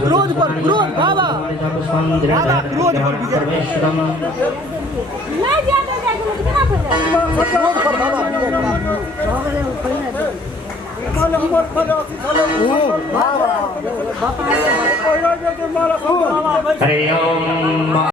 क्रोध पर क्रोध बाबा क्रोध पर हरे ओम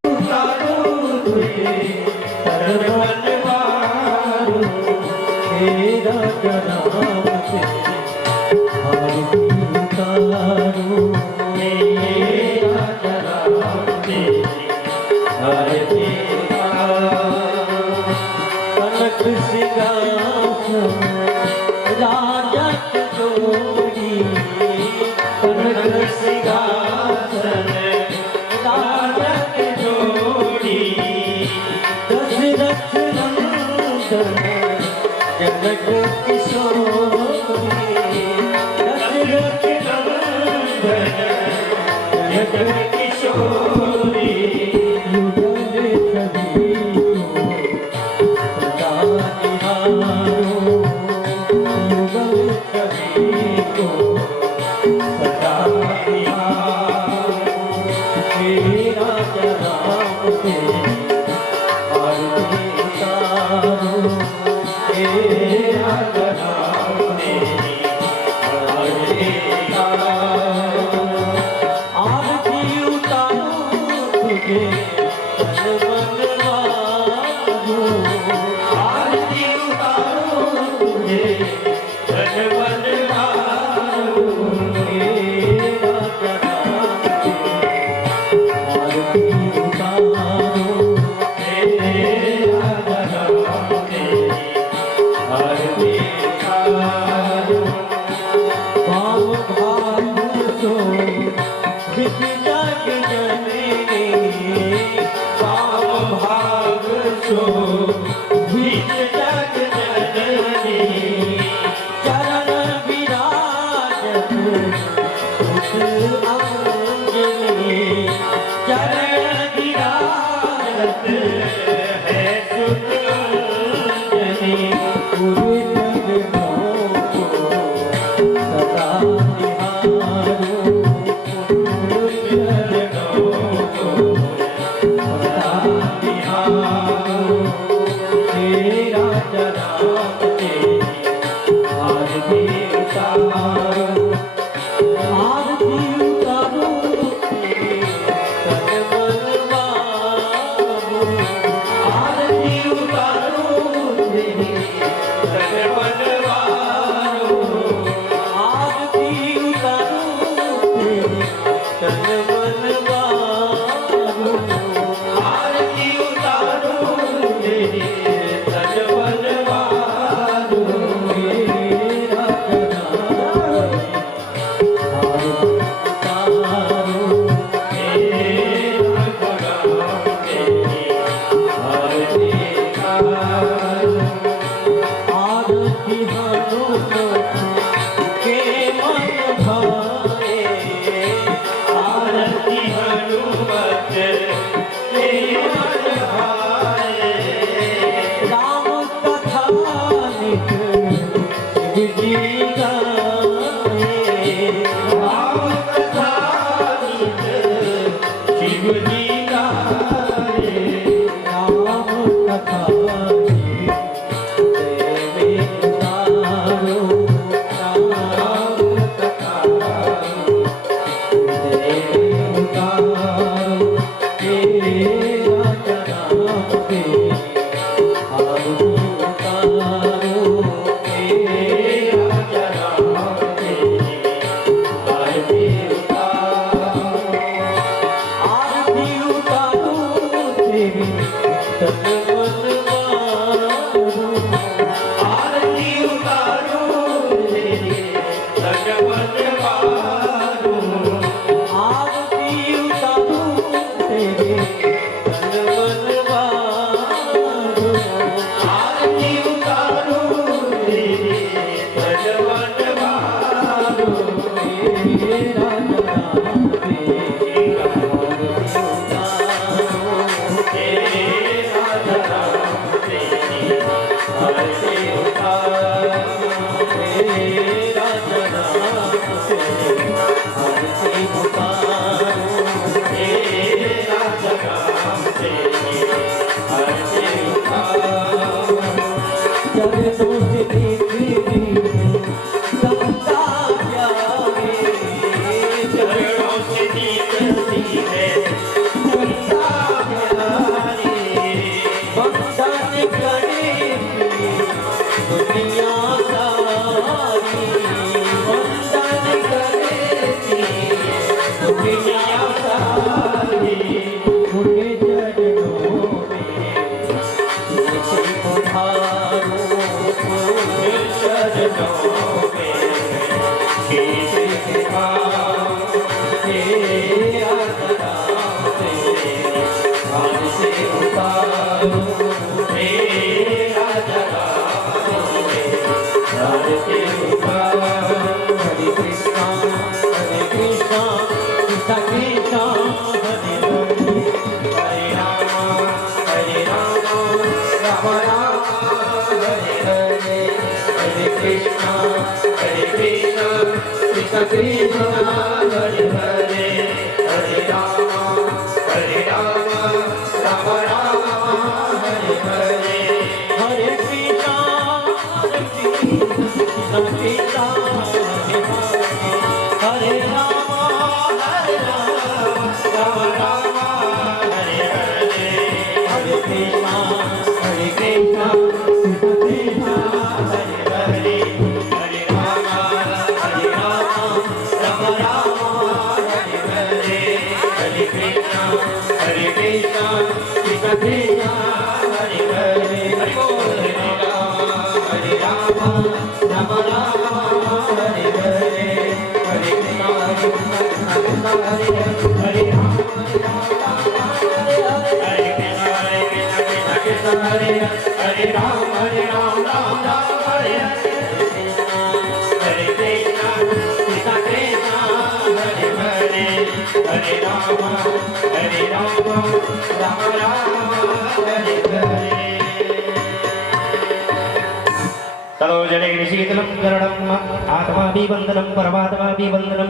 तलो जले शीतलं करणम् आत्माभिवन्दनं परमात्माभिवन्दनं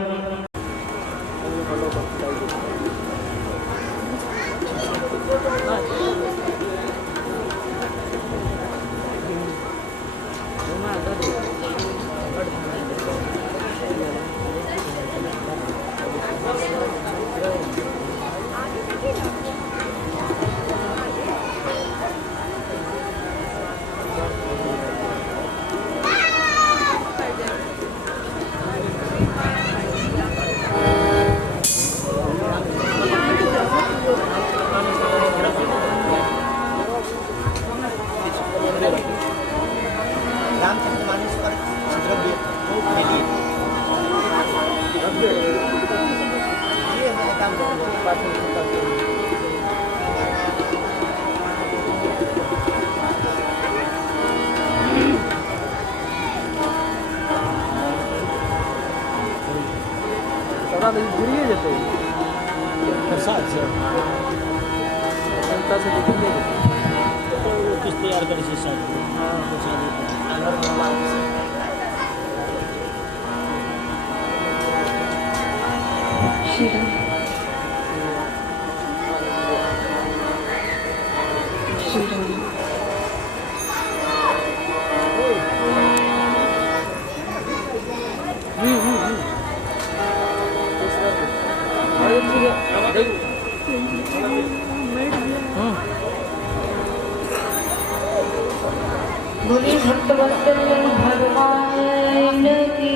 भक्तवत्सल भगवान की,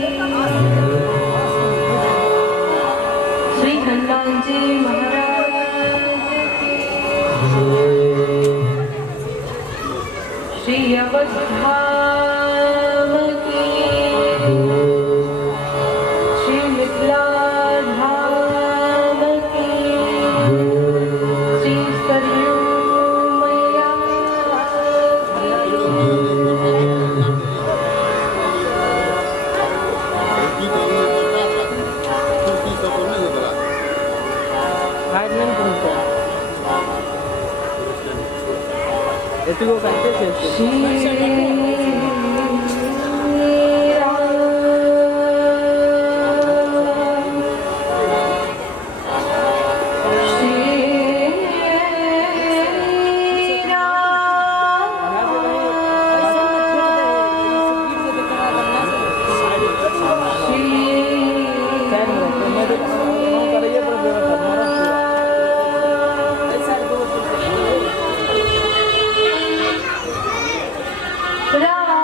श्री हनुमान जी महाराज की, श्री अवधाम की, श्री मिथिला धाम की, श्री सरयू मैया ఎత్తుకో కంటే చేస్తూ राम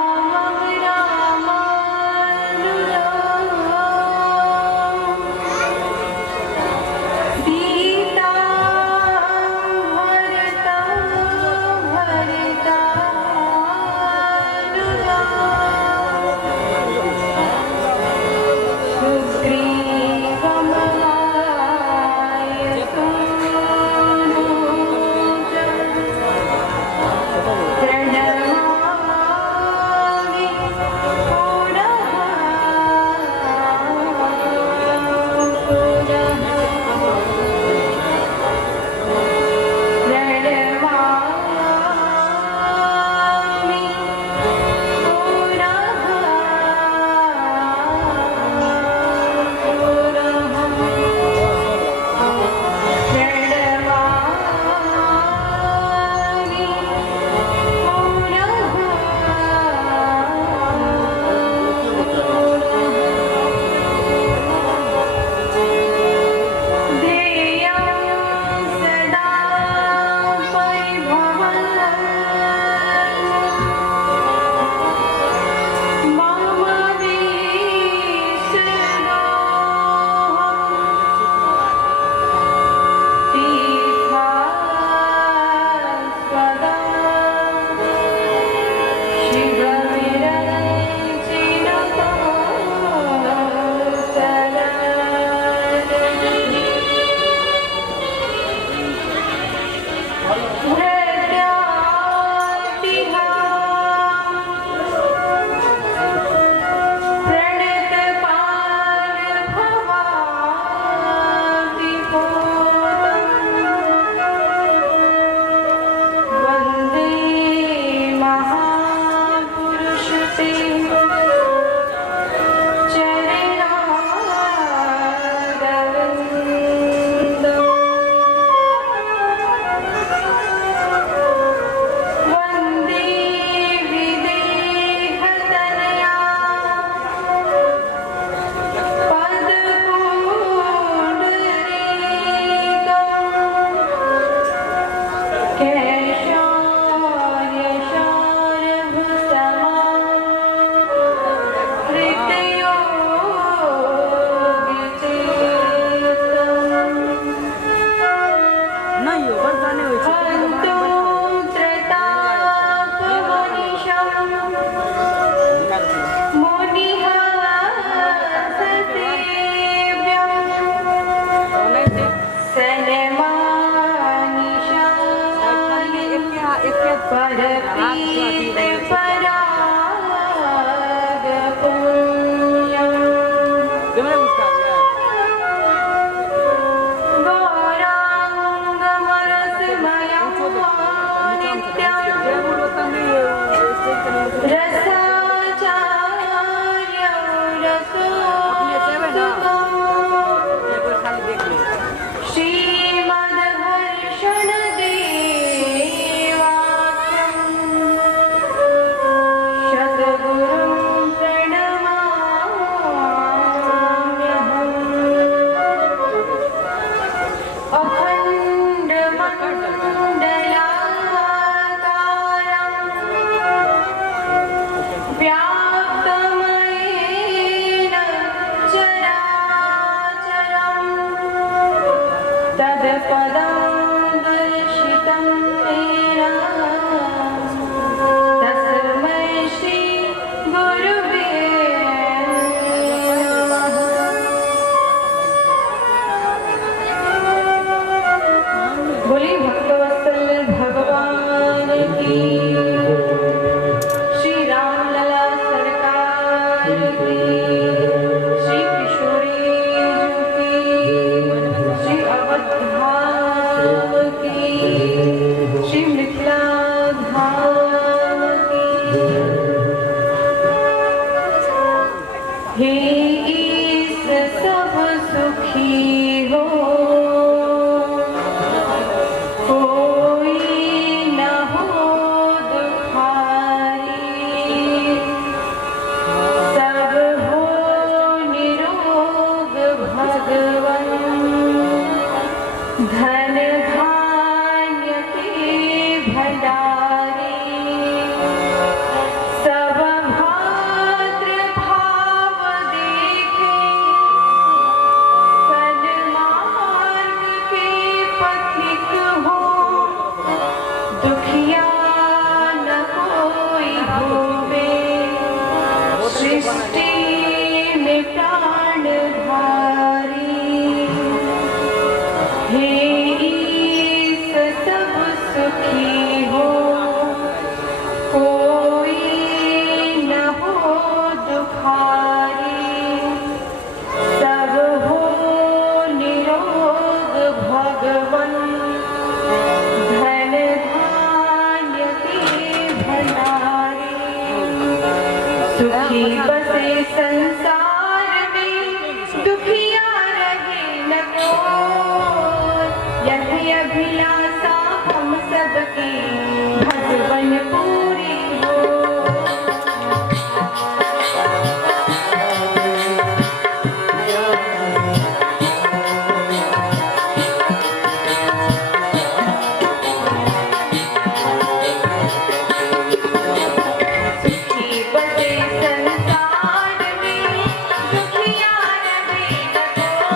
सदपदं दर्शितं मेरा तस्मै श्री गुरुवे नमः। बोली भक्तवत्सल भगवान की, श्री रामलला सरकार की, श्री किशोरी जी की, श्री अवध धाम की, श्री मिथिला धाम की। हे ईश सब सुखी हो, कोई न हो दुखारी, सब हो निरोग भगवन, धन धान्य के भंडारी, सब भाद्र भाव देखे, सन्मार्ग के पथिक हो, दुखिया न कोई होवे, सृष्टि में प्राणधारी। हे ईश सब सुखी हो, कोई न हो दुखारी, सब हो निरोग भगवन, धन धान्य के भंडारी। सुखी बसे संसार में, दुखिया रहे न कोई, यही अभिलाषा हम सबकी भगवन पूरी हो। सुखी बसे संसार में, दुखिया रहे न कोई,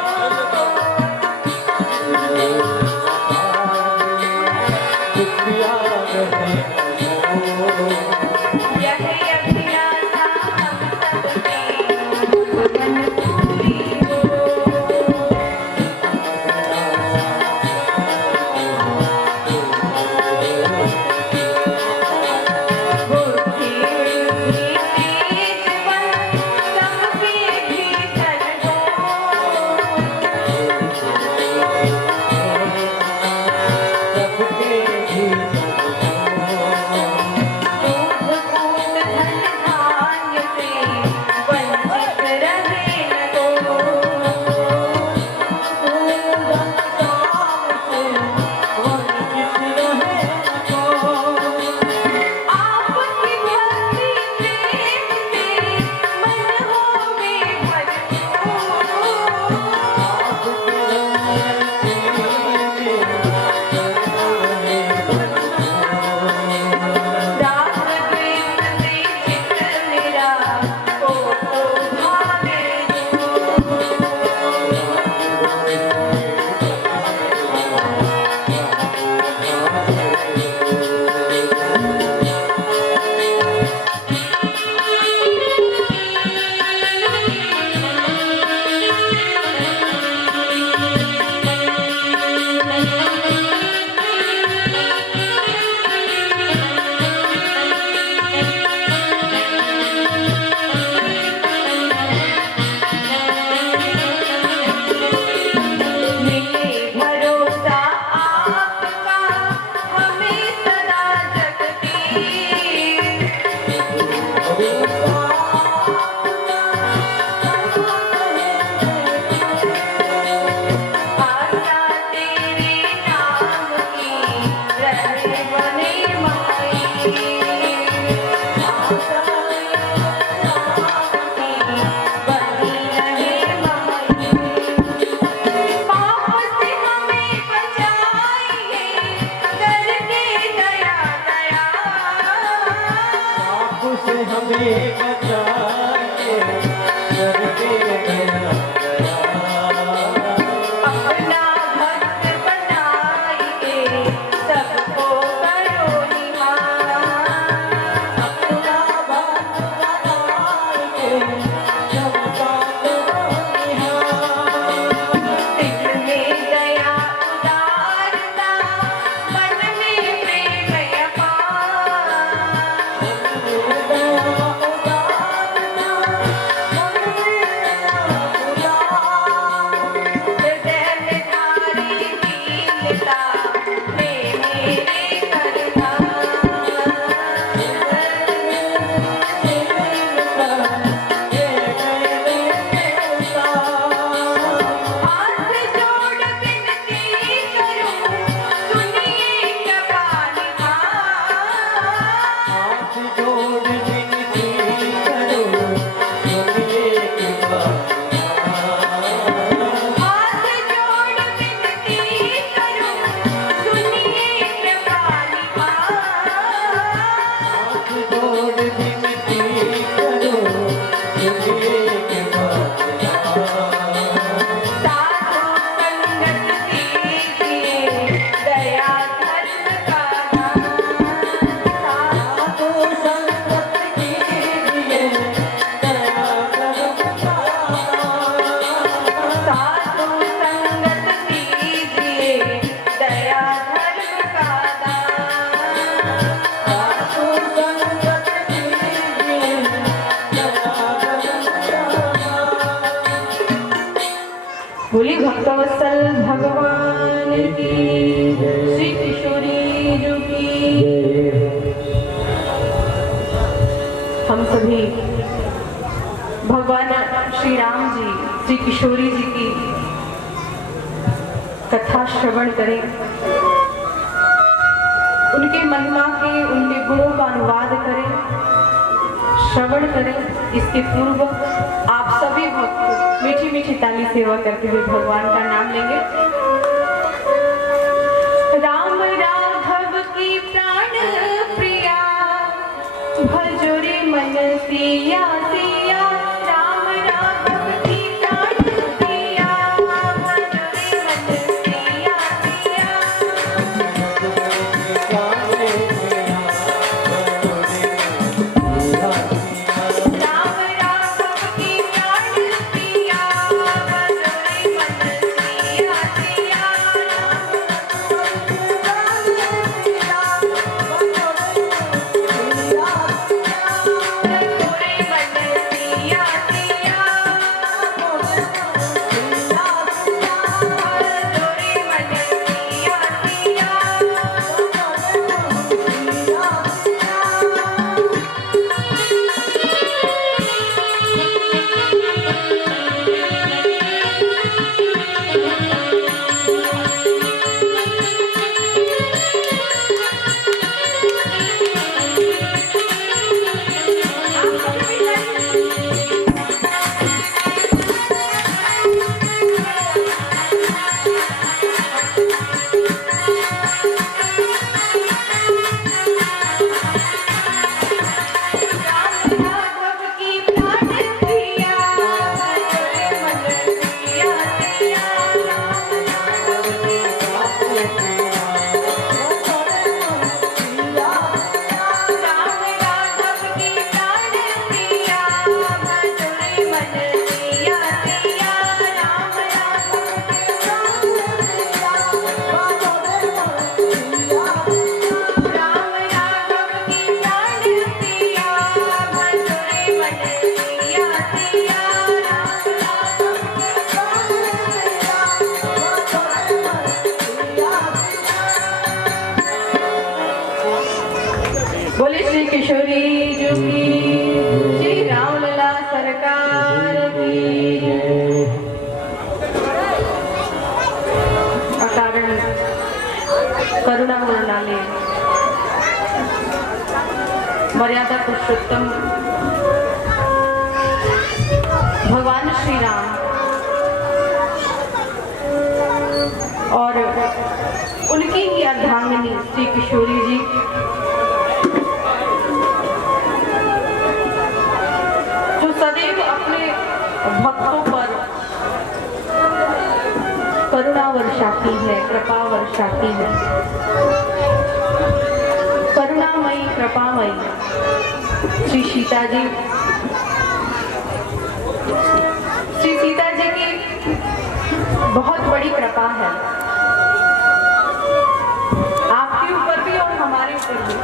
बोली भक्तवत्सल भगवान की, श्री किशोरी जी की। हम सभी भगवान श्री राम जी, श्री किशोरी जी की कथा श्रवण करें, उनके महिमा के, उनके गुणों का अनुवाद करें, श्रवण करें। इसके पूर्व आप सभी भक्त मीठी मीठी ताली सेवा करते हुए भगवान का नाम लेंगे। राम राघव की प्राण प्रिया, भजो रे मन सिया सिया। राम राघव की प्राण प्रिया, भजो रे मन सिया सिया। बोले श्री किशोरी जी की, श्री रामलला सरकार की। अकारण करुणा मृणाले मर्यादा पुरुषोत्तम भगवान श्री राम और उनकी ही अर्धांगिनी श्री किशोरी जी सदैव अपने भक्तों पर करुणा वर्षाती है, कृपा वर्षाती है। करुणामयी कृपामयी श्री सीता जी, श्री सीता जी की बहुत बड़ी कृपा है आपके ऊपर भी और हमारे ऊपर भी।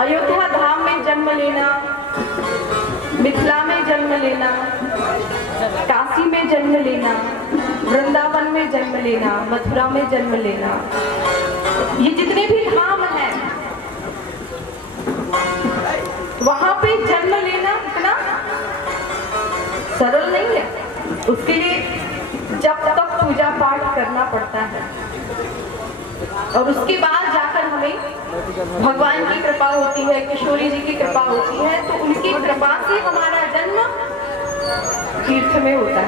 अयोध्या धाम में जन्म लेना, मिथिला में जन्म लेना, काशी काशी में जन्म लेना, वृंदावन में जन्म लेना, मथुरा में जन्म लेना, ये जितने भी धाम हैं वहां पे जन्म लेना इतना सरल नहीं है। उसके लिए जब तक पूजा पाठ करना पड़ता है और उसके बाद जाकर हमें भगवान की कृपा होती है, किशोरी जी की कृपा होती है, तो उनकी कृपा से हमारा जन्म तीर्थ में होता है।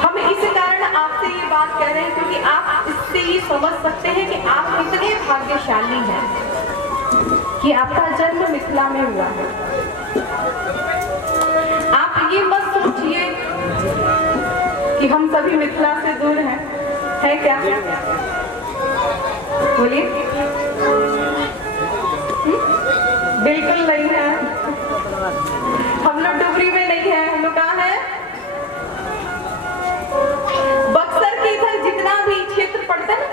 हम इस कारण आपसे ये बात कह रहे हैं क्योंकि आप इससे ये समझ सकते हैं कि आप कितने भाग्यशाली हैं कि आपका जन्म मिथिला में हुआ है। आप ये मत सोचिए कि हम सभी मिथिला से दूर हैं, है क्या? बोलिए। बिल्कुल नहीं है। हम लोग डुगरी में नहीं है, हम लोग कहाँ हैं? बक्सर के इधर जितना भी क्षेत्र पड़ता है,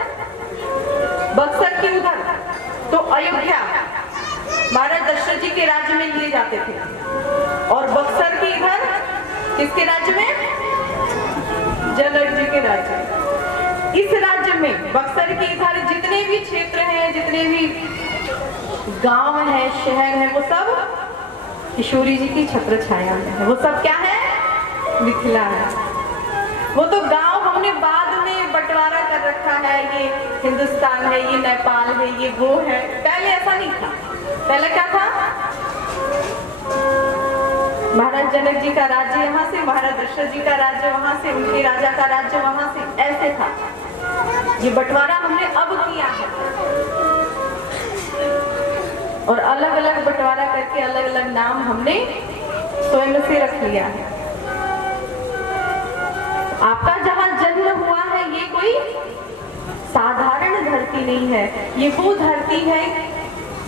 बक्सर के उधर तो अयोध्या महाराज दशरथ जी के राज्य में लिए जाते थे, और बक्सर के इधर किसके राज्य में? जनक जी के राज्य। इस राज्य में बक्सर के इधर जितने भी क्षेत्र हैं, जितने भी गांव है, शहर है, वो सब किशोरी जी की छत्र छाया में है। वो सब क्या है? मिथिला है। वो तो गांव हमने बाद में बंटवारा कर रखा है, ये हिंदुस्तान है, ये नेपाल है, ये वो है। पहले ऐसा नहीं था। पहले क्या था? महाराज जनक जी का राज्य यहाँ से, महाराज दशरथ जी का राज्य वहां से, उनके राजा का राज्य वहां से, ऐसे था। ये बंटवारा हमने अब किया है और अलग अलग बंटवारा करके अलग अलग नाम हमने स्वयं से रख लिया है। आपका जहां जन्म हुआ है ये कोई साधारण धरती नहीं है, ये वो धरती है,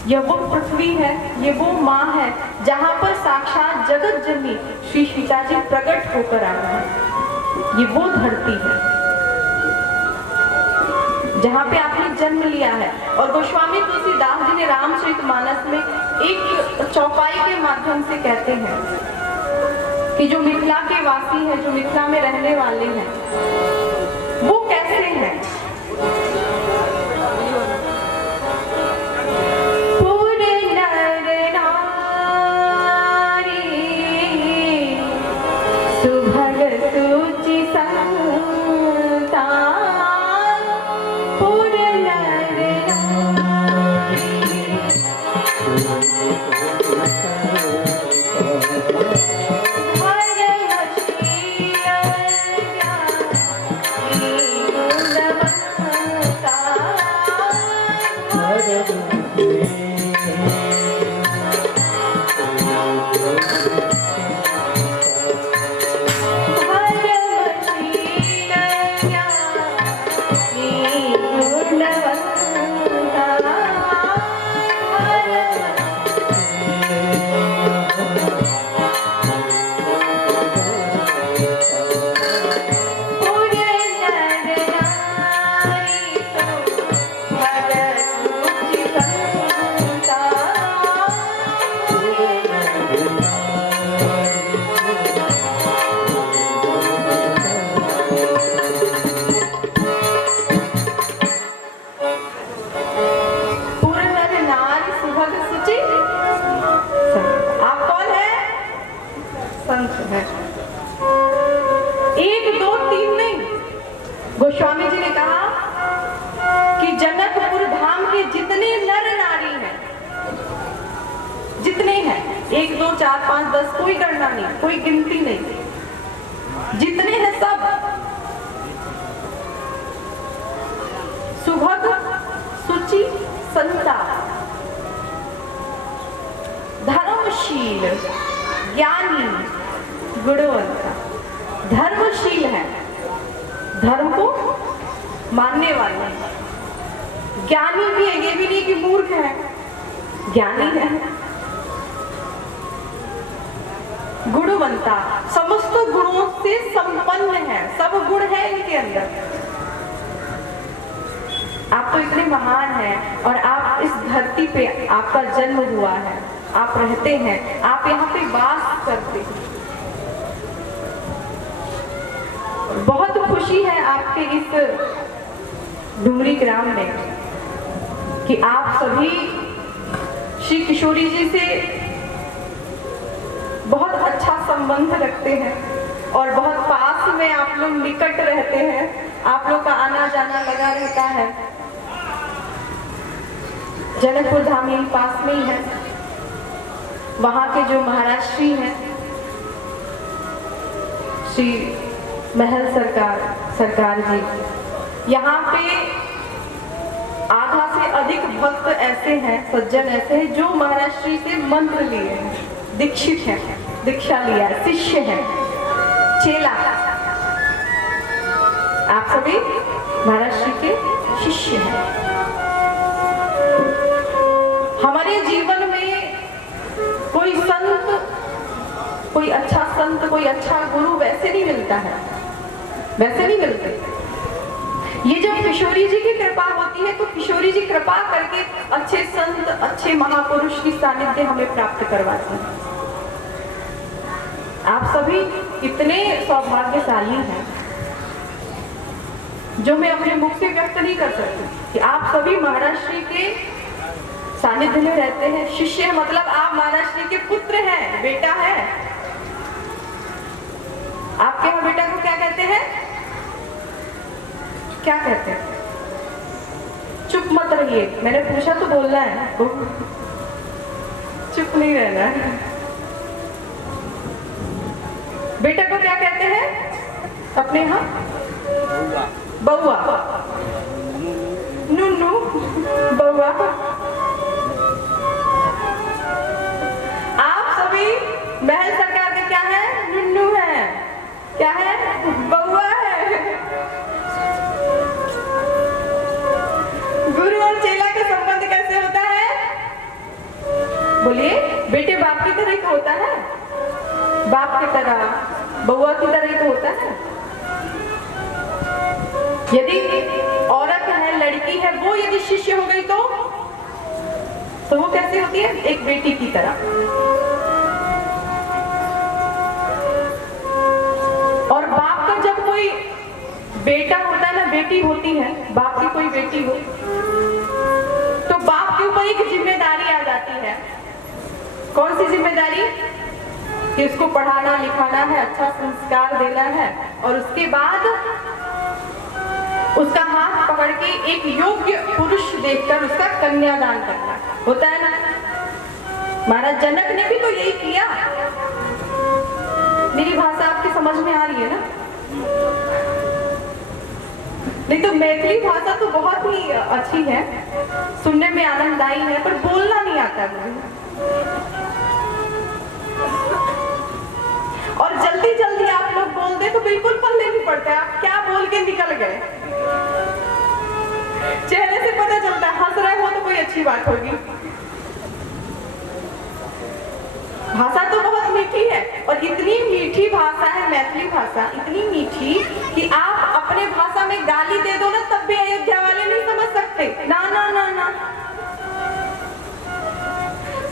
यह वो पृथ्वी है, ये वो माँ है जहां पर साक्षात जगत जननी श्री सीता जी प्रकट होकर आए हैं। ये वो धरती है जहां पे आपने जन्म लिया है। और गोस्वामी तुलसीदास जी ने रामचरितमानस में एक चौपाई के माध्यम से कहते हैं कि जो मिथिला के वासी हैं, जो मिथिला में रहने वाले हैं, वो कैसे हैं? गोस्वामी जी ने कहा कि जनकपुर धाम के जितने नर नारी हैं, जितने हैं, 1 2 4 5 10, कोई गणना नहीं, कोई गिनती नहीं, जितने हैं सब सुभग, सुचि, संता, धर्मशील, ज्ञानी, गुणवंता। धर्मशील है, धर्म को मानने वाले। ज्ञानी भी है, ये भी नहीं कि मूर्ख है, ज्ञानी है। गुणवंता, समस्त गुणों से संपन्न है, सब गुण है इनके अंदर। आप तो इतने महान हैं और आप इस धरती पे आपका जन्म हुआ है। आप रहते हैं, आप यहाँ पे वास करते हैं। बहुत खुशी है आपके इस डुमरी ग्राम में कि आप सभी श्री किशोरी जी से बहुत अच्छा संबंध रखते हैं और बहुत पास में आप लोग निकट रहते हैं, आप लोग का आना जाना लगा रहता है। जनकपुर धाम यही पास में ही है। वहां के जो महाराष्ट्री हैं श्री महल सरकार जी, यहाँ पे आधा से अधिक भक्त ऐसे हैं, सज्जन ऐसे हैं जो महाराष्ट्री से मंत्र लिए हैं, दीक्षित हैं, दीक्षा लिया है, शिष्य हैं, चेला। आप सभी महाराष्ट्री के शिष्य हैं। हमारे जीवन में कोई संत, कोई अच्छा संत, कोई अच्छा गुरु वैसे नहीं मिलता है, वैसे नहीं मिलते। ये जब किशोरी जी की कृपा होती है तो किशोरी जी कृपा करके अच्छे संत, अच्छे महापुरुष की सानिध्य हमें प्राप्त करवाते हैं। आप सभी इतने सौभाग्यशाली हैं जो मैं अपने मुख से व्यक्त नहीं कर सकती कि आप सभी महाराष्ट्री के सानिध्य में रहते हैं। शिष्य मतलब आप महाराष्ट्री के पुत्र हैं, बेटा है। आपके यहाँ बेटा को क्या कहते हैं? क्या कहते हैं? चुप मत रहिए, मैंने पूछा तो बोलना है, चुप नहीं रहना है। बेटा को क्या कहते हैं अपने यहाँ? बउआ, नुन्नू, बउआ। आप सभी महल सरकार के क्या है? नुन्नू है। क्या है? बउआ है। गुरु और चेला का संबंध कैसे होता है? बोलिए। बेटे बाप की तरह का होता है, बाप की तरह, बउआ की तरह का होता है। यदि औरत है, लड़की है, वो यदि शिष्य हो गई तो वो कैसे होती है? एक बेटी की तरह। और बाप का जब कोई बेटा होता है ना, बेटी होती है, बाप की कोई बेटी हो तो बाप के ऊपर एक जिम्मेदारी आ जाती है। कौन सी जिम्मेदारी? कि उसको पढ़ाना लिखाना है, अच्छा संस्कार देना है और उसके बाद उसका हाथ पकड़ के एक योग्य पुरुष देखकर उसका कन्यादान करना होता है ना। महाराज जनक ने भी तो यही किया। मेरी भाषा आपकी समझ में आ रही है ना? नहीं तो मैथिली भाषा तो बहुत ही अच्छी है, सुनने में आनंददायी है, पर बोलना नहीं आता मुझे। और जल्दी जल्दी आप लोग बोल दे तो बिल्कुल पल्ले नहीं पड़ता है, आप क्या बोल के निकल गए। चेहरे से पता चलता है, हंस रहे हो तो कोई अच्छी बात होगी। भाषा तो बहुत मीठी है और इतनी मीठी भाषा है मैथिली भाषा, इतनी मीठी कि आप अपने भाषा में गाली दे दो ना तब भी अयोध्या वाले नहीं समझ सकते। ना ना ना ना,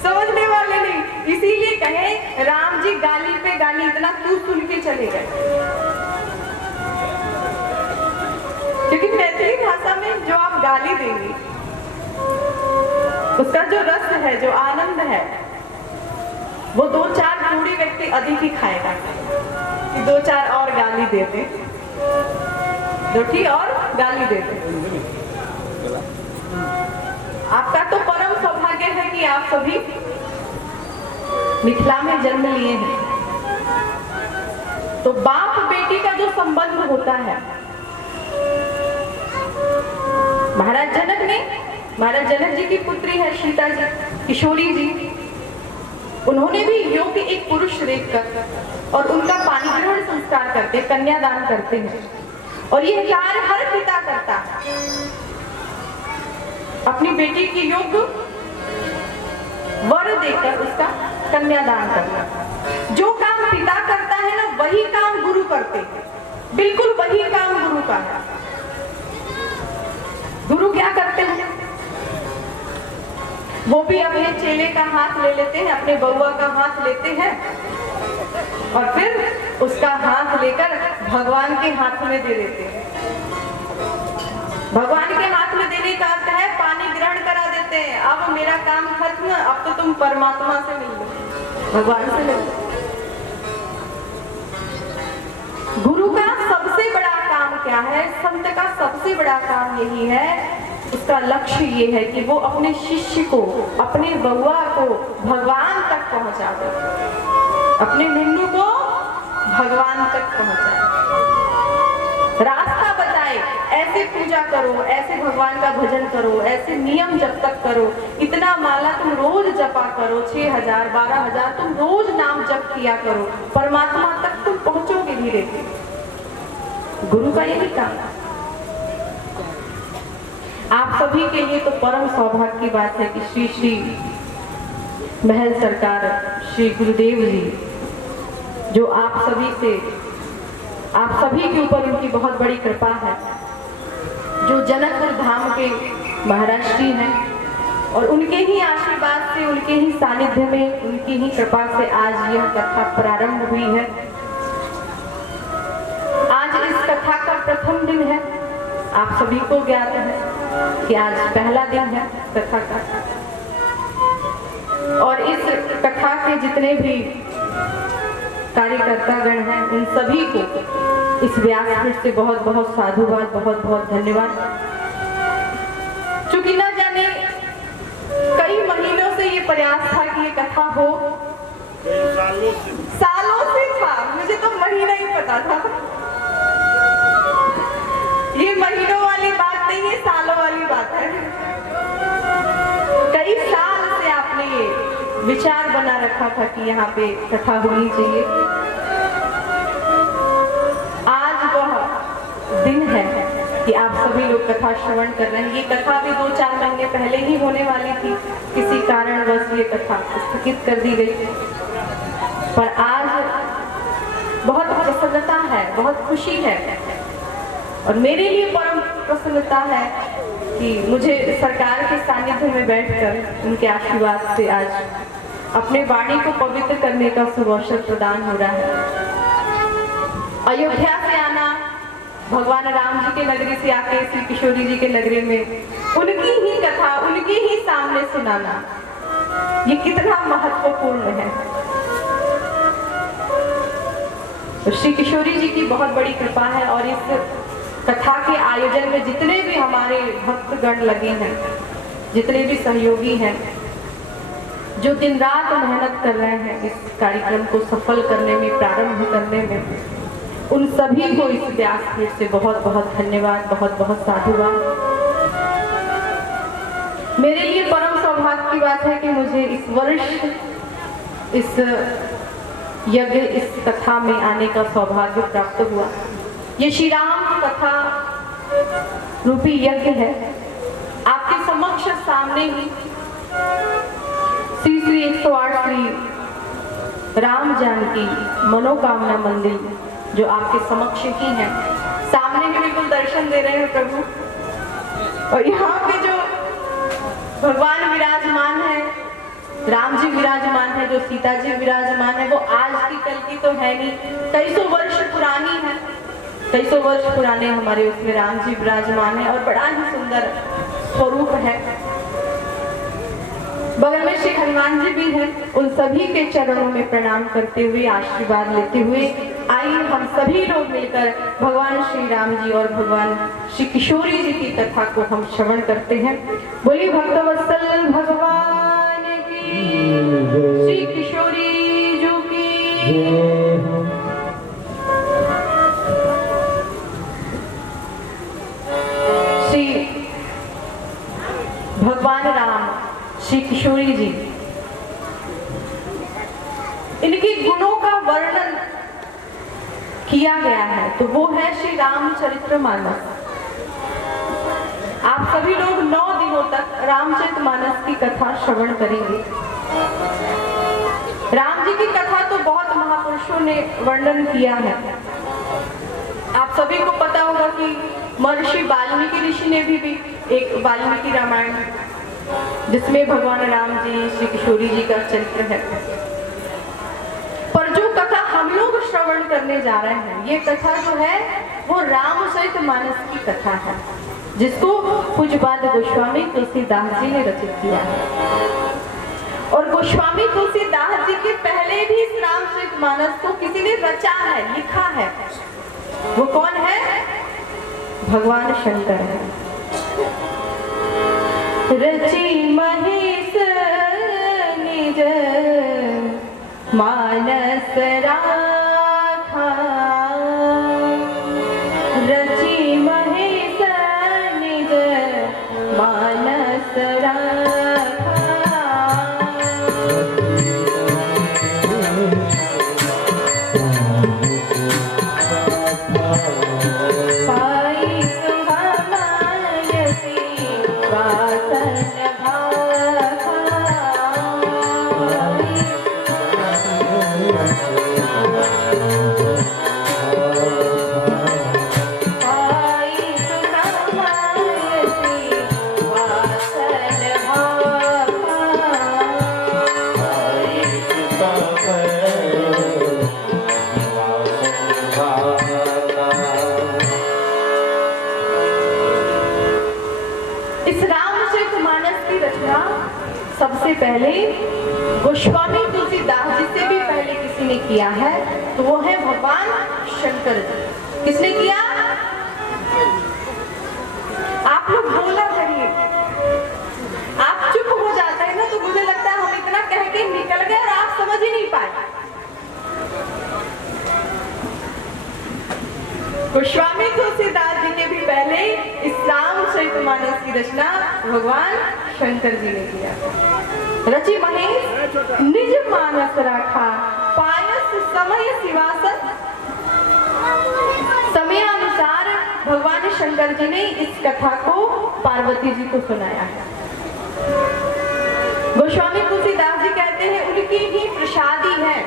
समझने वाले नहीं। इसीलिए कहे राम जी गाली पे गाली इतना क्यों सुन के चले गए, क्योंकि मैथिली भाषा में जो आप गाली देंगे उसका जो रस है, जो आनंद है, वो 2-4 पूरी व्यक्ति अधिक ही खाएगा कि 2-4 और गाली देते, 2 और गाली देते। आपका तो परम सौभाग्य है कि आप सभी मिथिला में जन्म लिए हैं। तो बाप बेटी का जो संबंध होता है, महाराज जनक जी की पुत्री है सीता जी, किशोरी जी, उन्होंने भी योग्य एक पुरुष देखकर और उनका पानी ग्रहण संस्कार करते, कन्यादान करते हैं। और यह कार्य हर पिता करता है, अपनी बेटी की योग्य वर देकर उसका कन्यादान करना। जो काम पिता करता है ना, वही काम गुरु करते हैं, बिल्कुल वही काम गुरु का है। गुरु क्या करते हैं? वो भी अपने चेले का हाथ ले लेते हैं, अपने बउआ का हाथ लेते हैं और फिर उसका हाथ लेकर भगवान के हाथ में दे देते हैं। भगवान के हाथ में देने का अर्थ है पानी ग्रहण करा देते हैं। अब मेरा काम खत्म, अब तो तुम परमात्मा से मिल लो, भगवान से मिल लो। गुरु का सबसे बड़ा काम क्या है? संत का सबसे बड़ा काम यही है, उसका लक्ष्य ये है कि वो अपने शिष्य को, अपने बउआ को भगवान तक पहुंचा दे, अपने निन्नू को भगवान तक पहुंचाए, रास्ता बताए, ऐसे पूजा करो, ऐसे भगवान का भजन करो, ऐसे नियम जब तक करो, इतना माला तुम रोज जपा करो, 6000 12000 तुम रोज नाम जप किया करो, परमात्मा तक तुम पहुंचोगे धीरे धीरे। गुरु का यही काम। आप सभी के लिए तो परम सौभाग्य की बात है कि श्री श्री महल सरकार श्री गुरुदेव जी, जो आप सभी के ऊपर उनकी बहुत बड़ी कृपा है, जो जनकपुर धाम के महाराज श्री हैं और उनके ही आशीर्वाद से, उनके ही सानिध्य में, उनकी ही कृपा से आज यह कथा प्रारंभ हुई है। आज इस कथा का प्रथम दिन है। आप सभी को ज्ञात है कि आज पहला दिन है कथा का, और इस कथा के जितने भी कार्यकर्ता गण हैं उन सभी को इस व्यासपीठ से बहुत बहुत साधुवाद, बहुत बहुत धन्यवाद। चूंकि न जाने कई महीनों से ये प्रयास था कि ये कथा हो, सालों से था, मुझे तो महीना ही पता था। ये महीनों वाली बात नहीं है, सालों वाली बात है। कई साल से आपने ये विचार बना रखा था कि यहाँ पे कथा होनी चाहिए। आज वह दिन है कि आप सभी लोग कथा श्रवण कर रहे हैं। ये कथा भी 2-4 महीने पहले ही होने वाली थी, किसी कारणवश ये कथा स्थगित कर दी गई, पर आज बहुत प्रसन्नता है, बहुत खुशी है और मेरे लिए परम प्रसन्नता है कि मुझे सरकार के सानिध्य में बैठकर उनके आशीर्वाद से आज अपने वाणी को पवित्र करने का सुअवसर प्रदान हो रहा है। अयोध्या से आना, भगवान राम जी के नगरी से आके श्री किशोरी जी के नगरी में उनकी ही कथा उनके ही सामने सुनाना, ये कितना महत्वपूर्ण है। तो श्री किशोरी जी की बहुत बड़ी कृपा है और इस कथा के आयोजन में जितने भी हमारे भक्तगण लगे हैं, जितने भी सहयोगी हैं, जो दिन रात मेहनत कर रहे हैं इस कार्यक्रम को सफल करने में, प्रारंभ करने में, उन सभी को इस व्यासपीठ से बहुत बहुत धन्यवाद, बहुत बहुत साधुवाद। मेरे लिए परम सौभाग्य की बात है कि मुझे इस वर्ष इस यज्ञ, इस कथा में आने का सौभाग्य प्राप्त हुआ। ये श्री राम कथा रूपी यज्ञ है। आपके समक्ष सामने ही श्री श्री 108 श्री राम जानकी मनोकामना मंदिर जो आपके समक्ष ही है, सामने ही बिल्कुल दर्शन दे रहे हैं प्रभु। और यहाँ पे जो भगवान विराजमान है, राम जी विराजमान है, जो सीता जी विराजमान है, वो आज की कल की तो है नहीं, कई सौ वर्ष पुरानी है। कई सौ वर्ष पुराने हमारे उसमें राम जी विराजमान है और बड़ा ही सुंदर स्वरूप है। बगल में श्री हनुमान जी भी हैं। उन सभी के चरणों में प्रणाम करते हुए, आशीर्वाद लेते हुए आइए हम सभी लोग मिलकर भगवान श्री राम जी और भगवान श्री किशोरी जी की कथा को हम श्रवण करते हैं। बोलिए भक्तवत्सल भगवान की, श्री किशोरी जी की। श्री भगवान राम, श्री किशोरी जी, इनके गुणों का वर्णन किया गया है तो वो है श्री रामचरितमानस। आप सभी लोग 9 दिनों तक रामचरितमानस की कथा श्रवण करेंगे। राम जी की कथा तो बहुत महापुरुषों ने वर्णन किया है। आप सभी को पता होगा कि महर्षि वाल्मीकि ऋषि ने भी एक वाल्मीकि रामायण जिसमें भगवान राम जी, श्री किशोरी जी का चरित्र है। पर जो कथा हम लोग श्रवण करने जा रहे हैं, ये कथा जो है वो रामचरितमानस की कथा है, जिसको पूज्यपाद गोस्वामी तुलसीदास जी ने रचित किया है। और गोस्वामी तुलसीदास जी के पहले भी इस रामचरितमानस को किसी ने रचा है, लिखा है। वो कौन है? भगवान शंकर है। रचि महेश निज मानस राखा, रचि महेश निज मानस राखा, पाई सुहामयसी वासन भाखा, पाई सुहामयसी वासन इस रामचरितमानस की रचना सबसे पहले गोस्वामी तुलसीदास जी से भी पहले किसी ने किया है, तो वो है भगवान शंकर जी। किसने किया? आप लोग बोला करिए, आप चुप हो जाते हैं ना, तो मुझे लगता है हम इतना कह के निकल गए और आप समझ ही नहीं पाए। गोस्वामी तुलसीदास जी ने भी पहले इस रामचरितमानस की रचना भगवान शंकर जी ने किया। रचि महेश निज मानस राखा, पायस समय सिवासन। समयानुसार भगवान शंकर जी ने इस कथा को पार्वती जी को सुनाया है। गोस्वामी तुलसीदास जी कहते हैं उनकी ही प्रसादी है,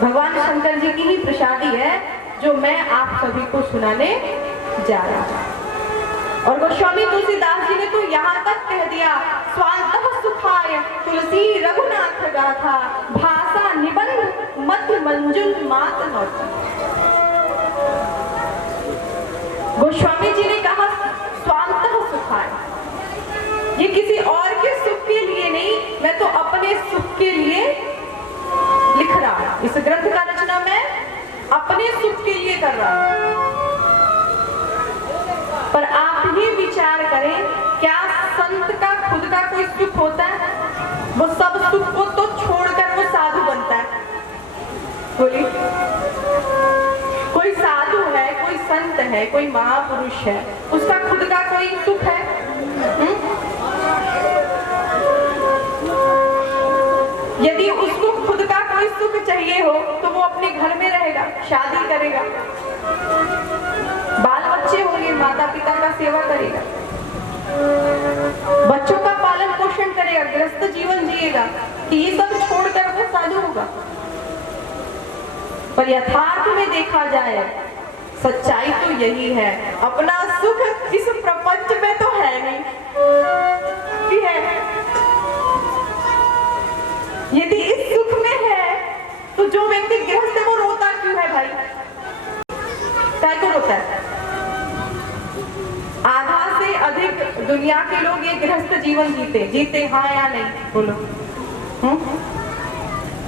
भगवान शंकर जी की ही प्रसादी है, जो मैं आप सभी को सुनाने जा रहा हूं। और गोस्वामी तुलसीदास जी ने तो यहाँ तक कह दिया, स्वांतः सुखाय तुलसी रघुनाथ गाथा, भाषा निबंध मत मंजुल मात नौती। गोस्वामी जी ने कहा स्वांतः सुखाय, ये किसी और के सुख के लिए नहीं, मैं तो अपने सुख के लिए लिख रहा हूं। इस ग्रंथ का रचना मैं अपने सुख के लिए कर रहा हूं। पर आप ही विचार करें, क्या संत का खुद का कोई सुख होता है? वो सब सुख को तो छोड़कर वो साधु बनता है। बोलिए, कोई साधु है, कोई संत है, कोई महापुरुष है, उसका खुद का कोई सुख है? यदि उसको खुद का कोई सुख चाहिए हो तो वो अपने घर में रहेगा, शादी करेगा, बाल बच्चे होंगे, माता पिता का सेवा करेगा, बच्चों का पालन पोषण करेगा, गृहस्थ जीवन जिएगा, कि ये सब छोड़कर वो साधु होगा। पर यथार्थ में देखा जाए, सच्चाई तो यही है, अपना सुख इस प्रपंच में तो है नहीं, कि है? यदि इस सुख में है तो जो व्यक्ति गृहस्थ है वो रोता क्यों है भाई? क्या को रोता है? आधा से अधिक दुनिया के लोग ये गृहस्थ जीवन जीते हाँ या नहीं? बोलो।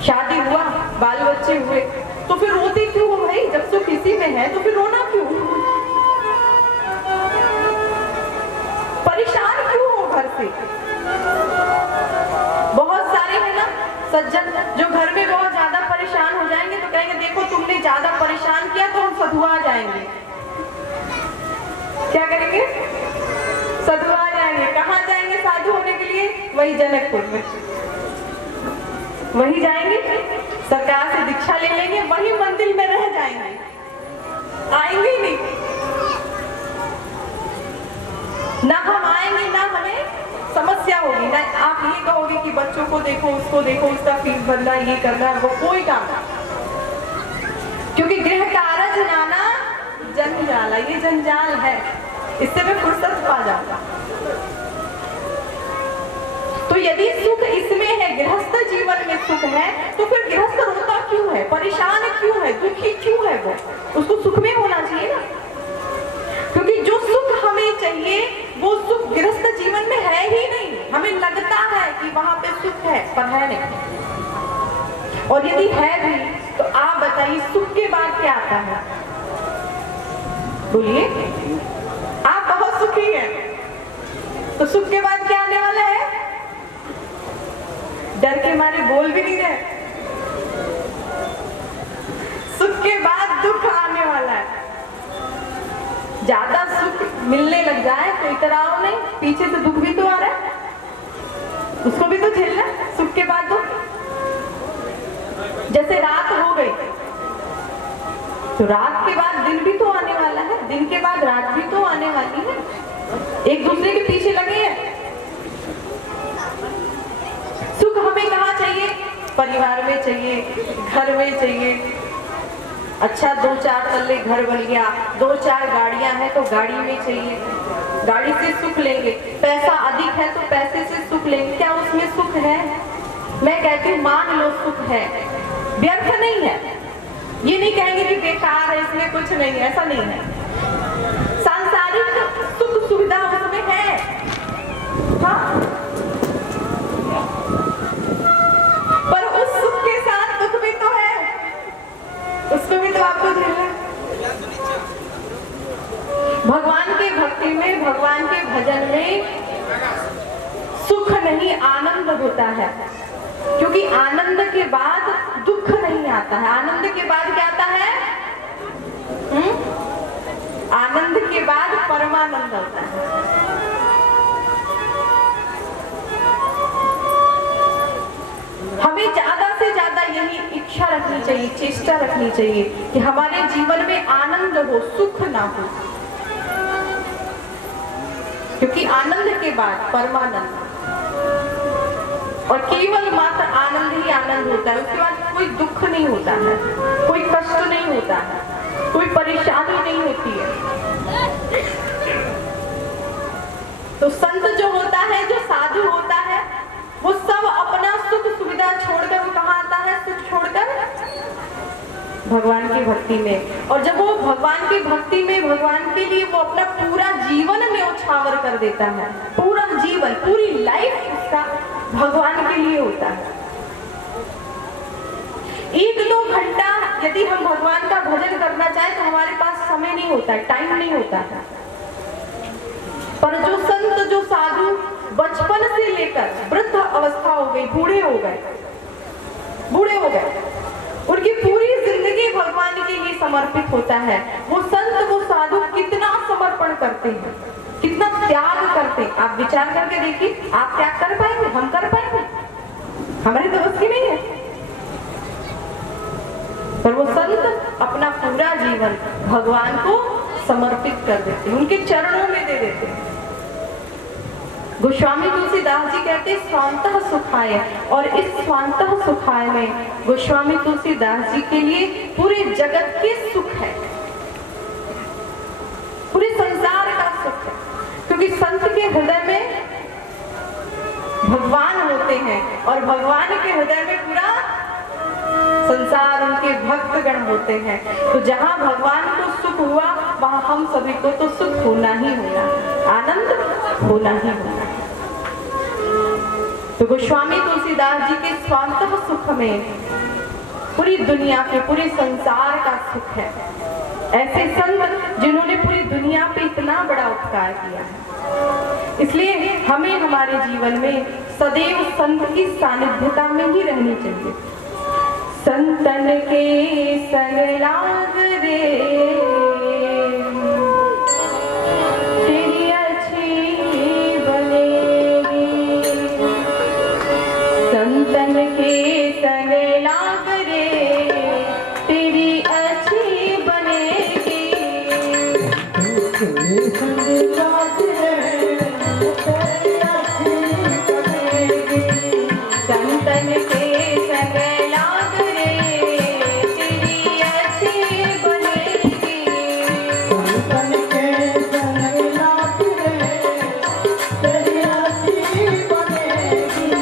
शादी हुआ, बाल बच्चे हुए, तो फिर रोते क्यों हो भाई? जब सुख इसी में है तो फिर रोना क्यों? परेशान क्यों हो घर से? बहुत सारे है ना सज्जन जो घर में बहुत ज्यादा परेशान हो जाएंगे तो कहेंगे देखो तुमने ज्यादा परेशान किया तो हम सधुआ जाएंगे। क्या करेंगे? सधुआ जाएंगे। कहाँ जाएंगे साधु होने के लिए? वही जनकपुर में, वही जाएंगे, सरकार से दीक्षा ले लेंगे, वही मंदिर में रह जाएंगे, आएंगे नहीं। ना हम आएंगे ना हमें समस्या होगी, ना आप ये कहोगे कि बच्चों को देखो, उसको देखो, उसका फीस भरना, ये करना, वो कोई काम नहीं। क्योंकि गृह कारज नाना जंजाल, ये जंजाल है, इससे मैं फुर्सत पा जाता। यदि सुख इसमें है, गृहस्थ जीवन में सुख है, तो फिर गृहस्थ रोता क्यों है, परेशान क्यों है, दुखी क्यों है? वो उसको सुख में होना चाहिए ना, क्योंकि जो सुख हमें चाहिए वो सुख गृहस्थ जीवन में है ही नहीं। हमें लगता है कि वहां पे सुख है, पर है नहीं। और यदि है भी तो आप बताइए सुख के बाद क्या आता है? बोलिए, आप बहुत सुखी हैं, तो सुख के बाद क्या आने वाला है? डर के मारे बोल भी नहीं रहे। सुख के बाद दुख आने वाला है। ज्यादा सुख मिलने लग जाए तो इतराओ नहीं, पीछे से दुख भी तो आ रहा है, उसको भी तो झेलना है। सुख के बाद दुख, जैसे रात हो गई तो रात के बाद दिन भी तो आने वाला है, दिन के बाद रात भी तो आने वाली है, एक दूसरे के पीछे लगे हैं। सुख हमें कहाँ चाहिए? परिवार में चाहिए, घर में चाहिए। अच्छा 2-4 तल्ले घर बन गया, 2-4 गाड़ियां हैं तो गाड़ी में चाहिए, गाड़ी से सुख लेंगे। पैसा अधिक है तो पैसे से सुख लेंगे, क्या उसमें सुख है? मैं कहती हूँ मान लो सुख है, व्यर्थ नहीं है। ये नहीं कहेंगे कि बेकार है, इसमें कुछ नहीं है, ऐसा नहीं है। सांसारिक सुख सुविधा उसमें है, हाँ, पर उस सुख के साथ दुख भी तो है, उसको भी तो आपको झेलना। भगवान के भक्ति में, भगवान के भजन में सुख नहीं आनंद होता है, क्योंकि आनंद के बाद दुख नहीं आता है। आनंद के बाद क्या आता है? आनंद के बाद परमानंद होता है। हमें ज्यादा से ज्यादा यही इच्छा रखनी चाहिए, चेष्टा रखनी चाहिए कि हमारे जीवन में आनंद हो, सुख ना हो, क्योंकि आनंद के बाद परमानंद, और केवल मात्र आनंद ही आनंद होता है। उसके बाद कोई दुख नहीं होता है, कोई कष्ट नहीं होता है, कोई परेशानी नहीं होती है। तो संत जो होता है, जो साधु होता है, वो सब अपना सुख सुविधा छोड़कर वो कहाँ आता है? सुख छोड़कर भगवान की भक्ति में। और जब वो भगवान की भक्ति में, भगवान के लिए वो अपना पूरा जीवन न्योछावर कर देता है, पूरा जीवन, पूरी लाइफ उसका भगवान के लिए होता है। 1-2 घंटा यदि हम भगवान का भजन करना चाहें तो हमारे पास समय नहीं होता है, टाइम नहीं होता है। पर जो संत, जो साधु बचपन से लेकर वृद्ध अवस्था हो गई, बूढ़े हो गए, उनकी पूरी जिंदगी भगवान के लिए समर्पित होता है। वो संत, वो साधु कितना समर्पण करते हैं, कितना त्याग करते हैं। आप विचार करके देखिए, आप त्याग कर पाएंगे? हम कर पाएंगे? हमारे तो बस की नहीं है। पर वो संत अपना पूरा जीवन भगवान को समर्पित कर देते हैं, उनके चरणों में दे देते हैं। गोस्वामी तुलसीदास जी कहते स्वांतः सुखाय, और इस स्वांतः सुखाय में गोस्वामी तुलसीदास जी के लिए पूरे जगत के सुख है, पूरे संसार का सुख है, क्योंकि संत के हृदय में भगवान होते हैं और भगवान के हृदय में पूरा संसार, उनके भक्तगण होते हैं। तो जहां भगवान को सुख हुआ वहां हम सभी को तो सुख होना ही होना, आनंद होना ही होना। तो गोस्वामी तुलसीदास जी के स्वांतः सुख में पूरी दुनिया के, पूरे संसार का सुख है। ऐसे संत जिन्होंने पूरी दुनिया पे इतना बड़ा उपकार किया है, इसलिए हमें हमारे जीवन में सदैव संत की सानिध्यता में ही रहनी चाहिए। संतन के संग लाग रे तेरी अच्छी बनेगी, संतन के संग लाग रे तेरी अच्छी बनेगी, संग लाग रे तेरी अच्छी बनेगी, संतन के संग लाग तेरी अच्छी बनेगी।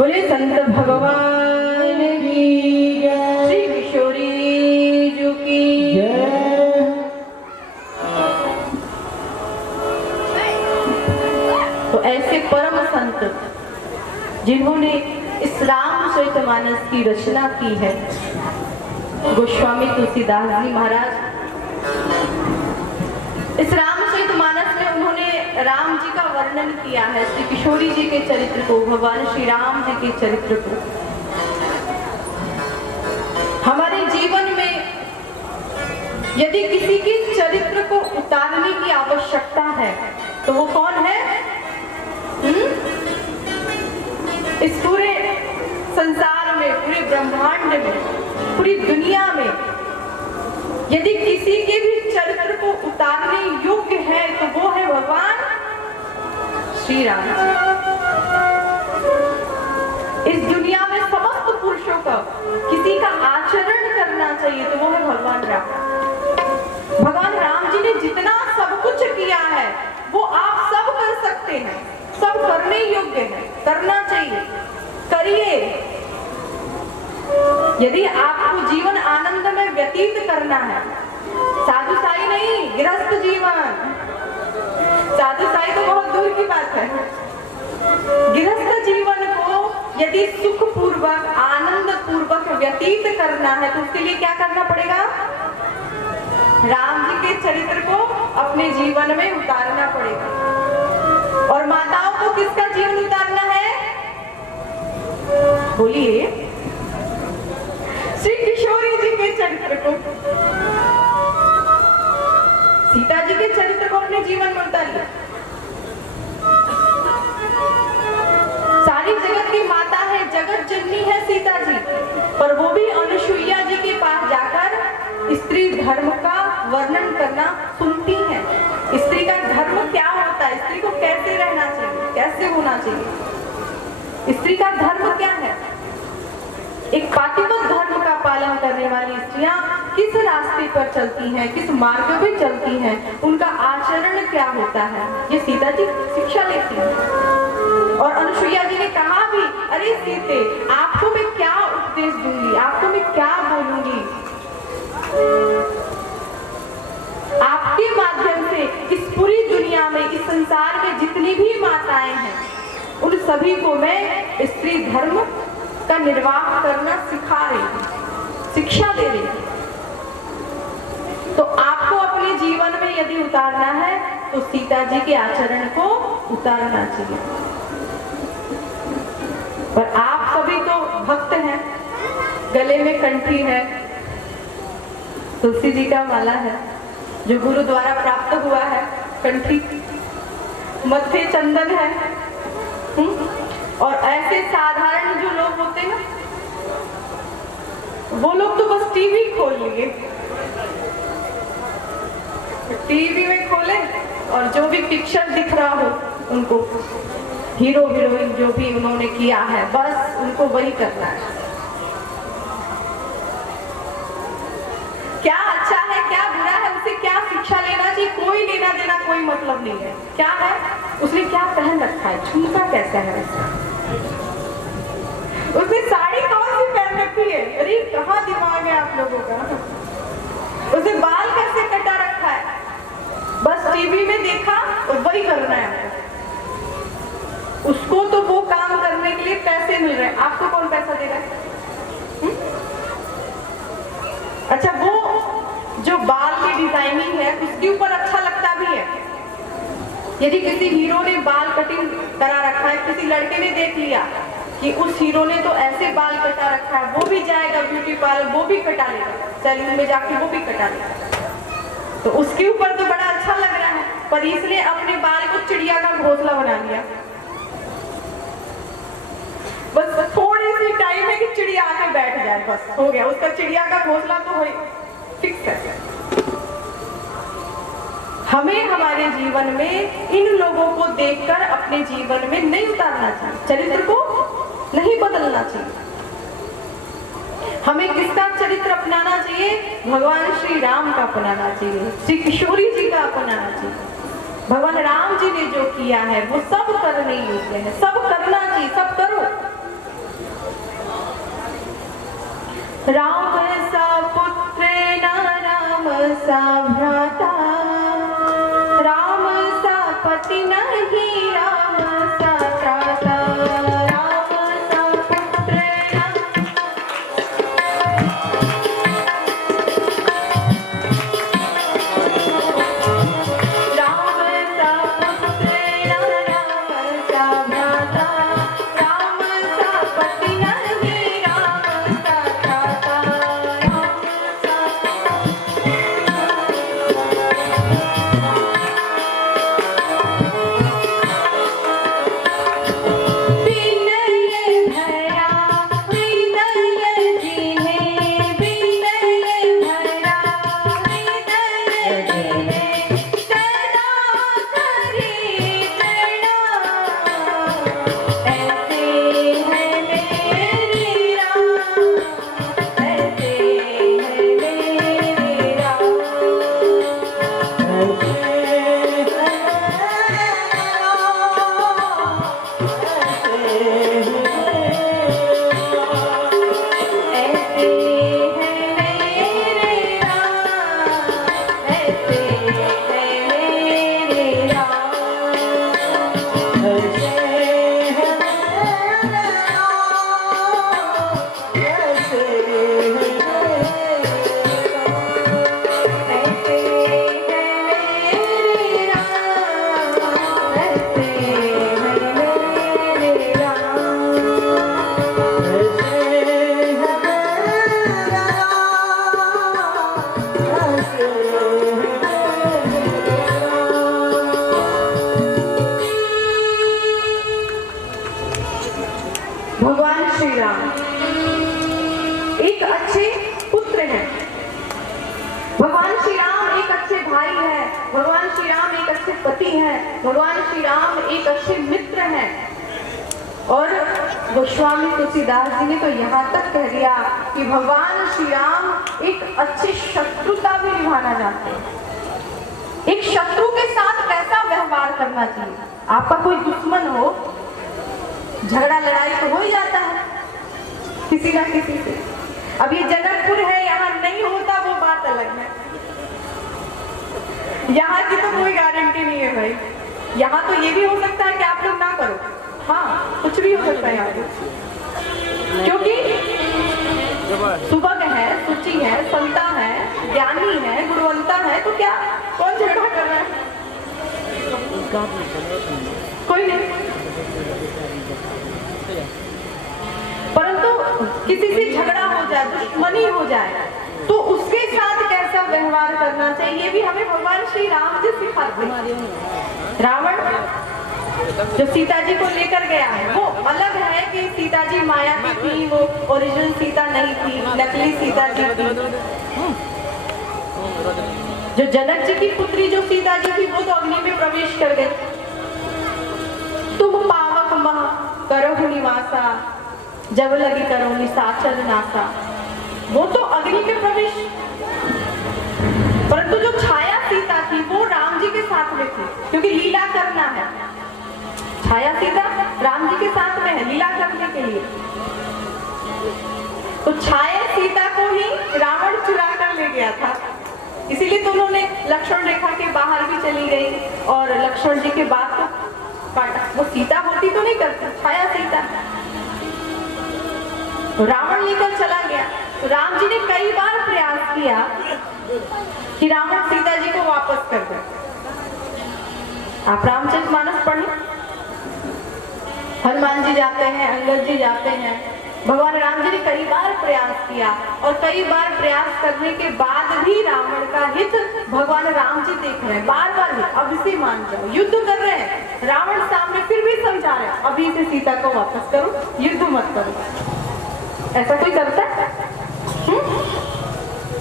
बोले संत भगवान की जय, श्री किशोरी जी की जय। तो ऐसे परम संत जिन्होंने इस रामचरितमानस की रचना की है, गोस्वामी तुलसीदास जी महाराज, इस रामचरितमानस में उन्होंने राम जी का वर्णन किया है, श्री किशोरी जी के चरित्र को, भगवान श्री राम जी के चरित्र को। हमारे जीवन में यदि किसी के चरित्र को उतारने की आवश्यकता है तो वो कौन है? इस पूरे संसार में, पूरे ब्रह्मांड में, पूरी दुनिया में यदि किसी के भी चरित्र को उतारने योग्य है तो वो है भगवान श्री राम जी। इस दुनिया में समस्त पुरुषों का किसी का आचरण करना चाहिए तो वो है भगवान राम। भगवान राम जी ने जितना सब कुछ किया है वो आप सब कर सकते हैं, सब करने योग्य है, करना चाहिए, करिए। यदि आपको जीवन आनंद में व्यतीत करना है, साधुसाई नहीं, गृहस्थ जीवन, साधुसाई तो बहुत दूर की बात है, गृहस्थ जीवन को यदि सुख पूर्वक, आनंद पूर्वक व्यतीत करना है तो उसके लिए क्या करना पड़ेगा? राम जी के चरित्र को अपने जीवन में उतारना पड़ेगा। और माताओं को किसका जीवन उतारना है? बोलिए, श्री किशोरी जी के चरित्र को। सीता जी के चरित्र धर्म का वर्णन करना सुनती हैं। स्त्री का धर्म क्या होता है, स्त्री को कैसे रहना चाहिए, कैसे होना चाहिए, स्त्री का धर्म क्या है। एक पातिव्रत धर्म का पालन करने वाली स्त्रियां किस रास्ते पर चलती हैं, किस मार्ग पे चलती हैं, उनका आचरण क्या होता है, ये सीता जी शिक्षा लेती हैं। और अनुसुईया जी ने कहा भी, अरे सीते, आपको मैं क्या उपदेश दूंगी, आपको मैं क्या बोलूंगी, आपके माध्यम से इस पूरी दुनिया में, इस संसार में जितनी भी माताएं हैं, उन सभी को मैं स्त्री धर्म का निर्वाह करना सिखा रही हूं, शिक्षा दे रही हूं। तो आपको अपने जीवन में यदि उतारना है तो सीता जी के आचरण को उतारना चाहिए। पर आप सभी तो भक्त हैं, गले में कंठी है, तुलसी जी का माला है जो गुरु द्वारा प्राप्त हुआ है, कंठी, मत्थे चंदन है। और ऐसे साधारण जो लोग होते हैं वो लोग तो बस टीवी खोल लिए, टीवी में खोले और जो भी पिक्चर दिख रहा हो उनको, हीरो हीरोइन जो भी उन्होंने किया है, बस उनको वही करना है। क्या अच्छा है, क्या बुरा है, उसे क्या शिक्षा लेना चाहिए, कोई लेना देना कोई मतलब नहीं है। क्या है, उसने क्या पहन रखा है, झुमका कैसा है उसका, उसने साड़ी कौन सी पहन रखी है, अरे कहाँ दिमाग है आप लोगों का, उसने बाल कैसे कटा रखा है, बस टीवी में देखा और वही करना है। उसको तो वो काम करने के लिए पैसे मिल रहे हैं, आपको कौन पैसा दे रहा है? अच्छा, वो जो बाल की डिजाइनिंग है उसके ऊपर अच्छा लगता भी है। यदि किसी हीरो ने बाल कटिंग करा रखा है, किसी लड़के ने देख लिया कि उस हीरो ने तो ऐसे बाल कटा रखा है, वो भी जाएगा ब्यूटी पार्लर, वो भी कटा लेगा, सैलून में जाके वो भी कटा लेगा, तो उसके ऊपर तो बड़ा अच्छा लग रहा है। पर इसने अपने बाल को चिड़िया का घोंसला बना लिया, बस थोड़ी सी टाइम है कि चिड़िया आके बैठ जाए, बस हो गया, उसका चिड़िया का घोंसला तो हो फिक्स है। हमें हमारे जीवन में इन लोगों को देखकर अपने जीवन में नहीं उतारना चाहिए, चरित्र को नहीं बदलना चाहिए। हमें किसका चरित्र अपनाना चाहिए? भगवान श्री राम का अपनाना चाहिए, श्री किशोरी जी का अपनाना चाहिए। भगवान राम जी ने जो किया है वो सब करने योग्य है, सब करना चाहिए, सब करो। राम सा पुत्र राम सा भ्राता, राम सा पति नहीं राम सा त्राता, राम सा पुत्र संगी हैं, भगवान श्री राम एक अच्छे मित्र हैं। और गोस्वामी तुलसीदास जी ने तो यहाँ तक कह दिया कि भगवान श्री राम एक अच्छे शत्रुता भी निभाना जानते हैं। एक शत्रु के साथ कैसा व्यवहार करना चाहिए। आपका कोई दुश्मन हो, झगड़ा लड़ाई तो हो ही जाता है किसी ना किसी से। अब ये जनकपुर है, यहाँ नहीं होता वो बात अलग है, यहाँ की तो कोई गारंटी नहीं है भाई। यहाँ तो ये भी हो सकता है कि आप लोग ना करो, हाँ कुछ भी हो सकता है यहाँ पे, क्योंकि सुबह है, सुचि है, संता है, ज्ञानी है, गुणवंता है, तो क्या कौन झगड़ा कर रहा है? कोई नहीं। परंतु किसी से झगड़ा हो जाए, दुश्मनी हो जाए, तो उसके साथ कैसा व्यवहार करना चाहिए, ये भी हमें भगवान श्री राम जी सिखाते हैं। रावण जो सीता जी को लेकर गया है, वो अलग है कि सीता जी माया की थी, वो ओरिजिनल सीता नहीं थी, नकली सीता जी थी। जो जनक जी की पुत्री जो सीता जी थी, वो तो अग्नि में प्रवेश कर गई। तुम पावक मह करहु निवासा, जब लगी करो निशाचर नासा, वो तो अग्नि में प्रवेश। परंतु जो छाया सीता थी वो राम जी के साथ में थी, क्योंकि लीला करना है। छाया सीता राम जी के साथ में है लीला करने के लिए। तो छाया सीता को ही रावण चुरा कर ले गया था, इसीलिए तो उन्होंने लक्ष्मण रेखा के बाहर भी चली गई और लक्ष्मण जी के बाद तो काटा। वो सीता होती तो नहीं करती, छाया सीता। रावण लेकर चला गया। तो राम जी ने कई बार प्रयास किया कि रावण सीता जी को वापस कर दे। आप रामचरितमानस पढ़ें, हनुमान जी जाते हैं, अंगद जी जाते हैं, भगवान राम जी ने कई बार प्रयास किया और कई बार प्रयास करने के बाद भी रावण का हित भगवान राम जी देख रहे हैं। बार बार अब इसे मान जाओ, युद्ध कर रहे हैं, रावण सामने फिर भी समझा रहे हैं अभी से सीता को वापस करो, युद्ध मत करो। ऐसा कोई करता है?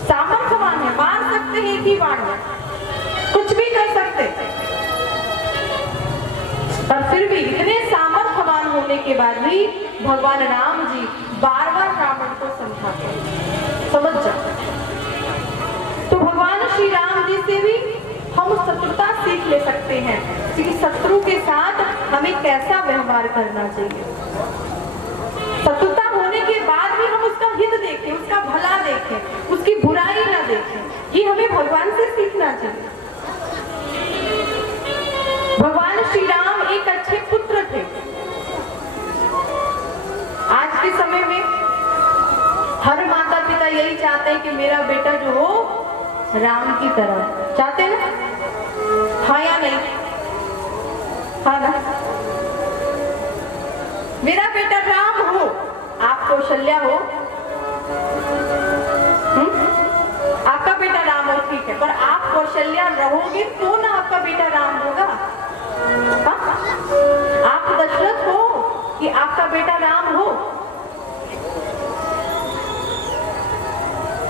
सामर्थ्यवान है, मार सकते हैं कि बाण में कुछ भी कर सकते, पर फिर भी इतने सामर्थ्यवान होने के बाद भी भगवान राम जी बार बार रावण को समझाते, समझ जाओ। तो भगवान श्री राम जी से भी हम शत्रुता सीख ले सकते हैं कि शत्रु के साथ हमें कैसा व्यवहार करना चाहिए। शत्रुता होने के बाद भी हम उसका हित देखें, उसका भला देखें, उसकी बुराई ना देखें, ये हमें भगवान से सीखना चाहिए। भगवान श्री राम एक अच्छे पुत्र थे। आज के समय में हर माता पिता यही चाहते हैं कि मेरा बेटा जो हो राम की तरह, चाहते हैं ना? हाँ या नहीं? हाँ ना? मेरा बेटा राम हो, आप कौशल्या हो, आपका बेटा राम हो, ठीक है, पर आप कौशल्या रहोगे तो ना आपका बेटा राम होगा। हाँ? आप दशरथ हो कि आपका बेटा राम हो?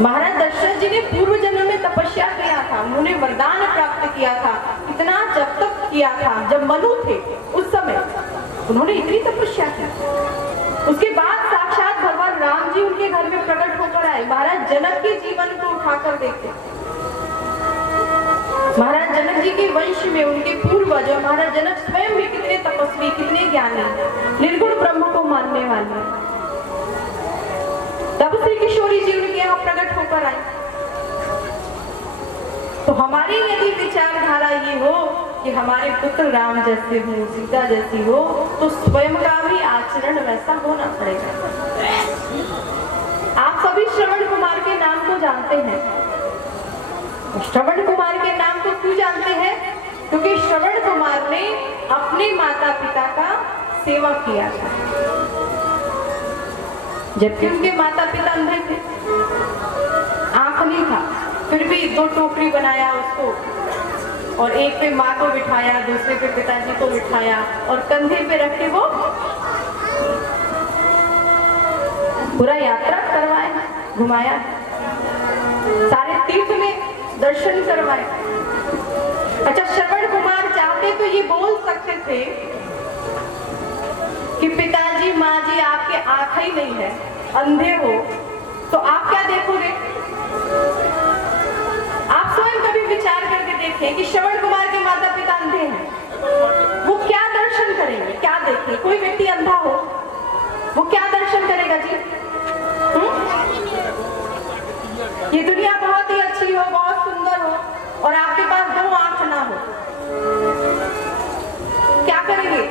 महाराज दशरथ जी ने पूर्व जन्म में तपस्या किया था, उन्होंने वरदान प्राप्त किया था, इतना जब तक किया था जब मनु थे उस समय उन्होंने इतनी तपस्या की। उसके बाद साक्षात भगवान राम जी उनके घर में प्रकट होकर आए। महाराज जनक के जीवन को उठाकर देखते, महाराज जनक जी के वंश में उनके पूर्वज और महाराज जनक स्वयं भी कितने तपस्वी, कितने ज्ञानी, निर्गुण ब्रह्म को मानने वाले। तब श्री किशोरी जी उनके यहाँ प्रकट होकर आए। तो हमारी यदि विचारधारा ये हो कि हमारे पुत्र राम जैसे हो, सीता जैसी हो, तो स्वयं का भी आचरण वैसा होना पड़ेगा। आप सभी श्रवण कुमार के नाम को जानते हैं। श्रवण कुमार के नाम को क्यों जानते हैं? क्योंकि श्रवण कुमार ने अपने माता पिता का सेवा किया था, जबकि उनके माता पिता अंधे थे, आंख नहीं था, फिर भी 2 टोकरी बनाया उसको, और एक पे माँ को बिठाया, दूसरे पे पिताजी को बिठाया और कंधे पे रख के वो पूरा यात्रा करवाया, घुमाया, सारे तीर्थ में दर्शन करवाए। अच्छा, श्रवण कुमार चाहते ये बोल सकते थे कि पिताजी माँ जी आपके आंखें ही नहीं है, अंधे हो, तो आप क्या देखोगे? आप स्वयं कभी विचार करके देखें कि श्रवण कुमार के माता पिता अंधे हैं, वो क्या दर्शन करेंगे, क्या देखें? कोई व्यक्ति अंधा हो, वो क्या दर्शन करेगा जी? ये दुनिया बहुत ही अच्छी हो, बहुत सुंदर हो, और आपके पास 2 आंख ना हो, क्या करेंगे?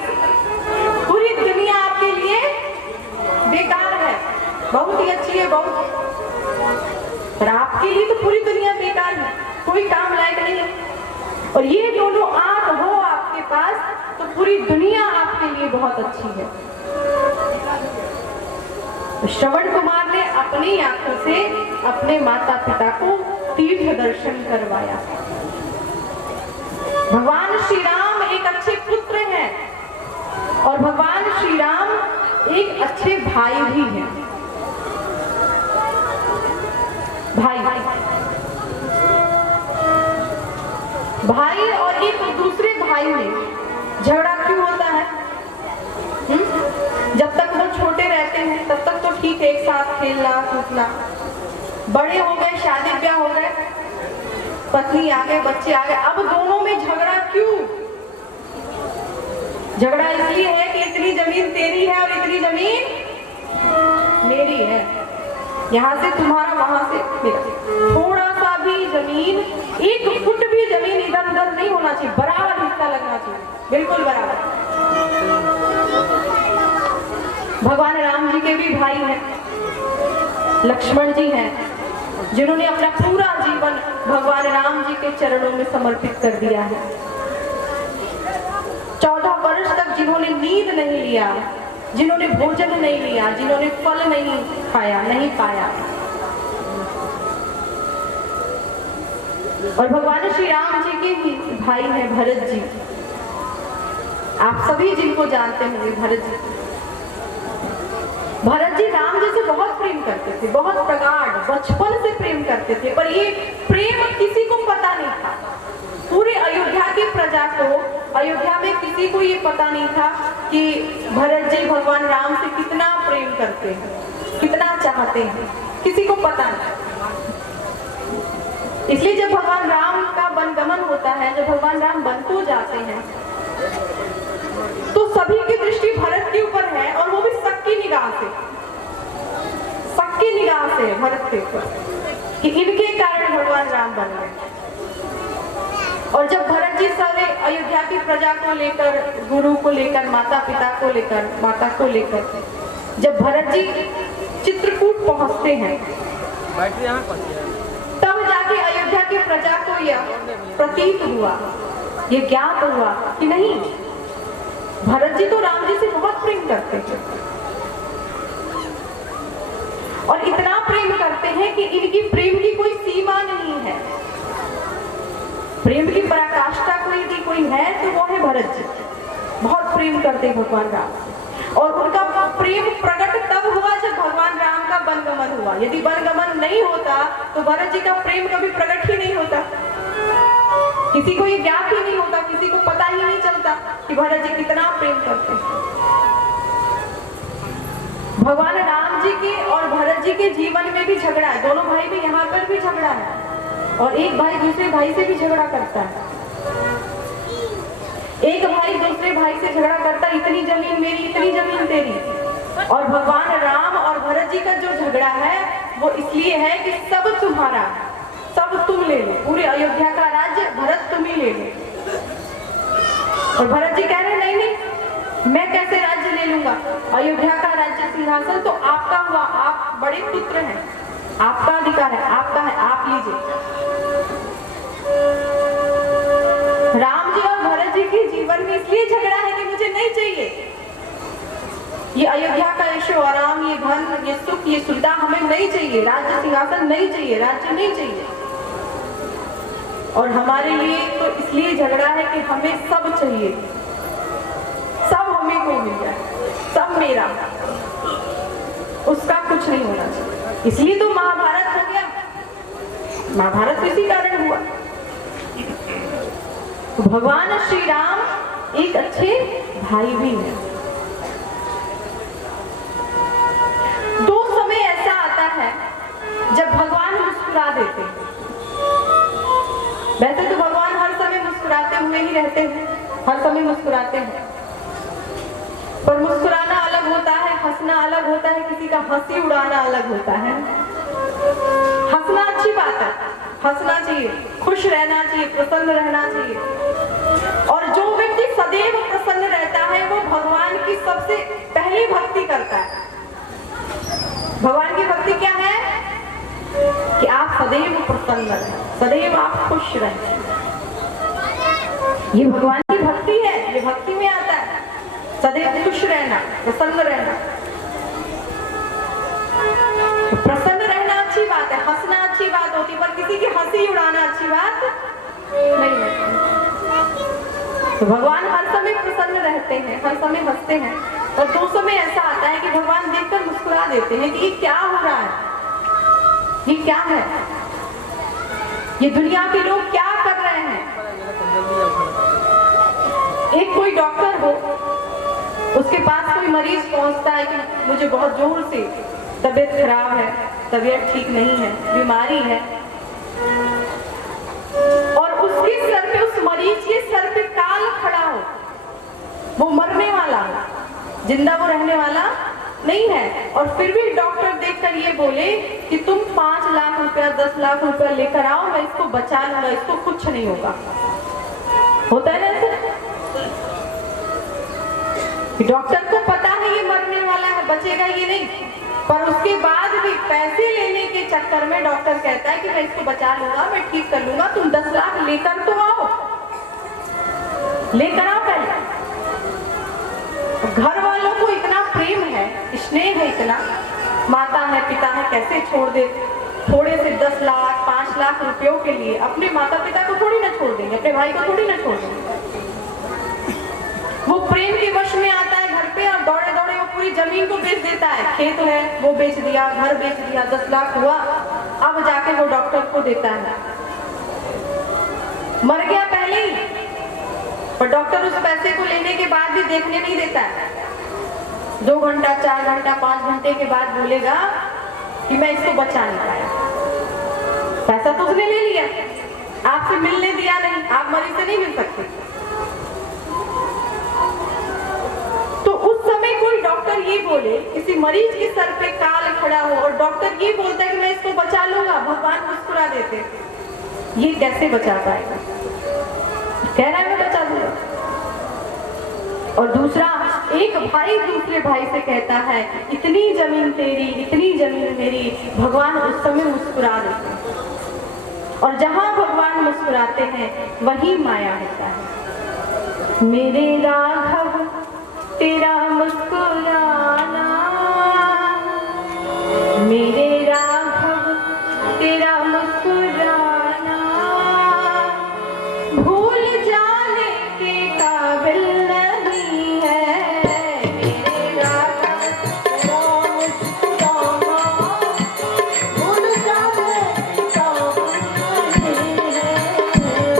पूरी दुनिया आपके लिए बेकार है, बहुत ही अच्छी है, बहुत, पर आपके लिए तो पूरी दुनिया बेकार है, कोई काम लायक नहीं है। और ये दोनों आंख हो आपके पास तो पूरी दुनिया आपके लिए बहुत अच्छी है। श्रवण कुमार ने अपनी आंखों से अपने माता पिता को तीर्थ दर्शन करवाया। भगवान श्री राम एक अच्छे पुत्र हैं और भगवान श्री राम एक अच्छे भाई भी हैं। भाई और एक दूसरे भाई में झगड़ा क्यों होता है? जब तक वो छोटे रहते हैं तब तक तो ठीक है, एक साथ खेलना कूदना, बड़े हो गए, शादी ब्याह हो गए, पत्नी आ गए, बच्चे आ गए, अब दोनों में झगड़ा क्यों? झगड़ा इसलिए है कि इतनी जमीन तेरी है और इतनी जमीन मेरी है, यहाँ से तुम्हारा, वहां से मेरा। थोड़ा सा भी जमीन, 1 फुट भी जमीन इधर उधर नहीं होना चाहिए, बराबर हिस्सा लगना चाहिए, बिल्कुल बराबर। भगवान राम जी के भी भाई हैं, लक्ष्मण जी हैं, जिन्होंने अपना पूरा जीवन भगवान राम जी के चरणों में समर्पित कर दिया है। 14 वर्ष तक जिन्होंने नींद नहीं लिया, जिन्होंने भोजन नहीं लिया, जिन्होंने फल नहीं खाया, नहीं पाया। और भगवान श्री राम जी के ही भाई हैं भरत जी, आप सभी जिनको जानते होंगे भरत जी। भरत जी राम जी से बहुत प्रेम करते थे, बहुत प्रगाढ़, बचपन से प्रेम करते थे, पर ये प्रेम किसी को पता नहीं था। पूरे अयोध्या की प्रजा को, अयोध्या में किसी को ये पता नहीं था कि भरत जी भगवान राम से कितना प्रेम करते हैं, कितना चाहते हैं, किसी को पता नहीं। इसलिए जब भगवान राम का वनगमन होता है, जब भगवान राम वन को जाते हैं, तो सभी की दृष्टि भरत के ऊपर है, और वो भी सबकी निगाह से, सबकी निगाह से भरत के ऊपर, कि इनके कारण भगवान राम बन गए। और जब भरत जी सारे अयोध्या की प्रजा को लेकर, गुरु को लेकर, माता पिता को लेकर, माता को लेकर, जब भरत जी चित्रकूट पहुंचते हैं, तब जाके अयोध्या की प्रजा को यह प्रतीत हुआ, ये ज्ञात हुआ कि नहीं, भरत जी तो राम जी से बहुत प्रेम करते थे, और इतना प्रेम करते हैं कि इनकी प्रेम की कोई सीमा नहीं है। प्रेम की पराकाष्ठा कोई है तो वो है भरत जी, बहुत प्रेम करते भगवान राम से। और उनका प्रेम प्रकट तब हुआ जब भगवान राम का वनगमन हुआ। यदि वनगमन नहीं होता तो भरत जी का प्रेम कभी प्रकट ही नहीं होता, किसी को ये ज्ञात ही नहीं होता, किसी को पता ही नहीं चलता कि भरत जी कितना प्रेम करते हैं। भगवान राम जी के और भरत जी के जीवन में भी झगड़ा है, दोनों भाई में यहाँ पर भी झगड़ा है, और एक भाई दूसरे भाई से भी झगड़ा करता है। एक भाई दूसरे भाई से झगड़ा करता है, इतनी जमीन मेरी, इतनी जमीन तेरी। और भगवान राम और भरत जी का जो झगड़ा है वो इसलिए है कि सब तुम्हारा, सब तुम ले लो, पूरे अयोध्या का राज्य भरत तुम ही ले लो। और भरत जी कह रहे नहीं नहीं, मैं कैसे राज्य ले लूंगा, अयोध्या का राज्य सिंहासन तो आपका हुआ, आप बड़े पुत्र हैं, आपका अधिकार है, आपका है, आप लीजिए। राम जी और भरत जी के जीवन में इसलिए झगड़ा है कि मुझे नहीं चाहिए ये अयोध्या का ऐशो आराम, ये धन, ये सुख, ये सुविधा हमें नहीं चाहिए, राज्य सिंहासन नहीं चाहिए, राज्य नहीं चाहिए। और हमारे लिए तो इसलिए झगड़ा है कि हमें सब चाहिए, सब हमें को मिल जाए, सब मेरा, उसका कुछ नहीं होना चाहिए। इसलिए तो महाभारत हो गया, महाभारत इसी कारण हुआ। भगवान श्री राम एक अच्छे भाई भी हैं। दो समय ऐसा आता है जब भगवान मुस्कुरा देते हैं। वैसे तो भगवान हर समय मुस्कुराते हुए ही रहते हैं, हर समय मुस्कुराते हैं, पर मुस्कुराना अलग होता है, हंसना अलग होता है, किसी का हंसी उड़ाना अलग होता है। हंसना अच्छी बात है, हंसना चाहिए, खुश रहना चाहिए, प्रसन्न रहना चाहिए। और जो व्यक्ति सदैव प्रसन्न रहता है वो भगवान की सबसे पहली भक्ति करता है। भगवान की भक्ति क्या है? कि आप सदैव प्रसन्न रहें, सदैव आप खुश रहें। ये भगवान की भक्ति है, ये भक्ति में आता है, सदैव खुश रहना, प्रसन्न रहना। तो प्रसन्न रहना अच्छी बात है, हंसना अच्छी बात होती है, पर किसी की हंसी उड़ाना अच्छी बात नहीं है। तो भगवान हर समय प्रसन्न रहते हैं, हर समय हंसते हैं। और दो समय ऐसा आता है कि भगवान देखकर मुस्कुरा देते हैं कि ये क्या हो रहा है, ये क्या है, ये दुनिया के लोग क्या कर रहे हैं। एक कोई डॉक्टर हो, उसके पास कोई मरीज पहुंचता है कि मुझे बहुत जोर से तबीयत खराब है, तबीयत ठीक नहीं है, बीमारी है, और उसके सर पे, उस मरीज के सर पे काल खड़ा हो, वो मरने वाला हो, जिंदा वो रहने वाला नहीं है, और फिर भी डॉक्टर देखकर ये बोले कि तुम 5 लाख रुपया 10 लाख रुपया लेकर आओ, मैं इसको बचा लूंगा, इसको कुछ नहीं होगा। होता है ना ऐसे? डॉक्टर को पता है ये मरने वाला है, बचेगा ये नहीं, पर उसके बाद भी पैसे लेने के चक्कर में डॉक्टर कहता है कि मैं इसको बचा लूंगा, मैं ठीक कर लूंगा, तुम 10 लाख लेकर तो आओ, लेकर आओ पहले। घर वालों को इतना प्रेम है, स्नेह है इतना, माता है, पिता है, कैसे छोड़ दे थोड़े से 10 लाख 5 लाख रुपयों के लिए। अपने माता पिता को थोड़ी ना छोड़ देंगे, अपने भाई को थोड़ी ना छोड़ देंगे। वो प्रेम के वश में आता है घर पे और दौड़े दौड़े वो पूरी जमीन को बेच देता है, खेत है वो बेच दिया, घर बेच दिया, 10 लाख हुआ, अब जाके वो डॉक्टर को देता है। मर गया पहले ही, पर डॉक्टर उस पैसे को लेने के बाद भी देखने नहीं देता है। 2 घंटा 4 घंटा 5 घंटे के बाद बोलेगा कि मैं इसको बचा नहीं पाया। पैसा तो उसने ले लिया, आपसे मिलने दिया नहीं, आप मरीज से नहीं मिल सकते। तो उस समय कोई डॉक्टर ये बोले, किसी मरीज के सर पे काल खड़ा हो और डॉक्टर ये बोलता है कि मैं इसको बचा लूंगा, भगवान मुस्कुरा देते, ये कैसे बचा पाएगा? कह रहा है मैं बचा दूंगा। और दूसरा, एक भाई दूसरे भाई से कहता है इतनी जमीन तेरी, इतनी जमीन मेरी, भगवान उस समय मुस्कुरा देते हैं। और जहां भगवान मुस्कुराते हैं वही माया होता है। मेरे राघव तेरा मुस्कुराना, मेरे राघव तेरा मुस्कुराना, भूल जाने के काबिल नहीं है। मेरे राघव तेरा मुस्कुराना, भूल जाने के काबिल नहीं है।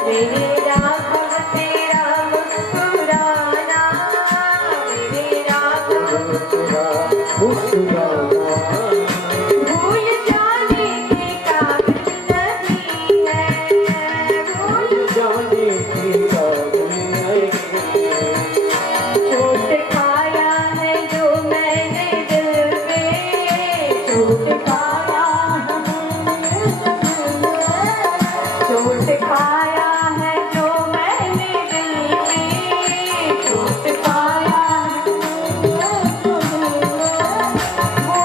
मेरे राघव तेरा मुस्कुराना, मेरे राघव तेरा मुस्कुराना, भूल जाने के काबिल नहीं है, भूल जाने के काबिल नहीं है। चोट खाया है जो मैंने दिल पे, चोट खाया है, चोट खाया है जो मैंने दिल पे, चोट खाया है, भूल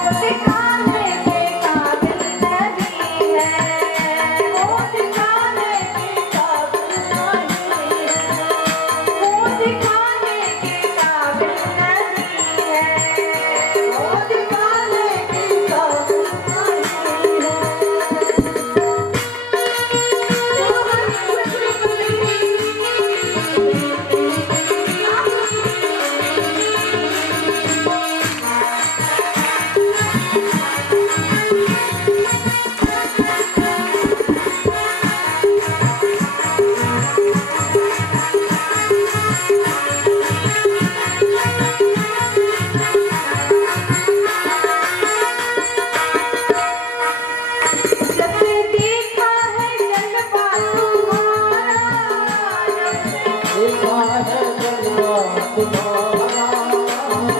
तुम्हारा,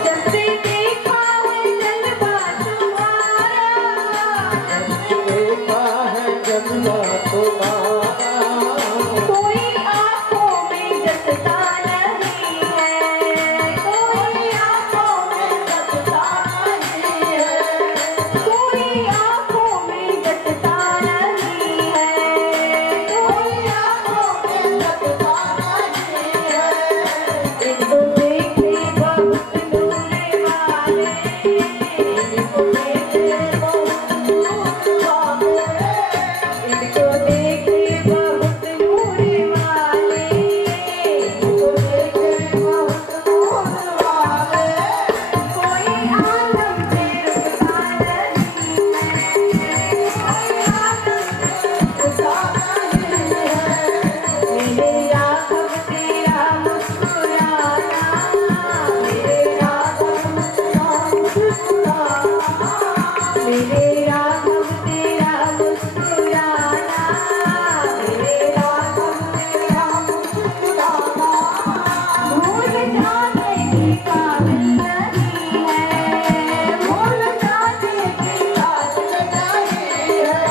जब से देखा है जलवा तुम्हारा, देखा है जलवा तुम्हारा, कोई आंखों में जचता नहीं है, कोई आंखों में जचता नहीं है, कोई आंखों में जचता नहीं है, कोई आंखों में जचता नहीं है। इनको देखे बहुत नूरे वाले, इनको देखे बहुत नूरे वाले, इनको देखे बहुत नूरे वाले, इनको देखे बहुत नूरे वाले, कोई आलम से रुकता नहीं है, कोई आलम से रुकता नहीं है। मेरे राघव तेरा मुस्कुराना, मेरे राघव तेरा मुस्कुराना, मेरे राघव तेरा मुस्कुराना, मेरे राघव तेरा मुस्कुराना, भूल जाने की काबिल नहीं है, भूल जाने की काबिल नहीं है।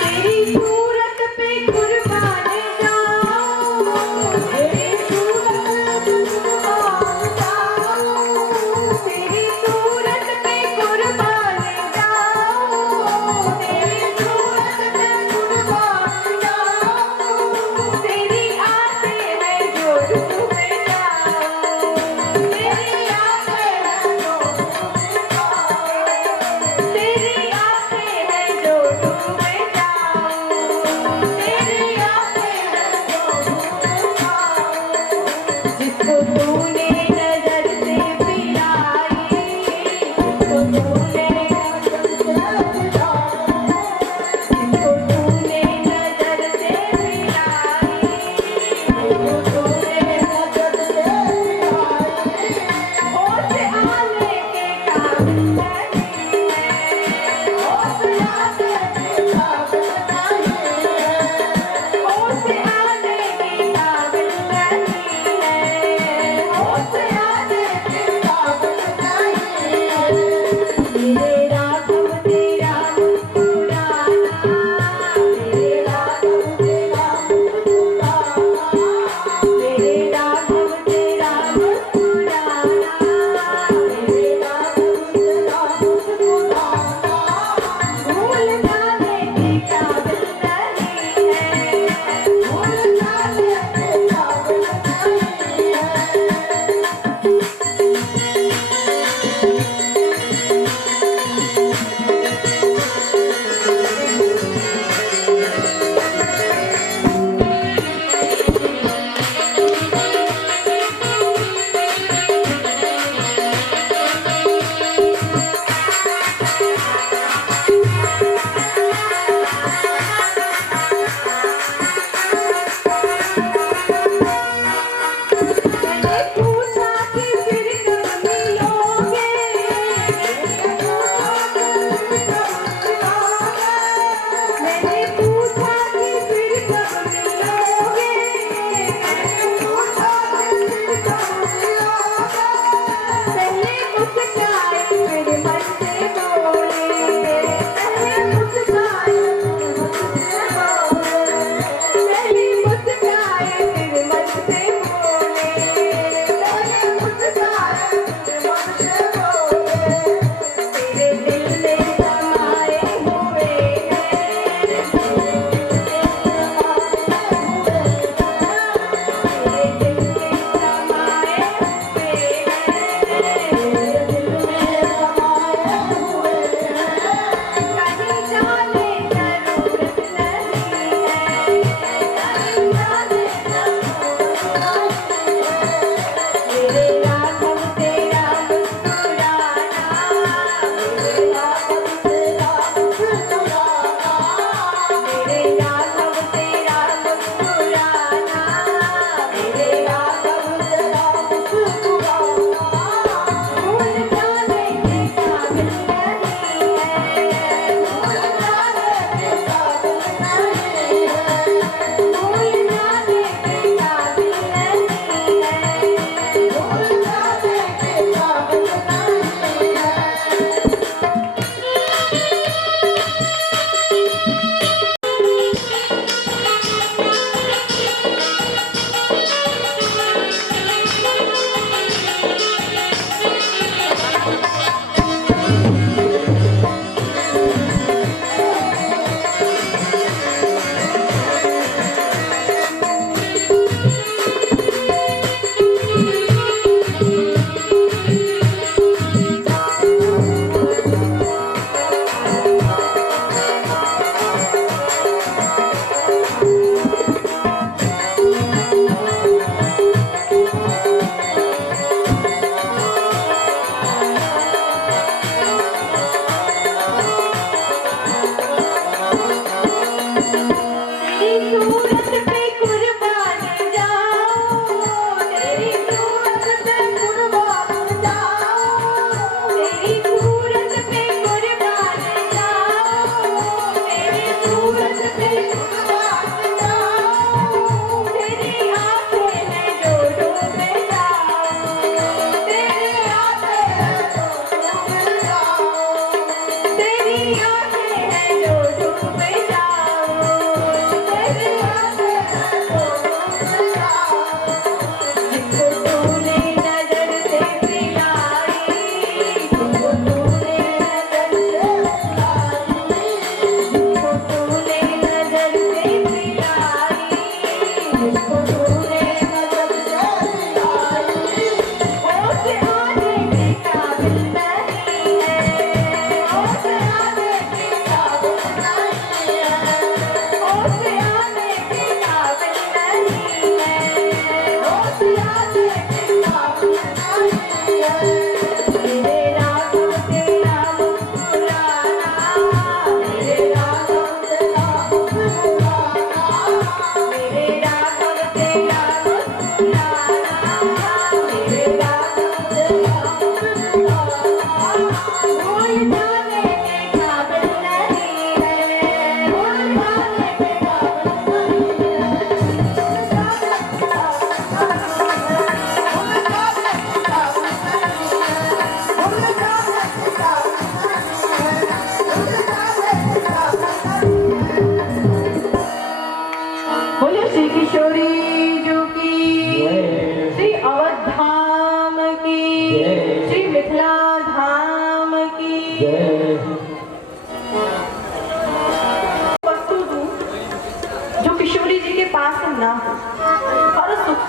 तेरी सूरत पे कुर्बान जाऊं, तेरी सूरत पे कुर्बान जाऊं, तेरी सूरत पे कुर्बान जाऊं, तेरी सूरत पे कुर्बान जाऊं, तेरी आसे है जो डूब जाऊं, तेरी आसे है जो डूब जाऊं, तेरी आसे है जो डूब जाऊं, तेरी आसे है जो डूब जाऊं। जिसको तूने नजर से पिलाई, जिसको तूने नजर से पिलाई, जिसको तूने नजर से पिलाई, जिसको तूने नजर से पिलाई, होश आने के काबिल नहीं है, होश आने के काबिल नहीं है, होश आने के काबिल नहीं है, होश आने के काबिल नहीं है। मेरे राघव तेरा मुस्कुराना, मेरे राघव तेरा मुस्कुराना, मेरे राघव तेरा मुस्कुराना, मेरे राघव तेरा मुस्कुराना, भूल जाने के काबिल नहीं है, भूल जाने के काबिल नहीं है।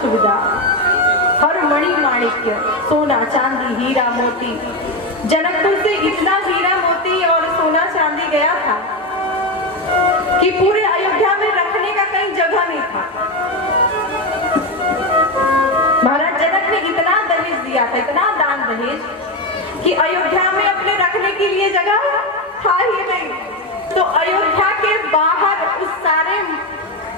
सुविधा, हर मणि माणिक्य, सोना चांदी हीरा मोती। जनकपुर से इतना हीरा मोती और सोना चांदी गया था कि पूरे अयोध्या में रखने का कहीं जगह नहीं था। महाराज जनक ने इतना दहेज दिया था, इतना दान दहेज, कि अयोध्या में अपने रखने के लिए जगह था ही नहीं। तो अयोध्या के बाहर उस सारे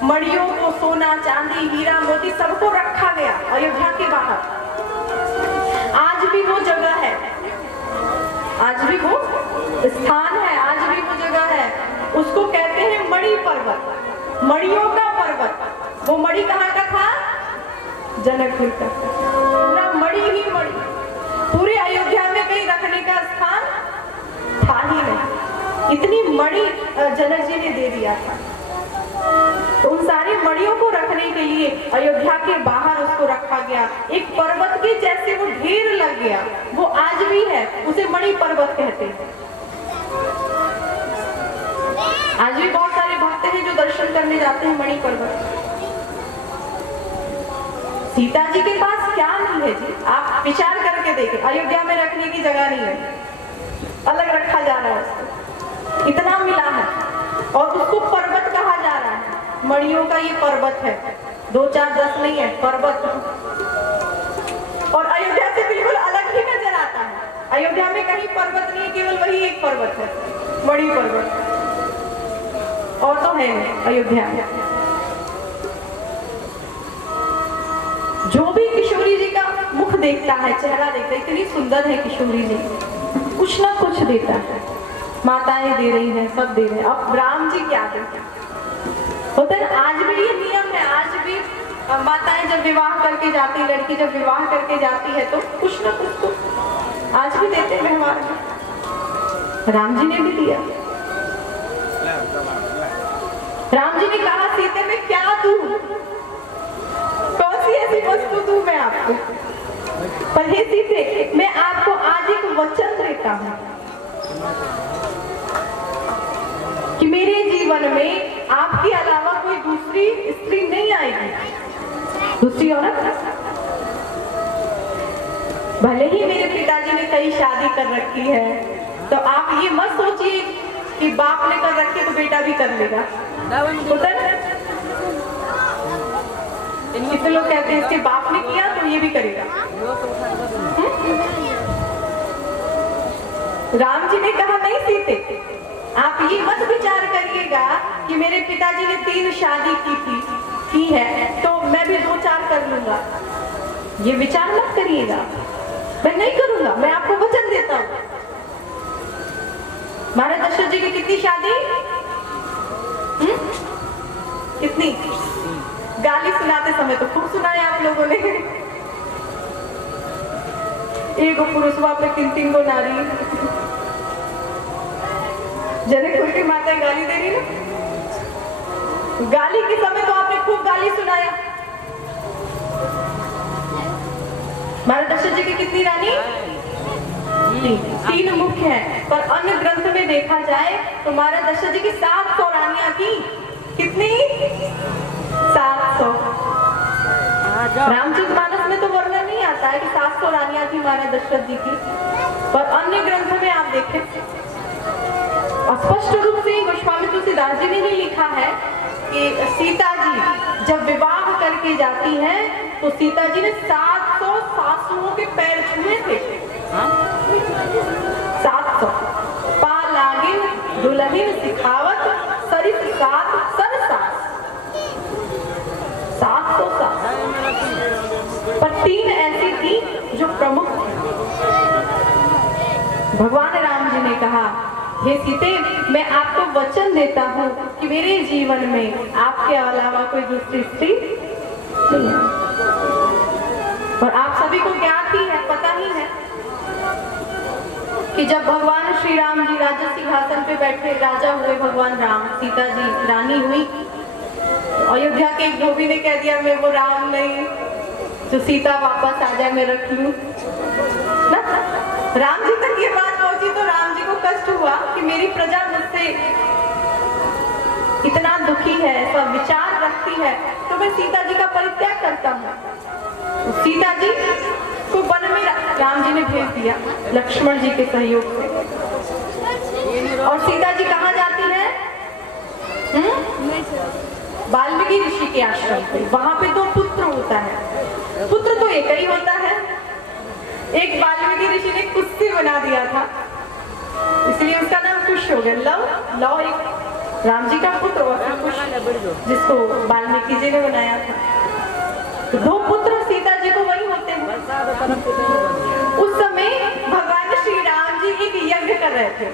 मणियों को, सोना चांदी हीरा मोती सबको रखा गया अयोध्या के बाहर। आज भी वो जगह है, आज भी वो स्थान है, आज भी वो जगह है। उसको कहते हैं मणि पर्वत, मणियों का पर्वत। वो मणि कहाँ का था? जनकपुर का। पूरा मणि ही मणि, पूरे अयोध्या में कहीं रखने का स्थान था ही नहीं। इतनी मणि जनक जी ने दे दिया था। तो उन सारी मणियों को रखने के लिए अयोध्या के बाहर उसको रखा गया। एक पर्वत के जैसे वो ढेर लग गया। वो आज भी है, उसे मणि पर्वत कहते हैं। आज भी बहुत सारे भक्त हैं जो दर्शन करने जाते हैं मणि पर्वत। सीता जी के पास क्या नहीं है जी? आप विचार करके देखें, अयोध्या में रखने की जगह नहीं है, अलग रखा जा रहा है उसको। इतना मिला है और उसको पर्वत कहा जा रहा है। मणियों का ये पर्वत है, 2 4 10 नहीं है, पर्वत। और अयोध्या से बिल्कुल अलग ही नजर आता है। अयोध्या में कहीं पर्वत नहीं है, केवल वही एक पर्वत है, मणि पर्वत, और तो है नहीं अयोध्या में। जो भी किशोरी जी का मुख देखता है, चेहरा देखता है, इतनी सुंदर है किशोरी जी, कुछ ना कुछ देता है। माताएं दे रही हैं, सब दे रहे हैं। अब राम जी क्या देते हैं? होता है, आज भी ये नियम है। आज भी माताएं जब विवाह करके जाती, लड़की जब विवाह करके जाती है तो कुछ ना कुछ तो आज भी देते हैं मेहमान। राम जी ने भी दिया। राम जी ने कहा, सीते में क्या दूं, कौन सी ऐसी वस्तु दूं मैं आपको? पर हे सीते, मैं आपको आज एक वचन देता हूं कि मेरे जीवन में आपके अलावा कोई दूसरी स्त्री नहीं आएगी, दूसरी औरत। भले ही मेरे पिताजी ने कई शादी कर रखी है, तो आप ये मत सोचिए कि बाप ने कर रखी तो बेटा भी कर लेगा। कितने लोग कहते हैं इसके बाप ने किया तो ये भी करेगा। राम जी ने कहा, नहीं सीते, आप ये मत विचार करिएगा कि मेरे पिताजी ने 3 शादी की है तो मैं भी 2 4 कर लूंगा। ये विचार मत करिएगा, मैं नहीं करूंगा, मैं आपको वचन देता हूं। महाराज दशरथ जी की कितनी शादी? कितनी गाली सुनाते समय तो खूब सुनाया आप लोगों ने। एक पुरुषवा पे 3 गो नारी, जनकपुर की माता गाली दे रही ना, गाली के समय तो आपने खूब गाली सुनाया। महाराज दशरथ जी की कितनी रानी? 3 मुख्य हैं, पर अन्य ग्रंथ में देखा जाए तो महाराज दशरथ जी की 700 रानियां थी। कितनी? 700। रामचरितमानस में तो वर्णन नहीं आता है कि 700 रानियां थी महाराज दशरथ जी की, पर अन्य ग्रंथ में आप देखें स्पष्ट रूप से गोस्वामी तुलसीदास जी ने भी लिखा है कि सीता जी जब विवाह करके जाती हैं तो सीता जी ने 700 सासुओं के पैर छुए थे। 700 पा लागिन दुल्हन सिखावत सरित सात सरसास, 700 सास, पर 3 ऐसी थी जो प्रमुख थी। भगवान राम जी ने कहा, हे सीते, मैं आपको वचन देता हूँ कि मेरे जीवन में आपके अलावा कोई दूसरी स्त्री नहीं है। और आप सभी को ज्ञात ही है, पता ही है कि जब भगवान श्री राम जी राजा सिंहासन पे बैठे राजा हुए, भगवान राम, सीता जी रानी हुई, तो अयोध्या के एक धोबी ने कह दिया मैं वो राम नहीं जो सीता वापस आ जाए मैं रख लूं ना। राम जी तक ये बात पहुंची तो राम जी को कष्ट हुआ कि मेरी प्रजा मुझसे इतना दुखी है, ऐसा विचार रखती है, तो मैं सीता जी का परित्याग करता हूँ। तो सीता जी को वन में राम जी ने भेज दिया लक्ष्मण जी के सहयोग से। और सीता जी कहाँ जाती है? वाल्मीकि ऋषि के आश्रम पे। वहां पे तो पुत्र होता है, पुत्र तो एक ही होता है। एक वाल्मीकि ऋषि ने कुत्ते बना दिया था, इसलिए उसका नाम कुश हो गया। लव एक राम जी का पुत्र हुआ कुश, जिसको वाल्मीकि जी ने बनाया था। तो 2 पुत्र सीता जी को वही होते हैं। उस समय भगवान श्री राम जी एक यज्ञ कर रहे थे।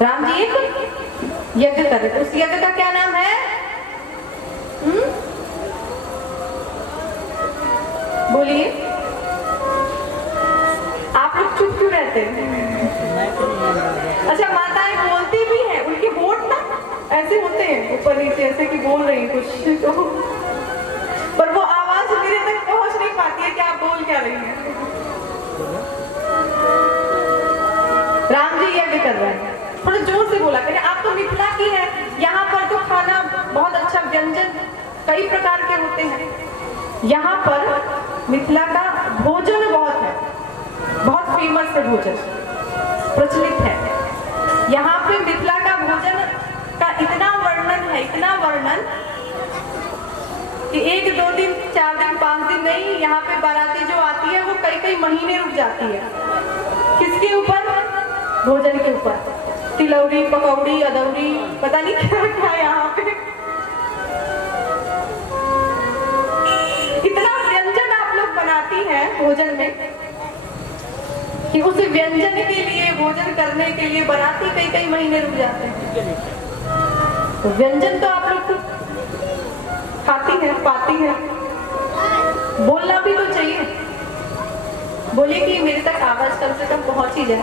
राम जी एक यज्ञ कर रहे थे। उस यज्ञ का क्या नाम है? बोलिए, आप लोग चुप क्यों रहते हैं? अच्छा, माताएं बोलती भी हैं, उनके होठ ना ऐसे होते हैं ऊपर नीचे, ऐसे कि बोल रही कुछ तो, पर वो आवाज मेरे तक पहुंच नहीं पाती है कि आप बोल क्या रही हैं। राम जी यज्ञ कर रहे हैं, थोड़ा जोर से बोला करें। आप तो मिथिला की है, यहाँ पर तो खाना बहुत अच्छा, व्यंजन कई प्रकार के होते हैं। यहाँ पर मिथिला का भोजन बहुत है, बहुत फेमस है, भोजन प्रचलित है। यहाँ पे मिथिला का भोजन का इतना वर्णन है, इतना वर्णन कि 1, 2 दिन, 4 दिन, 5 दिन नहीं, यहाँ पे बाराती जो आती है वो कई महीने रुक जाती है। किसके ऊपर? भोजन के ऊपर। तिलौरी, पकौड़ी, अदौरी, पता नहीं क्या क्या यहाँ पे। इतना व्यंजन आप लोग बनाती हैं भोजन में कि उस व्यंजन के लिए, भोजन करने के लिए बाराती कई महीने रुक जाते हैं। तो व्यंजन तो आप लोग खाती हैं, पाती हैं, बोलना भी तो चाहिए। बोलिए कि मेरे तक आवाज कम से कम पहुंच ही जाए।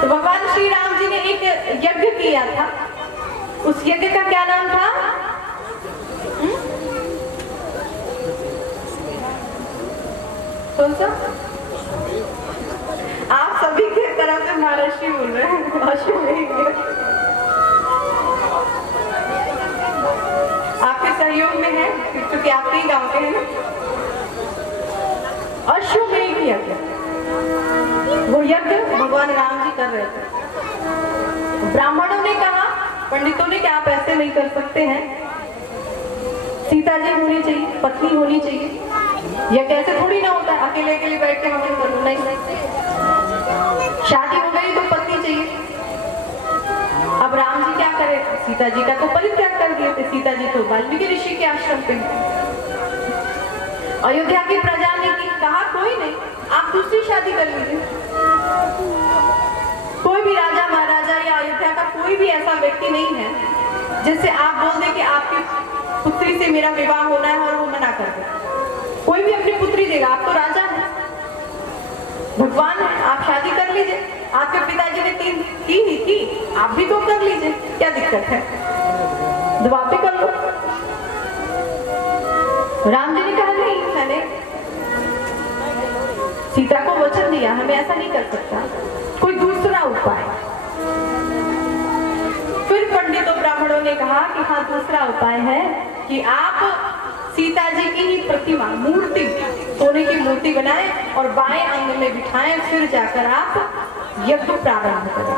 तो भगवान श्री राम जी ने एक यज्ञ किया था। उस यज्ञ का क्या नाम था? कौन सा? आप सभी की तरफ से महाराष्ट्री बोल रहे हैं। आपके सहयोग में है क्योंकि आप ही गांव के हैं ना। अश्वमेध यज्ञ, वो यज्ञ भगवान राम जी कर रहे थे। ब्राह्मणों ने कहा, पंडितों ने, कि आप ऐसे नहीं कर सकते हैं, सीता जी होनी चाहिए, पत्नी होनी चाहिए। यह कैसे थोड़ी ना होता है अकेले अकेले बैठ के हमें करो, नहीं, शादी हो गई तो पत्नी चाहिए। अब राम जी क्या करे? सीता जी का तो परित्याग कर दिए थे। सीता जी तो वाल्मीकि ऋषि के आश्रम पे। अयोध्या की प्रजा ने कहा कोई नहीं, आप दूसरी शादी कर लीजिए। कोई भी राजा महाराजा या अयोध्या का कोई भी ऐसा व्यक्ति नहीं है जैसे आप बोल दें कि आपकी पुत्री से मेरा विवाह होना है और वो मना कर दे। कोई भी अपनी पुत्री देगा, आप तो राजा हैं, भगवान है, आप शादी कर लीजिए। आपके पिताजी ने की ही थी, आप भी तो कर लीजिए, क्या दिक्कत है, दुआ भी कर लो। राम जी ने कहा नहीं, मैंने सीता को वचन दिया, हमें ऐसा नहीं कर सकता, कोई दूसरा उपाय। फिर पंडितों ब्राह्मणों ने कहा कि हाँ, दूसरा उपाय है कि आप सीता जी की ही प्रतिमा, मूर्ति, सोने की मूर्ति बनाएं और बाएं अंग में बिठाएं, फिर जाकर आप यज्ञ प्रारंभ करें।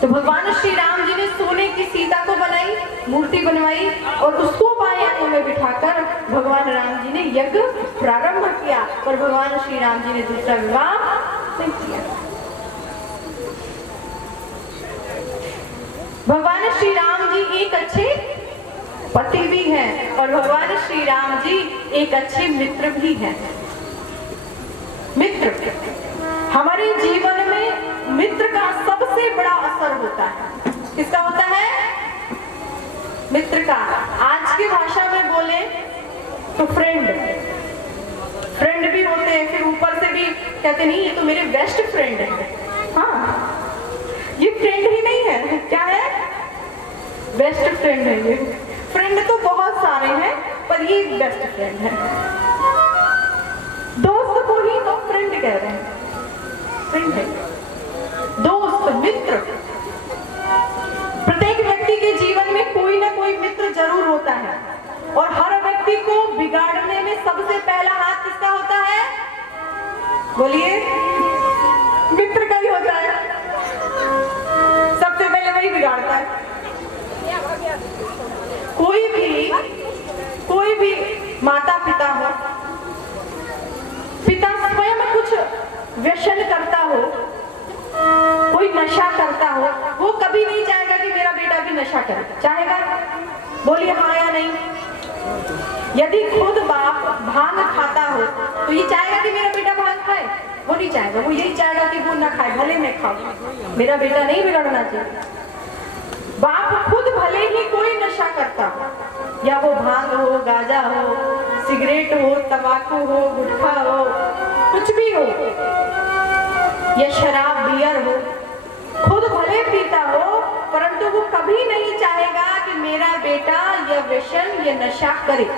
तो भगवान श्री राम जी ने सोने की सीता को बनाई, मूर्ति बनवाई और उसको बाएं अंग में बिठाकर भगवान राम जी ने यज्ञ प्रारंभ किया। और भगवान श्री राम जी ने दूसरा विवाह नहीं किया। भगवान श्री राम जी एक अच्छे पति भी हैं और भगवान श्री राम जी एक अच्छे मित्र भी हैं। मित्र, हमारे जीवन में मित्र का सबसे बड़ा असर होता है। किसका होता है? मित्र का। आज की भाषा में बोले तो फ्रेंड भी होते हैं, फिर ऊपर से भी कहते नहीं ये तो मेरे बेस्ट फ्रेंड है। हाँ, ये फ्रेंड ही नहीं है, क्या है? बेस्ट फ्रेंड है। ये फ्रेंड तो बहुत सारे हैं पर ये बेस्ट फ्रेंड है। दोस्त को ही तो फ्रेंड कह रहे हैं, फ्रेंड है, दोस्त, मित्र। प्रत्येक व्यक्ति के जीवन में कोई ना कोई मित्र जरूर होता है और हर व्यक्ति को बिगाड़ने में सबसे पहला हाथ किसका होता है? बोलिए, मित्र का ही होता है। सबसे पहले वही बिगाड़ता है। कोई भी माता पिता हो, पिता स्वयं कुछ व्यसन करता हो, कोई नशा करता हो, वो कभी नहीं चाहेगा कि मेरा बेटा भी नशा करे। चाहेगा? बोलिए हाँ या नहीं। यदि खुद बाप भांग खाता हो तो ये चाहेगा कि मेरा बेटा भांग खाए? वो नहीं चाहेगा, वो यही चाहेगा कि वो ना खाए, भले मैं खाऊं, मेरा बेटा नहीं बिगड़ना चाहिए। बाप खुद भले ही कोई नशा करता हो, या वो भांग हो, गांजा हो, सिगरेट हो, तंबाकू हो, गुटखा हो, कुछ भी हो, या शराब बियर हो, खुद भले पीता हो, परंतु वो कभी नहीं चाहेगा कि मेरा बेटा यह व्यसन, यह नशा करे।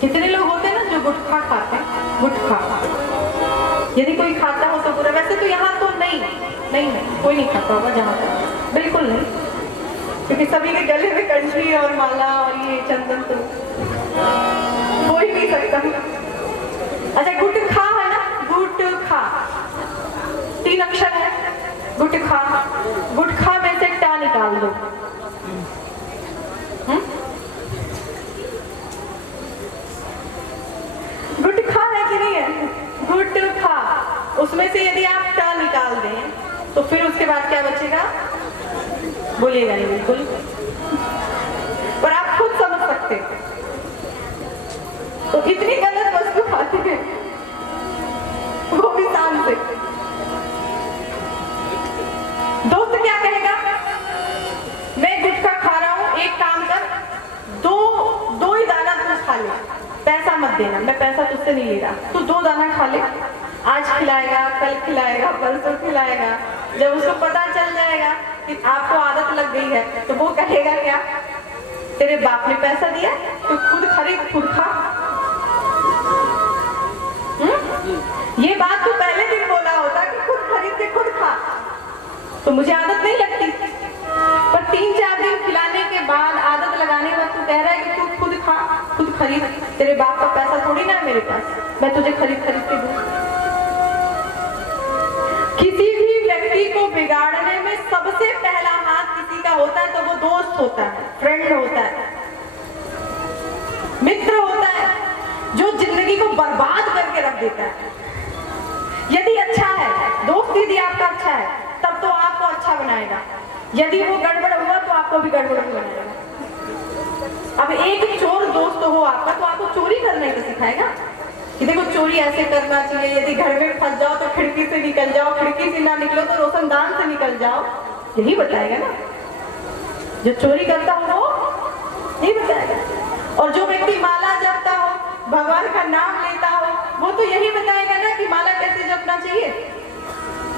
कितने लोग होते हैं ना जो गुटखा खाते हैं, गुटखा। यदि कोई खाता हो तो बुरा, वैसे तो यहाँ तो नहीं कोई नहीं खाता होगा जहाँ तक, बिल्कुल नहीं, क्योंकि सभी के गले में कंठी और माला और ये चंदन तो हो ही नहीं सकता। अच्छा, गुटखा है ना, गुटखा 3 अक्षर है, गुटखा। गुटखा में से टा निकाल दो। गुटखा है कि नहीं है? गुटखा, उसमें से यदि आप टा निकाल दें तो फिर उसके बाद क्या बचेगा? बोलिएगा नहीं बिल्कुल, पर आप खुद समझ सकते हैं। तो इतनी गलत वस्तु खाते हैं, वो भी शान से। दोस्त क्या कहेगा? मैं गुटखा खा रहा हूं, एक काम कर, दो ही दाना तू खा ले, पैसा मत देना, मैं पैसा तुझसे नहीं ले रहा, तू 2 दाना खा ले। आज खिलाएगा, कल खिलाएगा, परसों खिलाएगा। जब उसको पता चल जाएगा कि आपको आदत लग गई है तो वो कहेगा क्या? तेरे बाप ने पैसा दिया तो खुद खरीद, खुद खा। ये बात तो पहले दिन बोला होता कि खुद खरीद के खुद खा, तो मुझे आदत नहीं लगती। पर 3-4 दिन खिलाने के बाद आदत लगाने वक्त तू कह रहा है कि तू खुद खा, खुद खरीद, तेरे बाप का पैसा थोड़ी ना है मेरे पास, मैं तुझे खरीद के दूं। किसी भी व्यक्ति को बिगाड़ने में सबसे पहला हाथ किसी का होता है तो वो दोस्त होता है, फ्रेंड होता है, मित्र होता है, जो जिंदगी को बर्बाद करके रख देता है। यदि अच्छा है दोस्त, यदि आपका अच्छा है तब तो आपको अच्छा बनाएगा, यदि वो गड़बड़ हुआ तो आपको भी गड़बड़ बनाएगा। अब एक चोर दोस्त हो आपका तो आपको चोरी करने का सिखाएगा, कि देखो चोरी ऐसे करना चाहिए, यदि घर में फंस जाओ तो खिड़की से निकल जाओ, खिड़की से ना निकलो तो रोशनदान से निकल जाओ, यही बताएगा ना। जो चोरी करता हो वो यही बताएगा। और जो व्यक्ति माला जपता हो, भगवान का नाम लेता हो, वो तो यही बताएगा ना कि माला कैसे जपना चाहिए।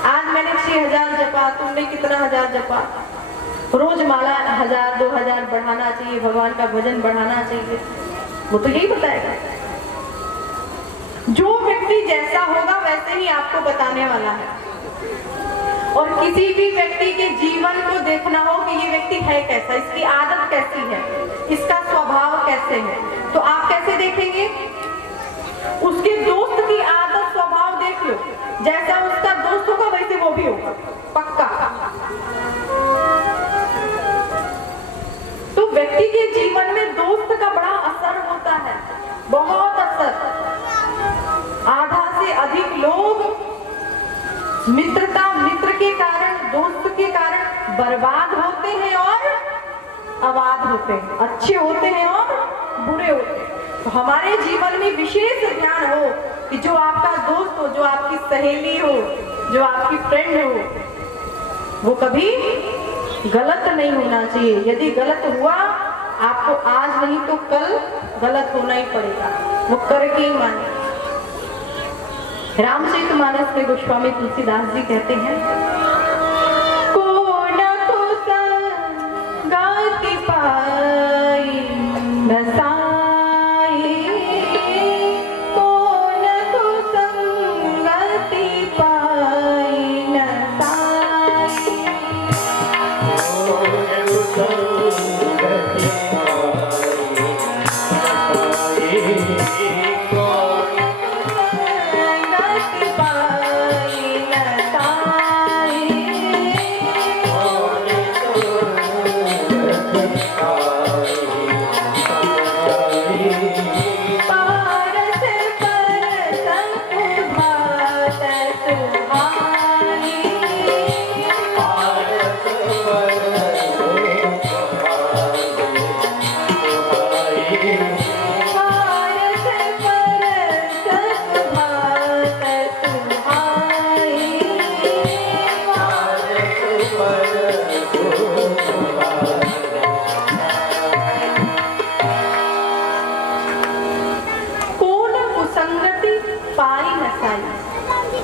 आज मैंने 6000 जपा, तुमने कितना हजार जपा। रोज माला 1000 2000 बढ़ाना चाहिए, भगवान का भजन बढ़ाना चाहिए, वो तो यही बताएगा। जो व्यक्ति जैसा होगा वैसे ही आपको बताने वाला है। और किसी भी व्यक्ति के जीवन को देखना हो कि ये व्यक्ति है कैसा, इसकी आदत कैसी है, इसका स्वभाव कैसे है, तो आप कैसे देखेंगे? उसके दोस्त की आदत स्वभाव देख लो, जैसा उसका दोस्त होगा वैसे वो भी होगा, पक्का। तो व्यक्ति के जीवन में दोस्त का बड़ा असर होता है, बहुत असर। आधा से अधिक लोग मित्र के कारण, दोस्त के कारण बर्बाद होते हैं और आबाद होते हैं, अच्छे होते हैं और बुरे होते हैं। तो हमारे जीवन में विशेष ध्यान हो कि जो आपका दोस्त हो, जो आपकी सहेली हो, जो आपकी फ्रेंड हो, वो कभी गलत नहीं होना चाहिए। यदि गलत हुआ, आपको आज नहीं तो कल गलत होना ही पड़ेगा, वो करके ही माने। रामचरितमानस में गोस्वामी तुलसीदास जी कहते हैं, को न को संगति पाई न साई, को न को संगति पाई न साई।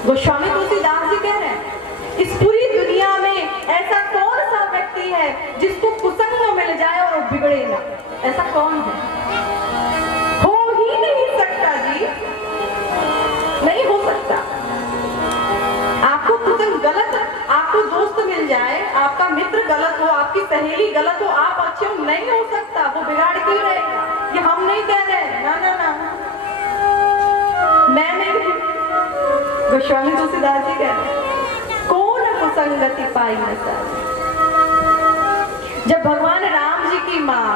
गोस्वामी तुलसीदास जी कह रहे हैं, इस पूरी दुनिया में ऐसा कौन सा व्यक्ति है जिसको कुसंग मिल जाए और बिगड़े ना? ऐसा कौन है? हो ही नहीं सकता जी, नहीं हो सकता। आपको कुसंग गलत, आपको दोस्त मिल जाए, आपका मित्र गलत हो, आपकी सहेली गलत हो, आप अच्छे हो, नहीं हो सकता। वो बिगाड़ क्यों रहेगा? ये हम नहीं कह रहे, ना ना ना, मैं नहीं, गोस्वामी तुलसीदास जी कह रहे हैं, कौन कुसंगति पाई न साई। जब भगवान राम जी की माँ,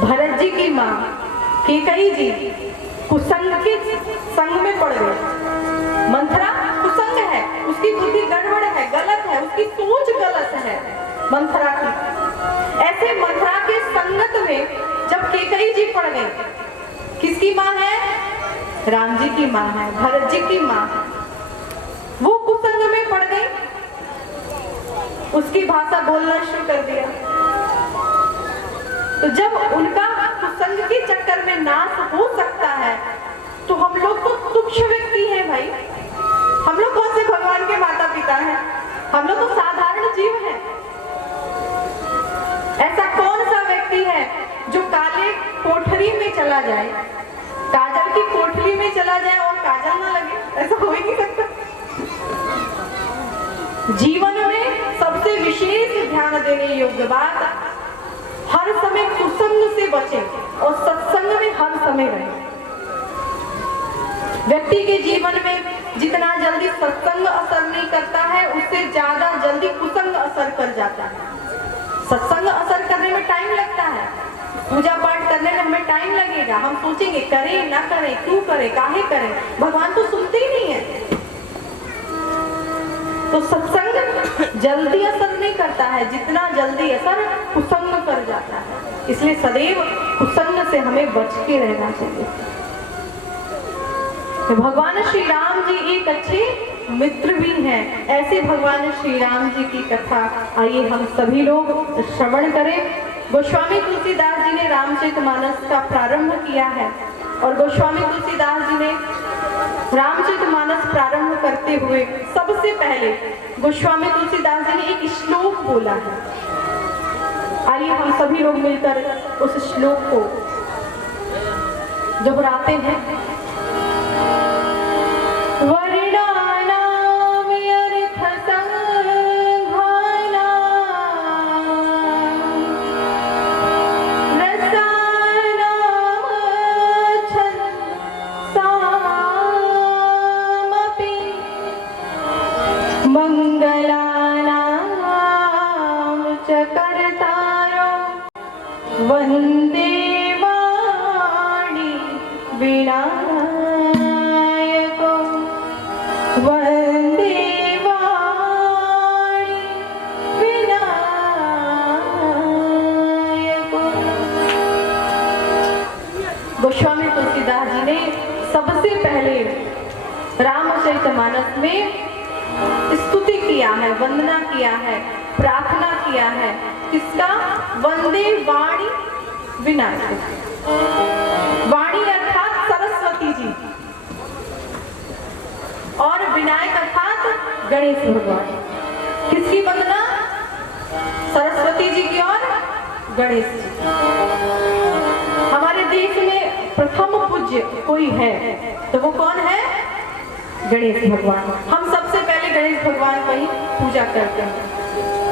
भरत जी की माँ कैकेयी जी कुसंग के संग में पड़ गए। मंथरा कुसंग है, उसकी बुद्धि गड़बड़ है, गलत है, उसकी सोच गलत है मंथरा की। ऐसे मंथरा के संगत में जब कैकेयी जी पड़ गई, किसकी माँ है? राम जी की माँ है, भरत जी की माँ है। वो कुसंग में पड़ गई, उसकी भाषा बोलना शुरू कर दिया। तो जब उनका कुसंग के चक्कर में नाश हो सकता है, तो हम लोग तो तुच्छ व्यक्ति हैं भाई। हम लोग कौन से भगवान के माता पिता हैं? हम लोग तो साधारण जीव हैं। ऐसा कौन सा व्यक्ति है जो काले कोठरी में चला जाए, काजल की कोठरी में चला जाए और काजल ना लगे? ऐसा हो ही नहीं सकता। जीवन में सबसे विशेष ध्यान देने योग्य बात, हर समय कुसंग से बचे और सत्संग में हर समय रहे। व्यक्ति के जीवन में जितना जल्दी सत्संग असर नहीं करता है, उससे ज्यादा जल्दी कुसंग असर कर जाता है। सत्संग असर करने में टाइम लगता है, पूजा पाठ करने में हमें टाइम लगेगा। हम सोचेंगे करें ना करें, क्यों करें, काहे करें, भगवान तो सुनते ही नहीं है। तो सत्संग जल्दी असर नहीं करता है, जितना जल्दी असर कुसंग कर जाता है। इसलिए सदैव कुसंग से हमें बच के रहना चाहिए। तो भगवान श्री राम जी एक अच्छे मित्र भी हैं। ऐसे भगवान श्री राम जी की कथा आइए हम सभी लोग श्रवण करें। गोस्वामी तुलसीदास जी ने रामचरितमानस का प्रारंभ किया है और गोस्वामी तुलसीदास जी ने रामचरितमानस प्रारंभ करते हुए सबसे पहले गोस्वामी तुलसीदास जी ने एक श्लोक बोला है। आइए हम सभी लोग मिलकर उस श्लोक को दोहराते हैं। वंदे वाणी विनायको वंदे वाणी विनायको। गोस्वामी तुलसीदास जी ने सबसे पहले रामचरितमानस में स्तुति किया है, वंदना किया है, प्रार्थना किया है। किसका? वंदे वाणी विनायक। वाणी अर्थात सरस्वती जी और विनायक अर्थात गणेश भगवान। किसकी वंदना? सरस्वती जी की और गणेश जी। हमारे देश में प्रथम पूज्य कोई है तो वो कौन है? गणेश भगवान। हम सबसे पहले गणेश भगवान की पूजा करते हैं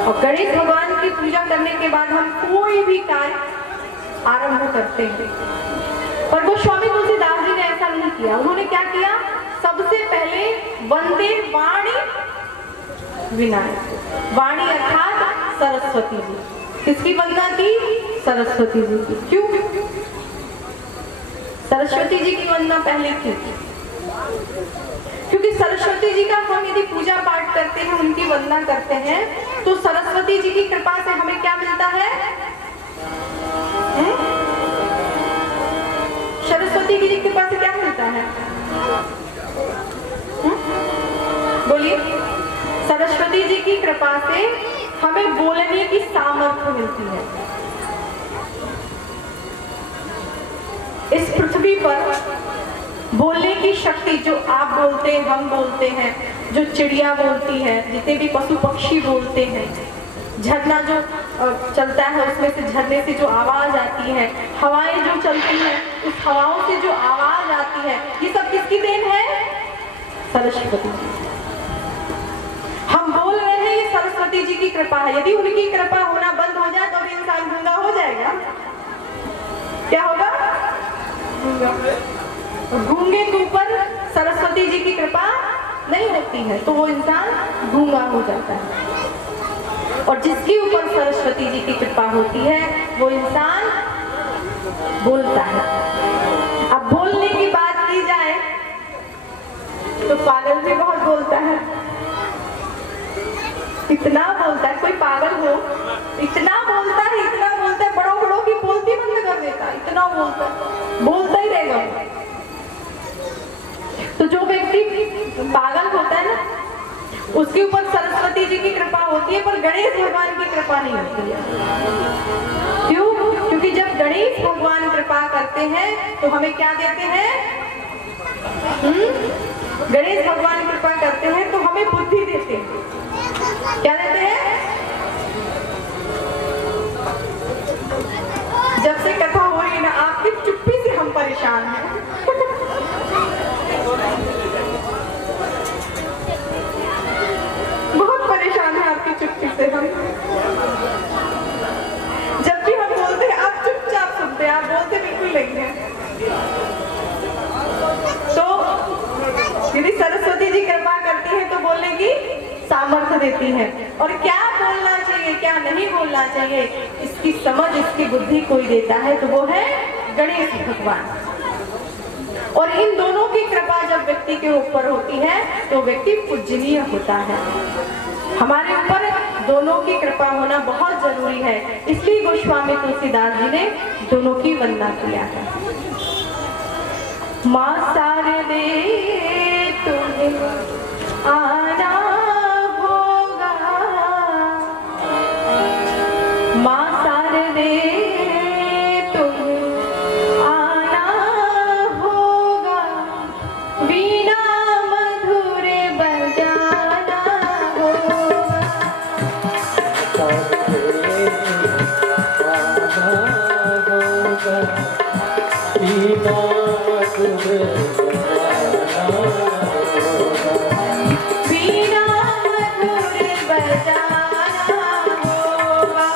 और गणेश भगवान की पूजा करने के बाद हम कोई भी कार्य आरंभ करते हैं। पर गोस्वामी तुलसीदास जी ने ऐसा नहीं किया। उन्होंने क्या किया? सबसे पहले वंदे वाणी विनायक। वाणी अर्थात सरस्वती जी। किसकी वंदना की? सरस्वती जी की। क्यों सरस्वती जी की वंदना पहले की? क्योंकि सरस्वती जी का हम यदि पूजा पाठ करते हैं, उनकी वंदना करते हैं, तो सरस्वती जी की कृपा से हमें क्या मिलता है? सरस्वती जी की कृपा से क्या मिलता है? बोलिए। सरस्वती जी की कृपा से हमें बोलने की सामर्थ्य मिलती है। इस पृथ्वी पर बोलने की शक्ति, जो आप बोलते हैं, हम बोलते हैं, जो चिड़िया बोलती है, जितने भी पशु पक्षी बोलते हैं, झरना जो चलता है उसमें से झरने से जो आवाज आती है, हवाएं जो चलती हैं उस हवाओं से जो आवाज आती है, ये सब किसकी देन है? सरस्वती जी। हम बोल रहे हैं, ये सरस्वती जी की कृपा है। यदि उनकी कृपा होना बंद हो जाए तो भी इंसान गूंगा हो जाएगा। क्या होगा? गूंगे के ऊपर सरस्वती जी की कृपा नहीं होती है तो वो इंसान गूंगा हो जाता है, और जिसके ऊपर सरस्वती जी की कृपा होती है वो इंसान बोलता है। अब बोलने की बात की जाए तो पागल भी बहुत बोलता है। इतना बोलता है, कोई पागल हो इतना बोलता है, इतना बोलता है, बड़ों बड़ों की बोलती बंद कर देता है। इतना बोलता ही रहेगा। तो जो व्यक्ति पागल होता है ना, उसके ऊपर सरस्वती जी की कृपा होती है, पर गणेश भगवान की कृपा नहीं होती है। क्यों? क्योंकि जब गणेश भगवान कृपा करते हैं तो हमें क्या देते हैं? गणेश भगवान कृपा करते हैं तो हमें बुद्धि देते हैं। क्या देते हैं? जब से कथा हो रही है ना, आपकी चुप्पी से हम परेशान हैं। बहुत परेशान है आपकी चुप्पी से हम। जब भी हम बोलते हैं आप चुपचाप सुनते हैं, आप बोलते बिल्कुल नहीं है। तो यदि सरस्वती जी कृपा करती है तो बोलने की सामर्थ्य देती है, और क्या बोलना चाहिए क्या नहीं बोलना चाहिए इसकी समझ, इसकी बुद्धि कोई देता है तो वो है गणेश भगवान। और इन दोनों की कृपा जब व्यक्ति के ऊपर होती है तो व्यक्ति पूजनीय होता है। हमारे ऊपर दोनों की कृपा होना बहुत जरूरी है, इसलिए गोस्वामी तुलसीदास जी ने दोनों की वंदना किया है। माँ शारदे तुम्हें आना होगा, माँ शारदे तुम्हें आना होगा, वीणा मधुर बजाना होगा। वीणा मधुर बजाना होगा,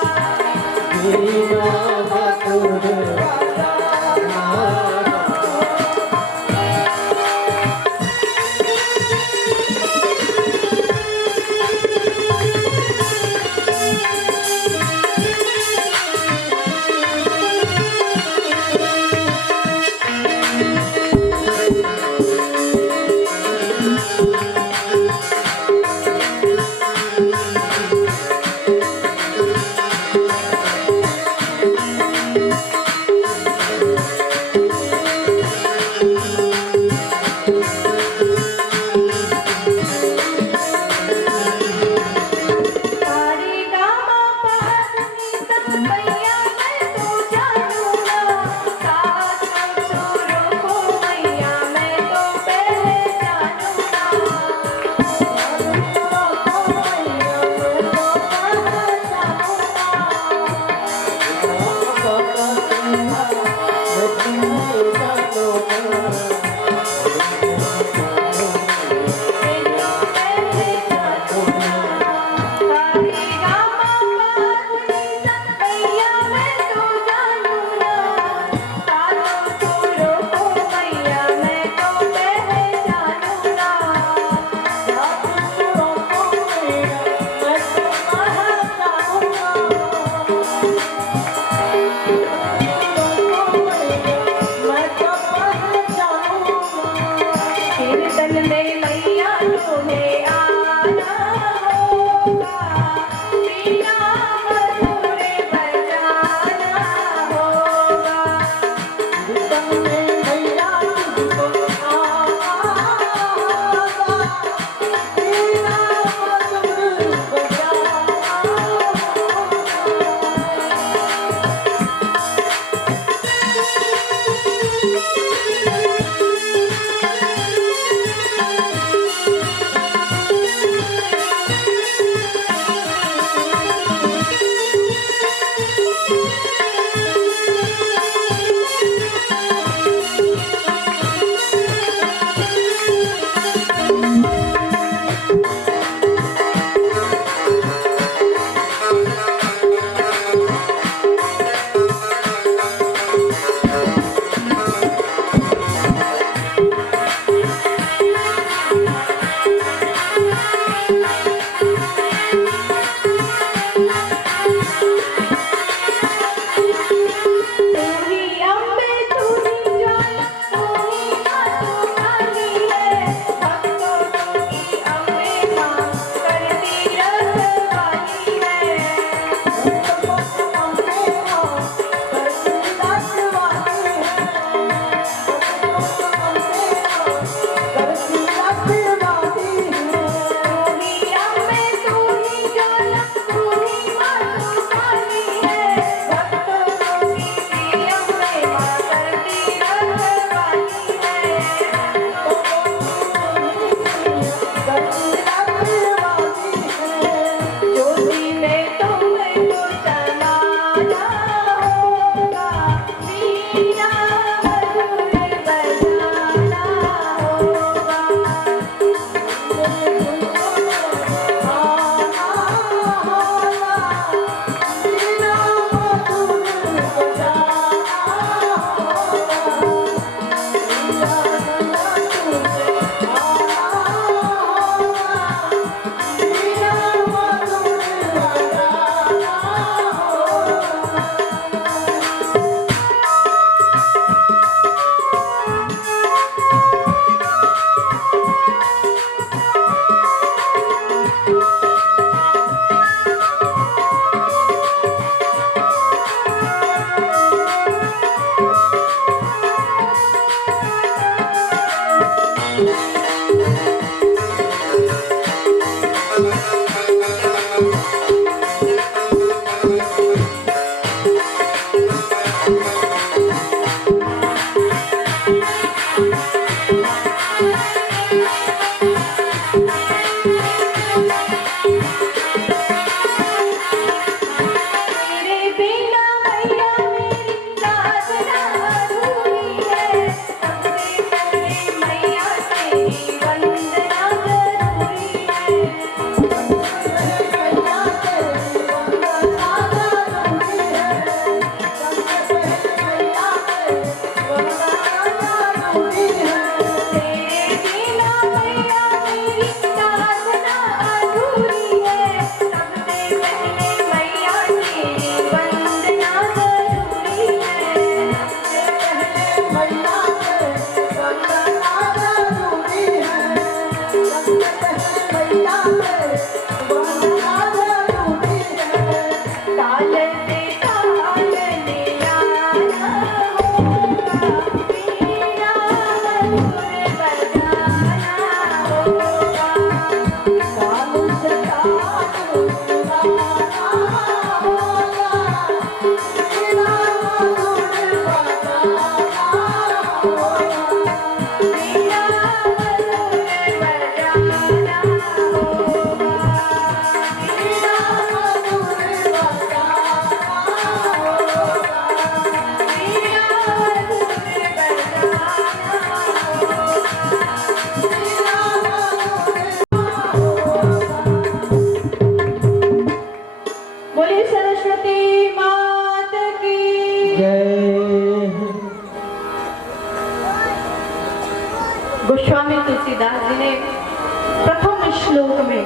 श्लोक में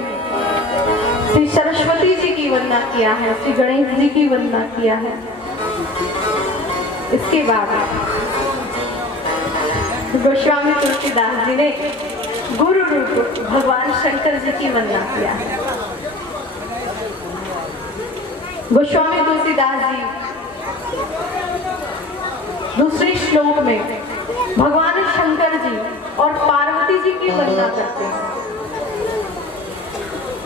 श्री सरस्वती जी की वंदना किया है, श्री गणेश जी की वंदना किया है। इसके बाद गोस्वामी तुलसीदास जी ने गुरु रूप भगवान शंकर जी की वंदना किया है। गोस्वामी तुलसीदास जी दूसरे श्लोक में भगवान शंकर जी और पार्वती जी की वंदना करते हैं।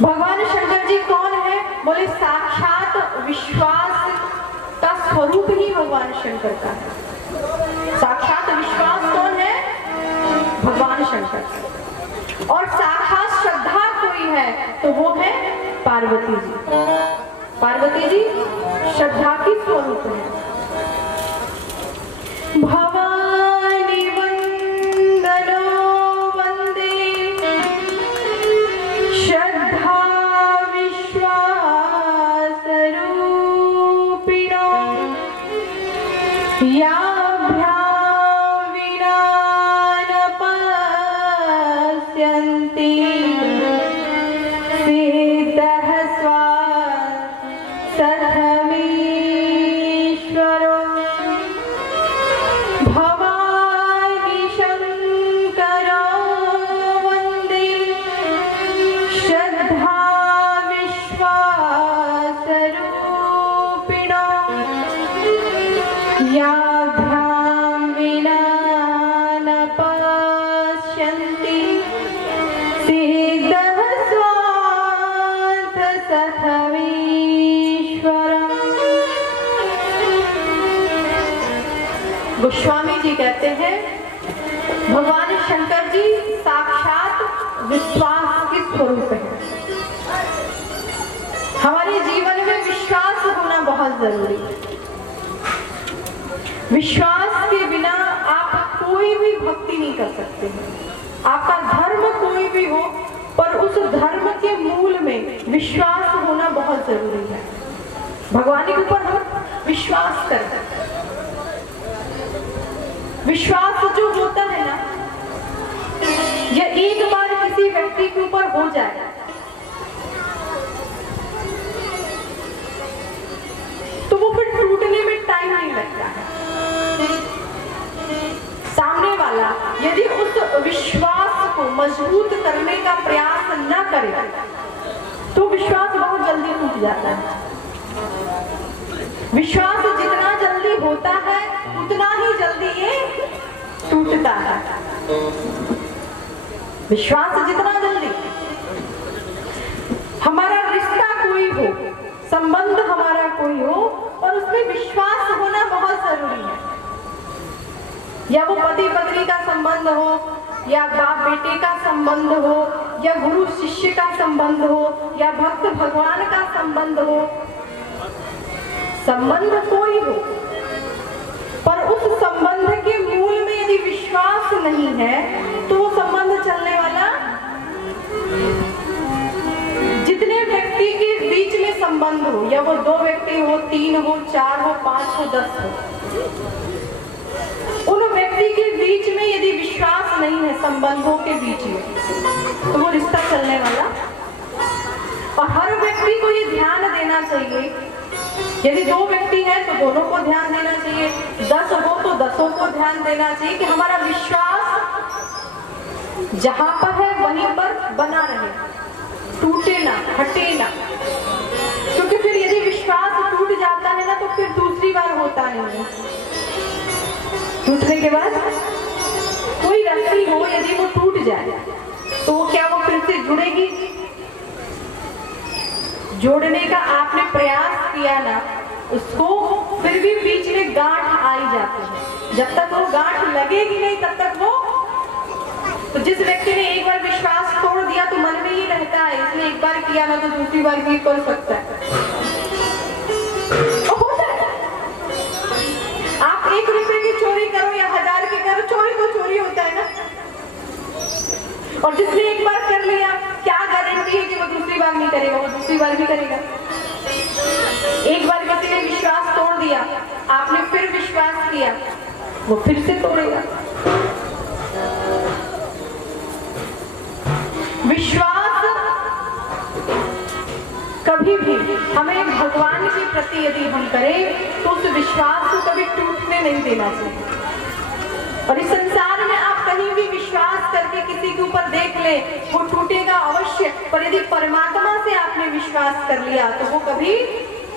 भगवान शंकर जी कौन है? बोले साक्षात विश्वास का स्वरूप ही भगवान शंकर का है। साक्षात विश्वास कौन है? भगवान शंकर। और साक्षात श्रद्धा कोई है तो वो है पार्वती जी। पार्वती जी श्रद्धा की स्वरूप है। भवानी वंदनो वंदे श्रद्धा विश्वास रूपिणो याभ्यां विना न पश्यन्ति सिद्धः स्वार्थमीश्वरो भवानी शंकरो वंदे श्रद्धा विश्वास रूपिणो याभ्यां विना न पश्यन्ति सिद्धः स्वार्थसखमीश्वरम्। गोस्वामी जी कहते हैं भगवान शंकर जी साक्षात विश्वास के स्वरूप है। हमारे जीवन में विश्वास होना बहुत जरूरी है। विश्वास के बिना आप कोई भी भक्ति नहीं कर सकते हैं। आपका धर्म कोई भी हो, पर उस धर्म के मूल में विश्वास होना बहुत जरूरी है। भगवान के ऊपर हम विश्वास करते हैं। विश्वास जो होता है ना, यह एक बार किसी व्यक्ति के ऊपर हो जाए तो वो फिर टूटने में टाइम नहीं लगता है। सामने वाला यदि उस विश्वास को मजबूत करने का प्रयास न करे तो विश्वास बहुत जल्दी टूट जाता है। विश्वास जितना जल्दी होता है उतना ही जल्दी ये टूटता है। विश्वास जितना जल्दी, हमारा रिश्ता कोई हो, संबंध हमारा कोई हो और उसमें विश्वास होना बहुत जरूरी है। या वो पति पत्नी का संबंध हो, या बाप बेटे का संबंध हो, या गुरु शिष्य का संबंध हो, या भक्त भगवान का संबंध हो, संबंध कोई हो, पर उस संबंध के मूल में यदि विश्वास नहीं है तो वो संबंध चलने वाला। जितने व्यक्ति के बीच में संबंध हो, या वो 2 व्यक्ति हो, 3 हो, 4 हो, 5 हो, 10 हो, उन व्यक्ति के बीच में यदि विश्वास नहीं है, संबंधों के बीच में, तो वो रिश्ता चलने वाला। और हर व्यक्ति को ये ध्यान देना चाहिए, यदि 2 व्यक्ति हैं तो दोनों को ध्यान देना चाहिए, 10 हो तो 10 को ध्यान देना चाहिए कि हमारा विश्वास जहां पर है वहीं पर बना रहे, टूटे ना, हटे ना। क्योंकि फिर यदि विश्वास टूट जाता है ना तो फिर दूसरी बार होता नहीं है। टूटने के बाद कोई रस्सी हो, यदि वो टूट जाए तो वो क्या, वो फिर से जुड़ेगी? जोड़ने का आपने प्रयास किया ना, उसको फिर भी बीच में गांठ आ ही जाती है। जब तक वो गांठ लगेगी नहीं तब तक वो, तो जिस व्यक्ति ने एक बार विश्वास तोड़ दिया तो मन में ही रहता है, इसने एक बार किया ना तो दूसरी बार भी कर सकता है। आप 1 रुपए की चोरी करो या 1000 की करो, चोरी तो चोरी होता है ना। और जिसने एक बार कर लिया, क्या गारंटी है कि वो दूसरी बार नहीं करेगा? वो दूसरी बार भी करेगा। एक बार किसी ने विश्वास तोड़ दिया, आपने फिर विश्वास किया, वो फिर से तोड़ेगा। विश्वास कभी भी हमें भगवान के प्रति यदि हम करें तो उस विश्वास को कभी टूटने नहीं देना चाहिए। और इस संसार में आप कहीं भी विश्वास करके किसी के ऊपर देख ले, वो टूटेगा अवश्य, पर यदि परमात्मा से आपने विश्वास कर लिया तो वो कभी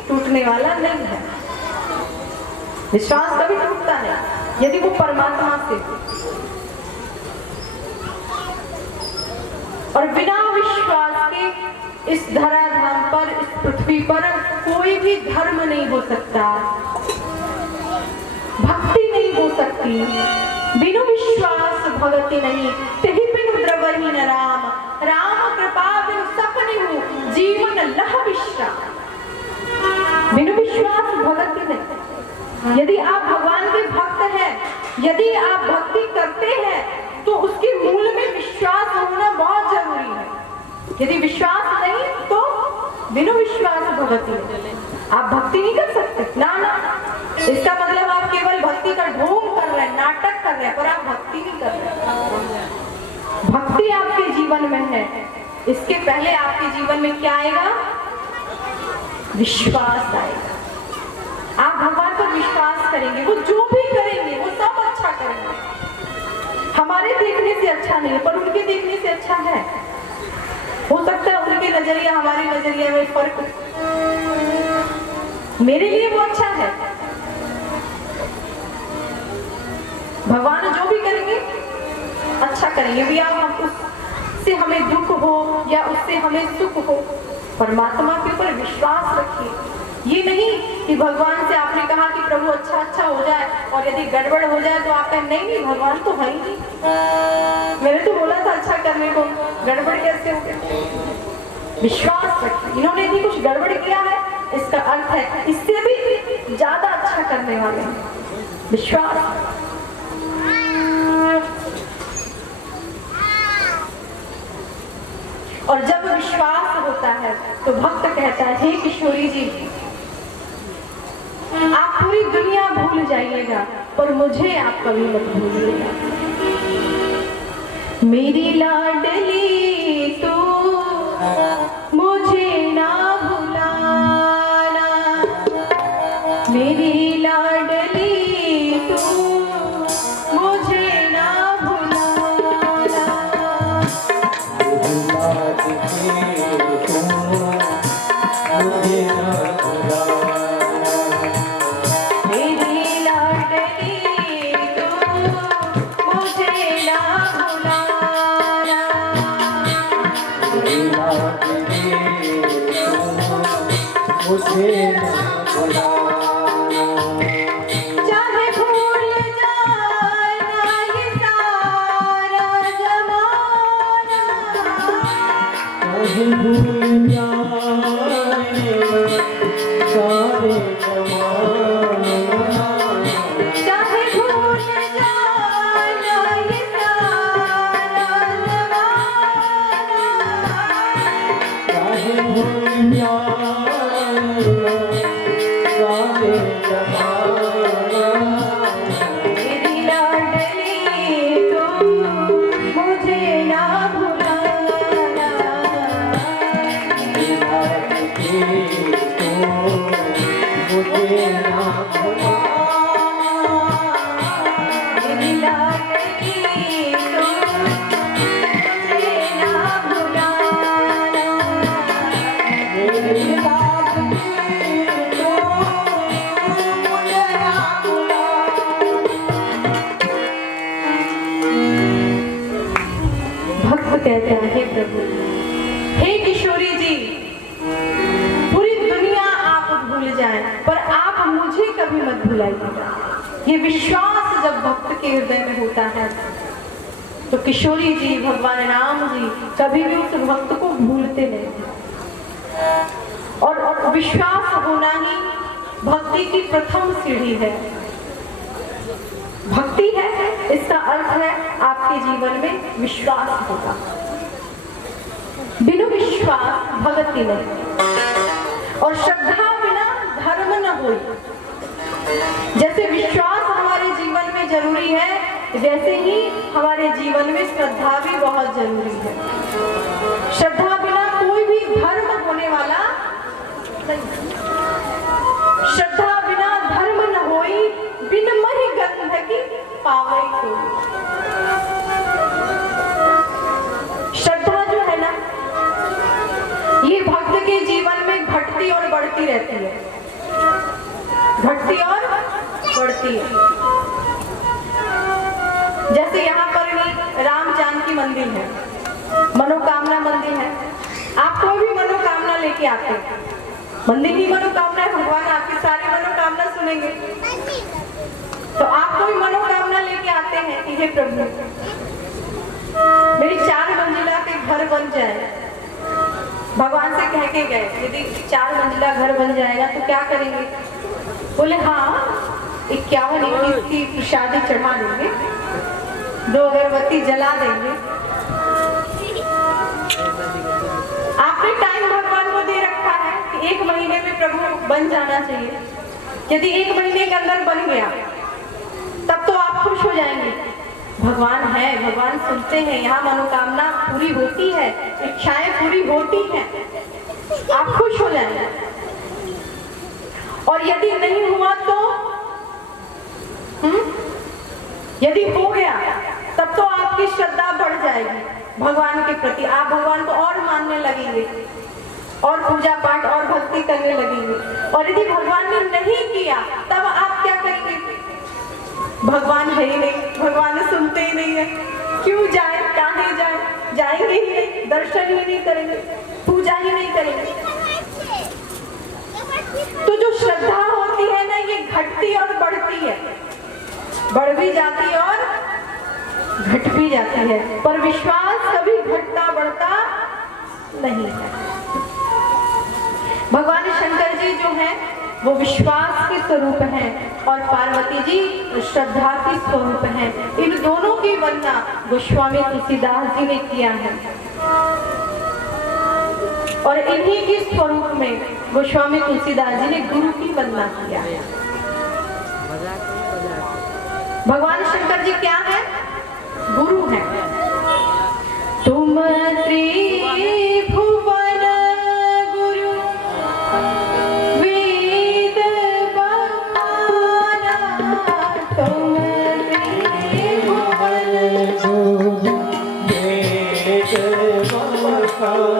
टूटने वाला नहीं है। विश्वास कभी टूटता नहीं यदि वो परमात्मा से। और बिना विश्वास के इस धराधाम पर, इस पृथ्वी पर कोई भी धर्म नहीं हो सकता, भक्ति नहीं हो सकती। बिनु विश्वास भगति नहीं, तेहि बिनु द्रवहि न राम, राम कृपा बिनु सपने हो जीवन लह विश्राम। बिनु विश्वास भगति नहीं। यदि आप भगवान के भक्त हैं, यदि आप भक्ति करते हैं तो उसके मूल में विश्वास होना बहुत जरूरी है। यदि विश्वास नहीं तो बिनु विश्वास भक्ति, आप भक्ति नहीं कर सकते ना ना। इसका मतलब आप केवल भक्ति का ढोंग कर रहे हैं, नाटक कर रहे हैं, पर आप भक्ति नहीं कर रहे। भक्ति आपके जीवन में है, इसके पहले आपके जीवन में क्या आएगा? विश्वास आएगा। आप भगवान पर विश्वास करेंगे, वो जो भी करेंगे वो सब अच्छा करेंगे। हमारे देखने से अच्छा नहीं पर उनके देखने से अच्छा है। हो सकता है उनके नजरिया हमारे नजरिया में फर्क, मेरे लिए वो अच्छा है। भगवान जो भी करेंगे अच्छा करेंगे। भी आप उससे हमें दुख हो या उससे हमें सुख हो, परमात्मा के ऊपर विश्वास रखिए। ये नहीं कि भगवान से आपने कहा कि प्रभु अच्छा अच्छा हो जाए और यदि गड़बड़ हो जाए तो आप कहें नहीं नहीं भगवान तो है ही नहीं, मैंने तो बोला था अच्छा करने को, गड़बड़ कैसे हो गया? विश्वास रखिए। इन्होंने भी कुछ गड़बड़ किया है, इसका अर्थ है इससे भी ज्यादा अच्छा करने वाले हैं। विश्वास। और जब विश्वास होता है तो भक्त कहता है, हे किशोरी जी, आप पूरी दुनिया भूल जाइएगा पर मुझे आप कभी मत भूलिएगा। मेरी लाडली तू मुझे ना भुलाना, मेरी लाडली तू मुझे ना भुलाना। चाहे भूल जाना ये सारा जमाना, चाहे भूल जाए सारे जमाना, चाहे भूल जाना ये सारा जमाना, चाहे भूल जाए सारे जमाना। मेरी लाडली तू मुझे ना भुलाना, मुझे ना भुलाना। मेरी लाडली तू मुझे ना भुलाना, मेरी लाडली तू मुझे ना भुलाना। भक्त कहते हैं, हे प्रभु, हे किशोरी जी, पूरी दुनिया आप भूल जाएं पर आप मुझे कभी मत भुलाइएगा। ये विश्वास जब भक्त के हृदय में होता है तो किशोरी जी, भगवान राम जी कभी भी उस भक्त को भूलते नहीं। और विश्वास होना ही भक्ति की प्रथम सीढ़ी है। भक्ति है इसका अर्थ है आपके जीवन में विश्वास होगा। बिनु विश्वास भक्ति नहीं। और श्रद्धा बिना धर्म न हो। जैसे विश्वास हमारे जीवन में जरूरी है, वैसे ही हमारे जीवन में श्रद्धा भी बहुत जरूरी है। श्रद्धा बिना कोई भी धर्म होने वाला ये भक्त के जीवन में घटती और बढ़ती रहती है, घटती और बढ़ती है। जैसे यहाँ पर ही राम जानकी मंदिर है, मनोकामना मंदिर है। आप कोई भी मनोकामना लेके आते हैं, मंदिर की मनोकामना है, भगवान आपकी सारी मनोकामना सुनेंगे। तो आप कोई मनोकामना लेके आते हैं कि हे प्रभु मेरी 4 मंजिला के घर बन जाए। भगवान से कह के गए यदि 4 मंजिला घर बन जाएगा तो क्या करेंगे? बोले हाँ 51-21 की प्रसादी चढ़ा देंगे, 2 अगरबत्ती जला देंगे। आपने टाइम भगवान को दे रखा है कि 1 महीने में प्रभु बन जाना चाहिए। यदि 1 महीने के अंदर बन गया तब तो आप खुश हो जाएंगे। भगवान है, भगवान सुनते हैं, यहाँ मनोकामना पूरी होती है, इच्छाएं पूरी होती हैं, आप खुश हो जाएंगे। और यदि नहीं हुआ तो यदि हो गया तब तो आपकी श्रद्धा बढ़ जाएगी भगवान के प्रति। आप भगवान को और मानने लगेंगे और पूजा पाठ और भक्ति करने लगेंगे। और यदि भगवान ने नहीं किया तब आप क्या करेंगे? भगवान है ही नहीं, भगवान सुनते ही नहीं है, क्यों जाए, कहाँ जाए, जाएंगे ही नहीं, दर्शन ही नहीं करेंगे, पूजा ही नहीं करेंगे। तो जो श्रद्धा होती है ना ये घटती और बढ़ती है, बढ़ भी जाती है और घट भी जाती है, पर विश्वास कभी घटता बढ़ता नहीं है। भगवान शंकर जी जो हैं वो विश्वास के स्वरूप हैं और पार्वती जी श्रद्धा के स्वरूप हैं। इन दोनों की वंदना गोस्वामी तुलसीदास जी ने किया है और इन्हीं के स्वरूप में गोस्वामी तुलसीदास जी ने गुरु की वंदना किया है। भगवान शंकर जी क्या है? गुरु है। तुम त्रिभुवन गुरु वेद बखाना, तुम त्रिभुवन गुरु वेद बखाना,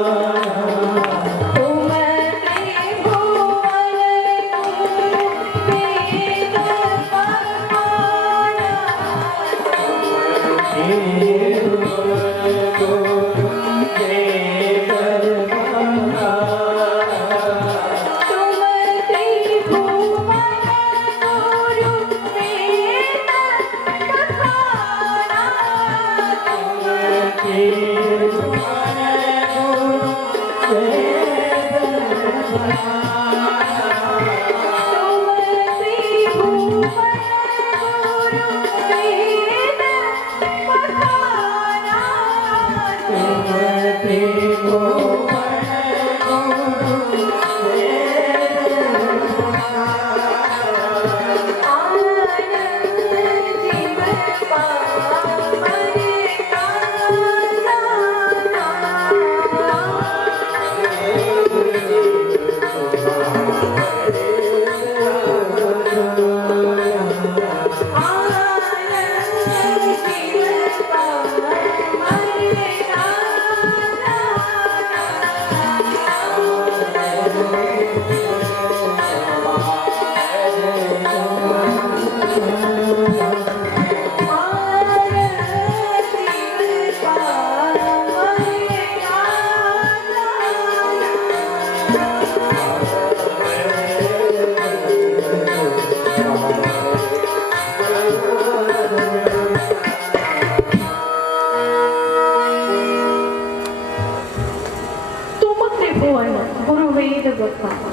तुम त्रिभुवन गुरु वेद बखाना,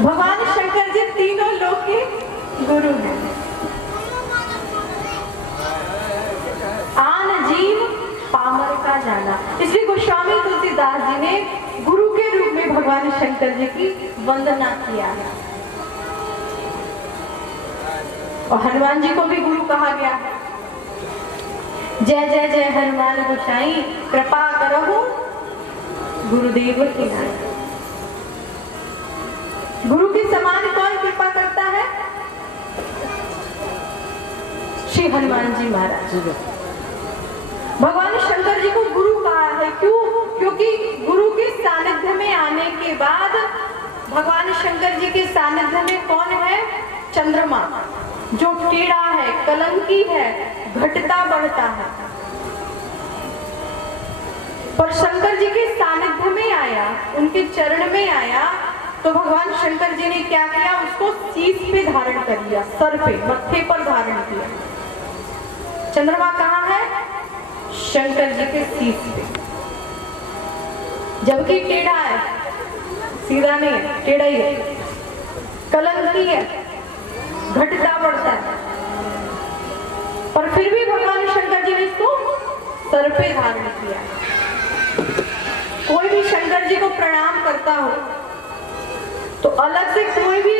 भगवान शंकर जी तीनों लोक के गुरु हैं। आन जीव पामर का जाना, इसलिए गोस्वामी तुलसीदास जी ने गुरु के रूप में भगवान शंकर जी की वंदना किया है। और हनुमान जी को भी गुरु कहा गया है। जय जय जय हनुमान गोसाई, कृपा करहु गुरुदेव की नाई। गुरु के समान कौन कृपा करता है? श्री हनुमान जी महाराज। भगवान शंकर जी को गुरु कहा है, क्यों? क्योंकि गुरु के भगवान शंकर जी के सानिध्य में कौन है? चंद्रमा, जो टेढ़ा है, कलंकी है, घटता बढ़ता है। पर शंकर जी के सानिध्य में आया, उनके चरण में आया, तो भगवान शंकर जी ने क्या किया? उसको शीश पे धारण कर लिया, सर पे, मत्थे पर धारण किया। चंद्रमा कहाँ है? शंकर जी के शीश पे। जबकि टेढ़ा है, सीधा नहीं है, टेढ़ा ही है, कलंकी है, घटता बढ़ता है, पर फिर भी भगवान शंकर जी ने इसको सर पे धारण किया। कोई भी शंकर जी को प्रणाम करता हो तो अलग से कोई भी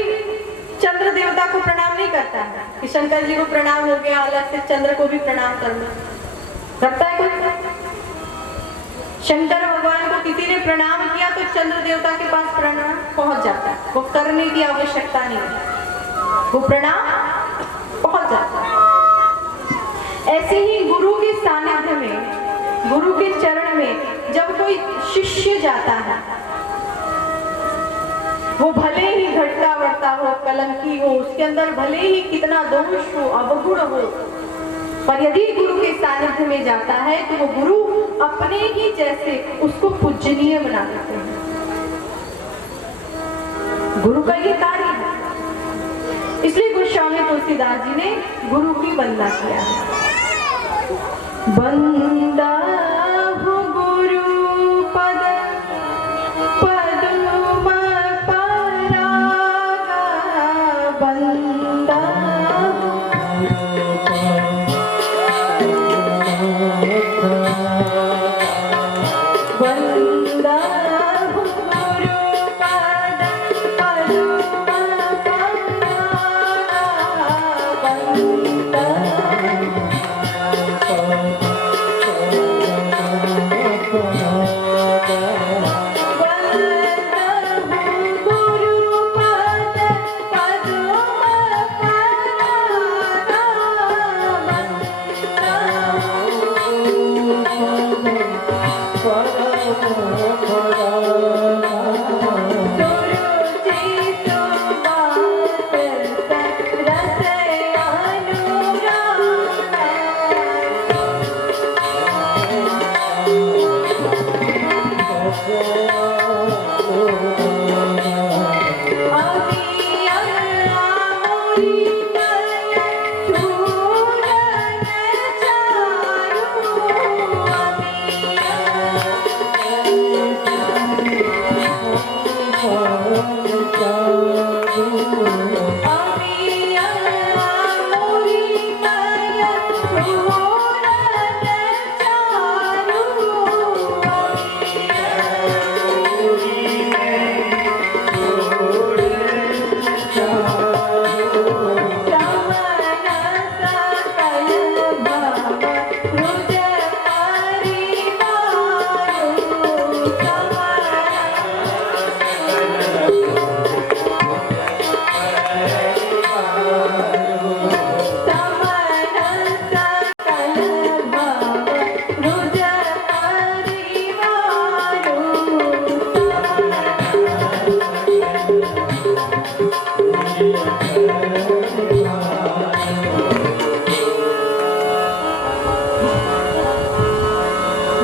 चंद्र देवता को प्रणाम नहीं करता है कि शंकर जी को प्रणाम हो गया, अलग से चंद्र को भी प्रणाम करना करता है कोई? शंकर भगवान को किसी ने प्रणाम किया तो चंद्र देवता के पास प्रणाम पहुंच जाता है, वो करने की आवश्यकता नहीं, वो प्रणाम पहुंच जाता है। ऐसे ही गुरु के सानिध्य में, गुरु के चरण में जब कोई शिष्य जाता है, वो भले ही घटता बढ़ता हो, कलंकी हो, उसके अंदर भले ही कितना दोष हो, अवगुण हो, पर यदि गुरु के सानिध्य में जाता है तो वो गुरु अपने ही जैसे उसको पूजनीय बना देते हैं। गुरु का ये कार्य है, इसलिए गोस्वामी तुलसीदास जी ने गुरु की वंदना किया है। वंदा हो गुरु पद पदुम परागा, वंदा वंदा हो गुरु पद पदुम परागा, वंदा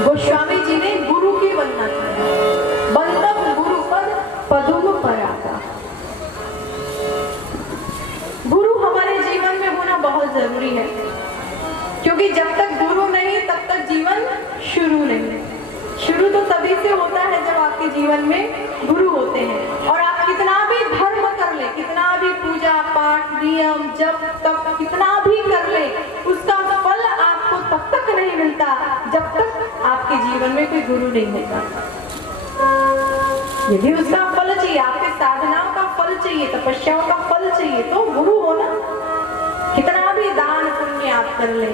गोस्वामी जी ने गुरु की वंदना की, बंदम गुरु पद पदुम परागा। गुरु हमारे जीवन में होना बहुत जरूरी है, क्योंकि जब तक गुरु नहीं तब तक जीवन शुरू नहीं। शुरू तो तभी से होता है जब आपके जीवन में गुरु होते हैं। और आप कितना भी धर्म कर ले, कितना भी पूजा पाठ नियम जब तब कितना भी कर ले, उसका फल आपको तब तक नहीं मिलता जब तक आपके जीवन में कोई गुरु नहीं होता। यदि उसका फल चाहिए, आपके साधनाओं का फल चाहिए, तपस्याओं का फल चाहिए, तो गुरु होना। कितना भी दान पुण्य आप कर ले,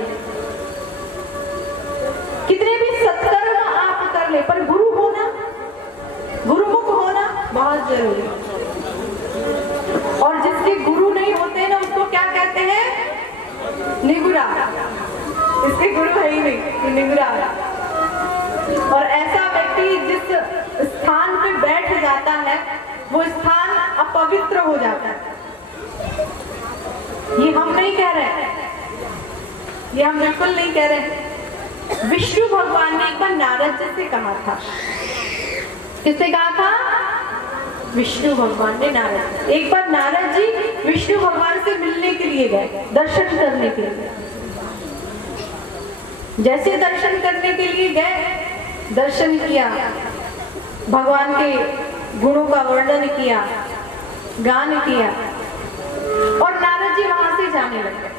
कितने भी सत्कर्म आप कर ले, पर गुरु होना, गुरुमुख होना बहुत जरूरी है। और जिसके गुरु नहीं होते ना, उसको क्या कहते हैं? निगुरा। इसके गुरु है ही नहीं, निगुरा। और ऐसा व्यक्ति जिस स्थान पे बैठ जाता है वो स्थान अपवित्र हो जाता है। ये हम नहीं कह रहे, ये हम बिल्कुल नहीं कह रहे। विष्णु भगवान ने एक बार नारद जी से कहा था। किससे कहा था? विष्णु भगवान ने नारद। एक बार नारद जी विष्णु भगवान से मिलने के लिए गए, दर्शन करने के लिए। जैसे दर्शन करने के लिए गए, दर्शन किया, भगवान के गुणों का वर्णन किया, गान किया और नारद जी वहां से जाने लगे।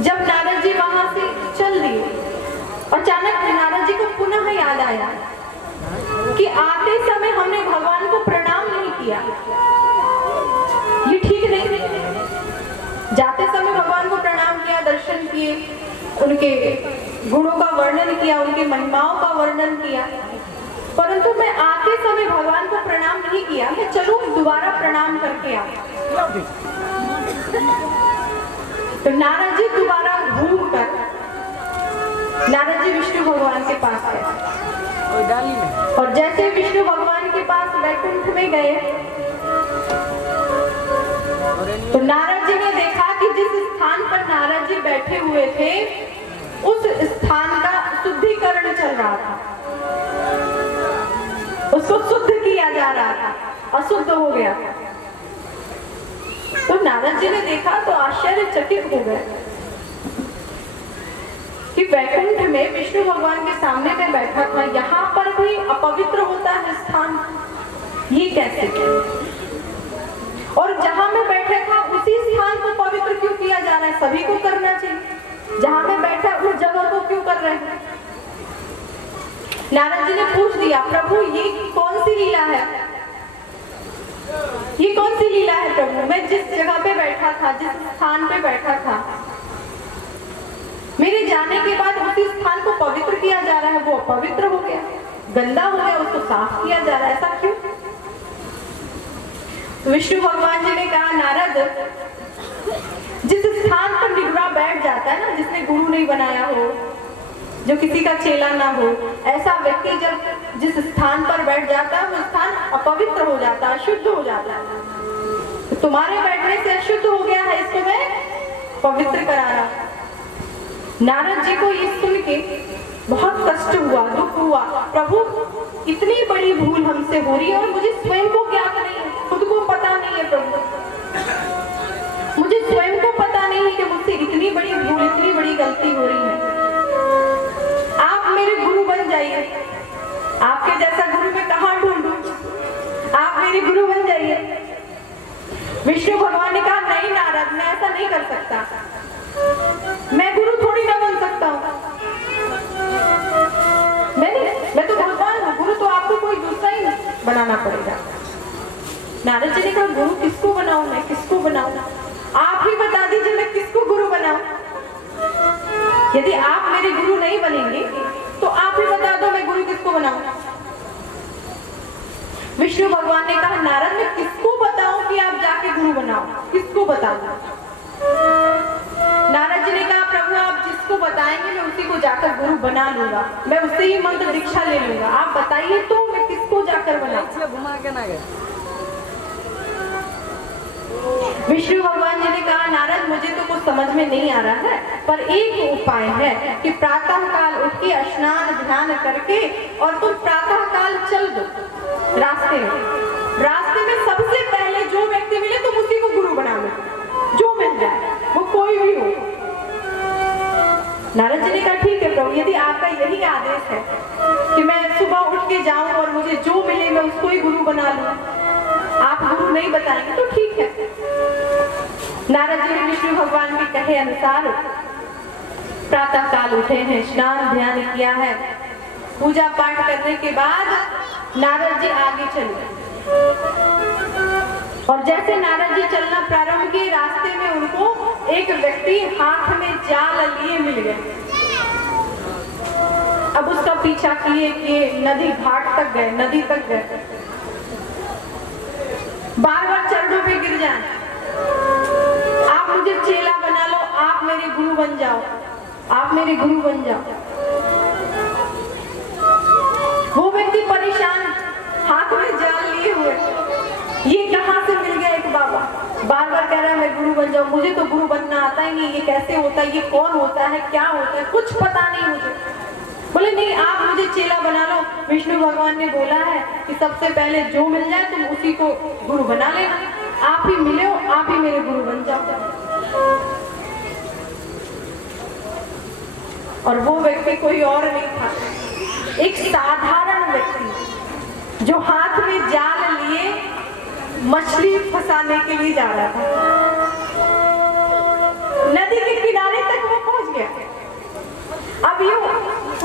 जब नारद जी वहां से चल दिए, अचानक नारद जी को पुनः याद आया कि आते समय हमने भगवान को प्रणाम नहीं किया, ये ठीक नहीं। जाते समय भगवान को प्रणाम किया, दर्शन किए, उनके गुणों का वर्णन किया, उनकी महिमाओं का वर्णन किया, परंतु मैं आते समय भगवान को प्रणाम नहीं किया। मैं चलूं दोबारा प्रणाम करके आ। तो नारद जी दोबारा घूम कर नारद जी विष्णु भगवान के पास गए और जैसे विष्णु भगवान के पास वैकुंठ में गए तो नारद जी ने देखा कि जिस स्थान पर नारद जी बैठे हुए थे उस स्थान का शुद्धिकरण चल रहा था, उसको शुद्ध किया जा रहा था, अशुद्ध हो गया। तो नारद जी ने देखा तो आश्चर्यचकित हो गए कि वैकुंठ में विष्णु भगवान के सामने में बैठा था, यहाँ पर भी अपवित्र होता है स्थान, ये कैसे? और जहां मैं बैठा था उसी स्थान को पवित्र क्यों किया जा रहा है? सभी को करना चाहिए, जहां मैं बैठा उस जगह को क्यों कर रहे हैं? नारद जी ने पूछ दिया, प्रभु ये कौन सी लीला है? ये कौन सी लीला है प्रभु? मैं जिस जगह पे बैठा था, जिस स्थान पे बैठा था, मेरे जाने के बाद उसी स्थान को पवित्र किया जा रहा है, वो अपवित्र हो गया, गंदा हो गया, उसको साफ किया जा रहा है, ऐसा क्यों? तो विष्णु भगवान जी ने कहा, नारद, जिस स्थान पर निगुरा बैठ जाता है ना, जिसने गुरु नहीं बनाया हो, जो किसी का चेला ना हो, ऐसा व्यक्ति जब जिस स्थान पर बैठ जाता है वो स्थान अपवित्र हो जाता है, अशुद्ध हो जाता है। तो तुम्हारे बैठने से अशुद्ध हो गया है, इसको मैं पवित्र करा रहा। नारद जी को ये सुन के बहुत कष्ट हुआ, दुख हुआ, प्रभु इतनी बड़ी भूल हमसे हो रही है और मुझे स्वयं को ज्ञात नहीं है, खुद को पता नहीं है प्रभु, मुझे स्वयं को पता नहीं है कि मुझसे इतनी बड़ी भूल, इतनी बड़ी गलती हो रही है। आप मेरे गुरु बन जाइए, आपके जैसा गुरु मैं कहाँ ढूंढूं, आप मेरे गुरु बन जाइए। विष्णु भगवान ने कहा, नहीं नारद, मैं ऐसा नहीं कर सकता, मैं गुरु थोड़ी ना बन सकता हूँ, मैं तो भगवान हूँ, गुरु तो आपको कोई दूसरा ही बनाना पड़ेगा। नारद जी ने कहा, गुरु किसको बनाऊं, मैं किसको बनाऊं? आप ही बता दीजिए मैं किसको गुरु बनाऊं? यदि आप मेरे गुरु नहीं बनेंगे तो आप ही बता दो मैं गुरु किसको बनाऊं? विष्णु भगवान ने कहा, नारद, मैं किसको बताऊं कि आप जाके गुरु बनाओ, किसको बताऊं? नारद जी ने कहा, प्रभु आप जिसको बताएंगे मैं उसी को जाकर गुरु बना लूंगा, मैं उससे ही मंत्र दीक्षा ले लूंगा, आप बताइए तो मैं किसको जाकर बनाऊं? घुमा के ना गए। विष्णु भगवान जी ने कहा, नारद, मुझे तो कुछ समझ में नहीं आ रहा है, पर एक उपाय है कि प्रातः काल उठ के स्नान ध्यान करके और तुम प्रातः काल चल दो रास्ते में सबसे पहले जो व्यक्ति मिले तुम उसी को गुरु बना लो, जो मिल जाए, वो कोई भी हो। नारद जी ने कहा, ठीक है प्रभु, यदि आपका यही आदेश है कि मैं सुबह उठ के जाऊं और मुझे जो मिले मैं उसको ही गुरु बना लूं, आप गुरु नहीं बताएंगे तो ठीक है। नारद जी ने विष्णु भगवान के कहे अनुसार प्रातः काल उठे हैं, स्नान ध्यान किया है, पूजा पाठ करने के बाद नारद जी आगे चले और जैसे नारद जी चलना प्रारंभ किए, रास्ते में उनको एक व्यक्ति हाथ में जाल लिए मिल गए। अब उसका पीछा किए नदी घाट तक गए, नदी तक गए, बार बार चरणों पे गिर जाए, आप मुझे चेला बना लो, आप मेरे गुरु बन जाओ, आप मेरे गुरु बन जाओ। वो व्यक्ति परेशान, हाथ में जाल लिए बन जाओ, मुझे तो गुरु बनना आता ही नहीं, ये कैसे होता है, ये कौन होता है, क्या होता है, कुछ पता नहीं मुझे। बोले नहीं, आप मुझे चेला बना लो। विष्णु भगवान ने बोला है कि सबसे पहले जो मिल जाए तुम उसी को गुरु बना लेना, आप ही मिले हो, आप ही मेरे गुरु बन जाओ। और वो व्यक्ति कोई और नहीं था, एक साधारण व्यक्ति जो हाथ में जाल लिए मछली फंसाने के लिए जा रहा था। नदी के किनारे तक वो पहुंच गया। अब ये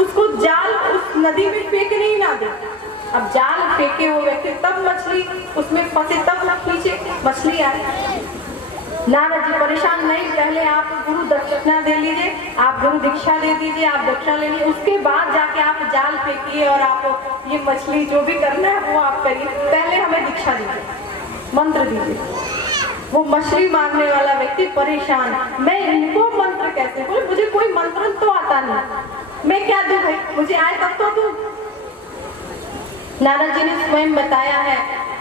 उसको जाल उस नदी में फेंकने ही ना दे। अब जाल फेंके वो व्यक्ति, तब मछली उसमें फंसे, तब खींचे मछली आए। नारद जी परेशान, नहीं पहले आप गुरु दक्षिणा दे लीजिए, आप गुरु दीक्षा दे दीजिए, आप दक्षिणा ले लीजिए, उसके बाद जाके आप जाल फेंकिए और आप ये मछली जो भी करना है वो आप करिए, पहले हमें दीक्षा दीजिए, मंत्र दीजिए। वो मछली मारने वाला व्यक्ति परेशान, मैं इनको मंत्र कैसे, बोले मुझे कोई मंत्र तो आता नहीं, मैं क्या दूं भाई, मुझे आए तब तो दूं। नारद जी ने स्वयं बताया है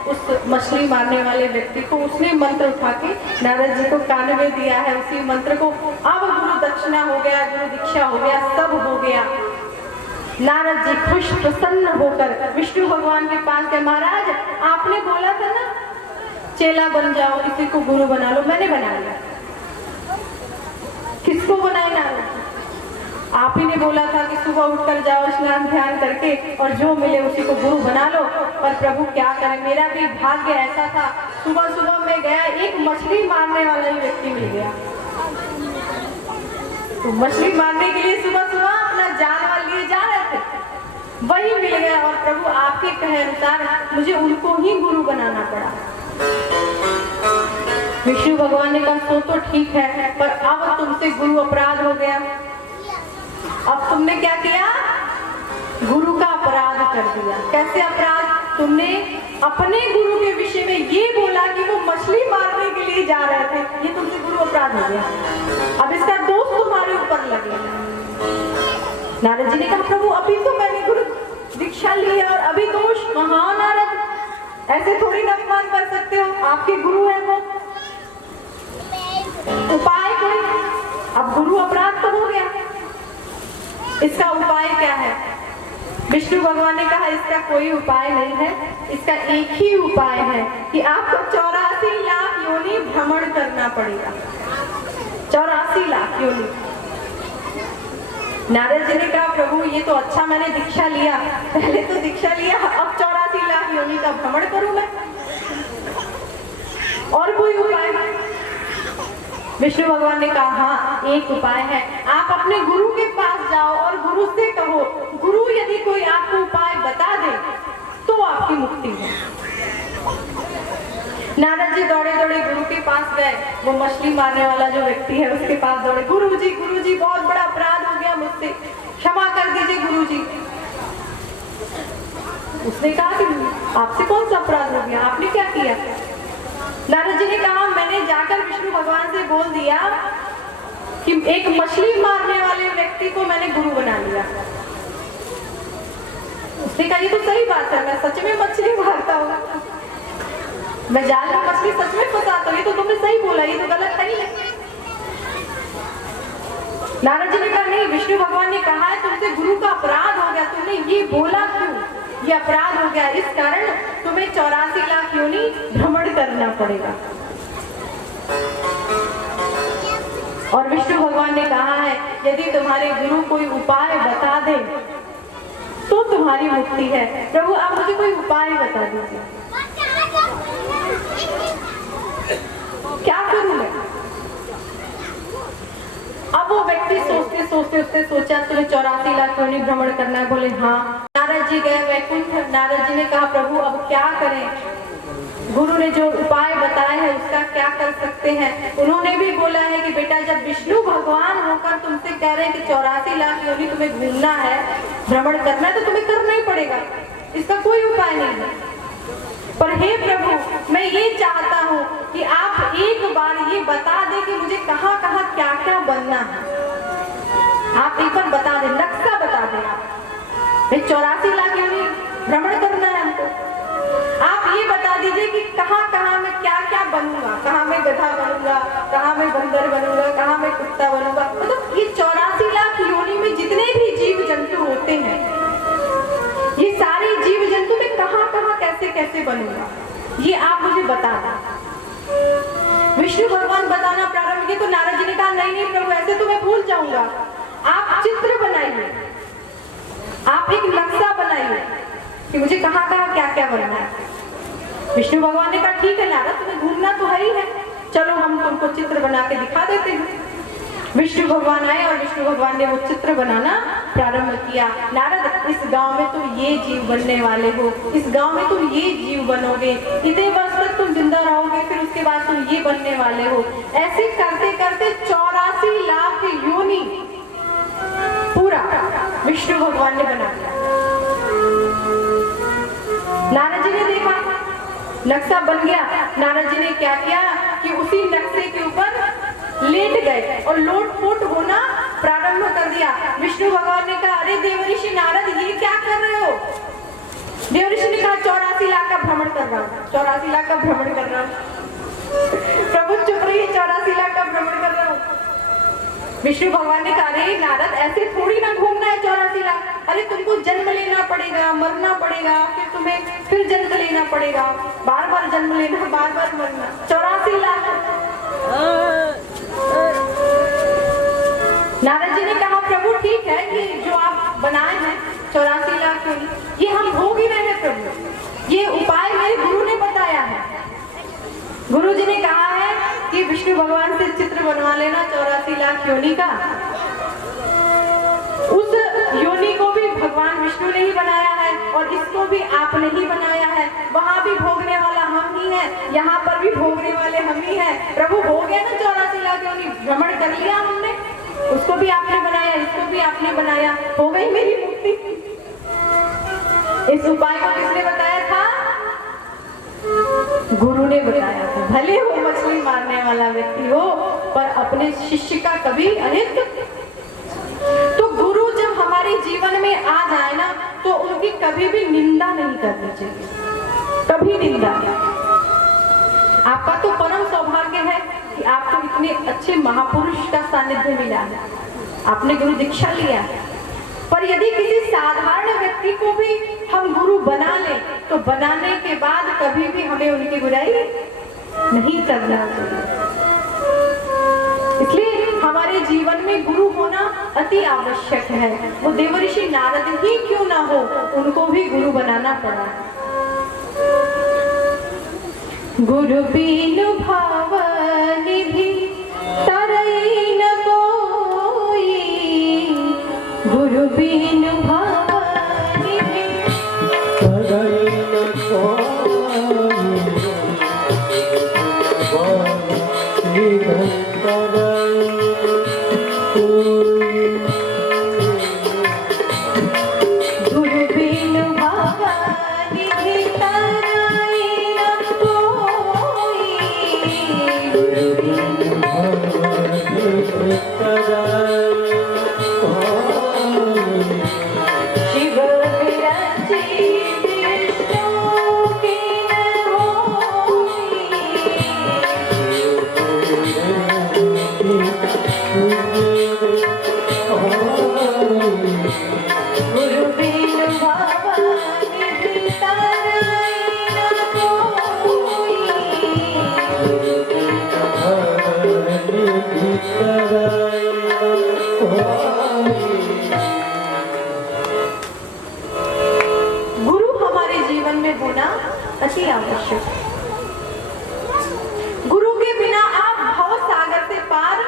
उस मछली मारने वाले व्यक्ति को, उसने मंत्र उठा के नारद जी को कान में दिया है उसी मंत्र को। अब गुरु दक्षिणा हो गया, गुरु दीक्षा हो गया, सब हो गया। नारद जी खुश प्रसन्न होकर विष्णु भगवान के पास गए, महाराज आपने बोला था ना चेला बन जाओ, किसी को गुरु बना लो, मैंने बना लिया। किसको बनाए नारद जी? आप ही ने बोला था कि सुबह उठकर जाओ, स्नान ध्यान करके और जो मिले उसी को गुरु बना लो। पर प्रभु क्या करें, मेरा भी भाग्य ऐसा था, सुबह सुबह मैं गया, एक मछली मारने वाला ही व्यक्ति मिल गया। तो मछली मारने के लिए सुबह सुबह अपना जाल लिए जा रहे थे, वही मिल गया। और प्रभु आपके कहे अनुसार मुझे उनको ही गुरु बनाना पड़ा। विष्णु भगवान ने कहा सो तो ठीक है, पर अब तुमसे गुरु अपराध हो गया। अब तुमने क्या किया, गुरु का अपराध कर दिया। कैसे अपराध? तुमने अपने गुरु के विषय में ये बोला कि वो मछली मारने के लिए जा रहे थे, ये तुमसे गुरु अपराध हो गया। अब इसका दोष तुम्हारे ऊपर लगेगा। नारद जी ने कहा प्रभु अभी तो मैंने गुरु दीक्षा ली है और अभी दोष। हाँ नारद, ऐसे थोड़ी न अपमान कर सकते हो, आपके गुरु है वो, उपाय कोई। अब गुरु अपराध तो हो गया, इसका उपाय क्या है? विष्णु भगवान ने कहा इसका कोई उपाय नहीं है, इसका एक ही उपाय है कि आपको 84 लाख योनि भ्रमण करना पड़ेगा। 84 लाख योनि। नारद जी ने कहा प्रभु ये तो अच्छा, मैंने दीक्षा लिया, पहले तो दीक्षा लिया, अब 84 लाख योनि का भ्रमण करूं मैं, और कोई उपाय? विष्णु भगवान ने कहा हाँ एक उपाय है, आप अपने गुरु के पास जाओ और गुरु से कहो, गुरु यदि कोई आपको उपाय बता दे तो आपकी मुक्ति है। नारद जी दौड़े दौड़े गुरु के पास गए, वो मछली मारने वाला जो व्यक्ति है उसके पास दौड़े, गुरु जी बहुत बड़ा अपराध हो गया मुझसे, क्षमा कर दीजिए गुरु जी। उसने कहा कि आपसे कौन सा अपराध हो गया, आपने क्या किया? नारद जी ने कहा मैंने जाकर विष्णु भगवान से बोल दिया कि एक मछली मारने वाले व्यक्ति को मैंने गुरु बना लिया। उसने कहा ये तो सही बात है, मैं सच में मछली मारता हूँ, मैं जाल में मछली सच में फंसाता हूँ, ये तो तुमने सही बोला, ये तो गलत नहीं है। नारद जी ने कहा नहीं, विष्णु भगवान ने कहा है तुमसे गुरु का अपराध हो गया, तुमने ये बोला क्यों? ये अपराध हो गया, इस कारण तुम्हें 84 लाख योनि भ्रमण करना पड़ेगा। और विष्णु भगवान ने कहा है यदि तुम्हारे गुरु कोई उपाय बता दे तो तुम्हारी मुक्ति है। प्रभु आप मुझे कोई उपाय बता दीजिए, क्या करूं मैं? अब वो व्यक्ति सोचते सोचते उसने सोचा तुम्हें 84 लाख योनि भ्रमण करना है। बोले हाँ। नारद जी गए वैकुंठ। नारद जी ने कहा प्रभु अब क्या करें, गुरु ने जो उपाय बताए हैं उसका क्या कर सकते हैं? उन्होंने भी बोला है कि बेटा जब विष्णु भगवान होकर तुमसे कह रहे हैं कि 84 लाख योनि तुम्हें घूमना है, भ्रमण करना है, तो तुम्हें करना ही पड़ेगा, इसका कोई उपाय नहीं है। पर हे प्रभु मैं ये चाहता हूँ कि आप एक बार ये बता दें कि मुझे कहाँ कहाँ क्या क्या बनना है, आप एक बार बता दें, नक्शा बता दें। आप 84 लाख योनि भ्रमण करना है हमको, आप ये बता दीजिए कि कहाँ कहाँ मैं क्या क्या बनूंगा, कहाँ मैं गधा बनूंगा, कहाँ मैं बंदर बनूंगा, कहाँ मैं कुत्ता बनूंगा। मतलब ये 84 लाख योनि में जितने भी जीव जंतु होते हैं, ये सारे जीव जंतु में कहाँ कहाँ कैसे कैसे बनूंगा, ये आप मुझे बता दें। विष्णु भगवान बताना प्रारंभ किए तो नारद जी ने कहा नहीं नहीं प्रभु, ऐसे तो मैं भूल जाऊंगा, आप चित्र बनाइए, आप एक नक्शा बनाइए कि मुझे कहाँ कहाँ क्या क्या बनना है। विष्णु भगवान ने कहा ठीक है नारद, तुम्हें घूमना तो है ही है, चलो हम तुमको चित्र बना के दिखा देते हैं। विष्णु भगवान आए और विष्णु भगवान ने वो चित्र बनाना प्रारंभ किया। नारद, इस गांव में तुम ये जीव बनने वाले हो, इस गांव में तुम ये जीव बनोगे, इतने वर्ष तक तुम जिंदा रहोगे, फिर उसके बाद तुम ये बनने वाले हो। ऐसे करते करते 84 लाख योनि पूरा विष्णु भगवान ने बना दिया। नारद जी ने देखा नक्शा बन गया। नारद जी ने क्या किया कि उसी नक्शे के ऊपर लेट गए और लोटपोट होना प्रारंभ कर दिया। विष्णु भगवान ने कहा अरे देवऋषि नारद, ये क्या कर रहे हो? देवऋषि ने कहा 84 लाख का भ्रमण कर रहा हूँ, 84 लाख का भ्रमण कर रहा हूँ। प्रभु चुप रहिए, 84 लाख का भ्रमण कर रहा हूँ। विष्णु भगवान ने कहा अरे नारद, ऐसे थोड़ी ना घूमना है 84 लाख, अरे तुमको जन्म लेना पड़ेगा, मरना पड़ेगा, फिर तुम्हें फिर जन्म लेना पड़ेगा, बार बार जन्म लेना, बार बार मरना। 84 लाख। नारद जी ने कहा प्रभु ठीक है, ये जो आप बनाए हैं 84 लाख ये हम भोग ही रहे हैं प्रभु, ये उपाय मेरे गुरु ने बताया है। गुरु जी ने कहा है कि विष्णु भगवान से चित्र बनवा लेना 84 लाख योनि का। उस योनि को भी भगवान विष्णु ने ही बनाया है और इसको भी आपने ही बनाया है। वहां भी भोगने वाला हम ही है, यहाँ पर भी भोगने वाले हम ही है। प्रभु हो गया ना 84 लाख योनि, भ्रमण कर लिया हमने, उसको भी आपने बनाया, इसको भी आपने बनाया, हो गई मेरी मुक्ति। इस उपाय को किसने बताया था? गुरु ने बताया था। भले वो मछली मारने वाला व्यक्ति हो, पर अपने शिष्य का कभी अनित। तो गुरु जब हमारे जीवन में आ जाए ना, तो उनकी कभी भी निंदा नहीं करनी चाहिए, कभी निंदा। आपका तो परम सौभाग्य है कि आपको इतने अच्छे महापुरुष का सानिध्य मिला है, आपने गुरु दीक्षा लिया है। पर यदि किसी साधारण व्यक्ति को भी हम गुरु बना लें, तो बनाने के बाद कभी भी हमें उनकी बुराई नहीं करना चाहिए। इसलिए हमारे जीवन में गुरु होना अति आवश्यक है। वो देवऋषि नारद ही क्यों ना हो, उनको भी गुरु बनाना पड़ा। गुरु बिनु भावनिधि तरई न कोई, गुरु बिनु भावनिधि तरई न कोई, गुरु बिनु भावनिधि तरई न कोई, गुरु बिनु भावनिधि तरई शिव विरचि विष्णु की न होई, गुरु बिनु भावनिधि तरई न कोई। गुरु हमारे जीवन में होना अति आवश्यक है। गुरु के बिना आप भव सागर से पार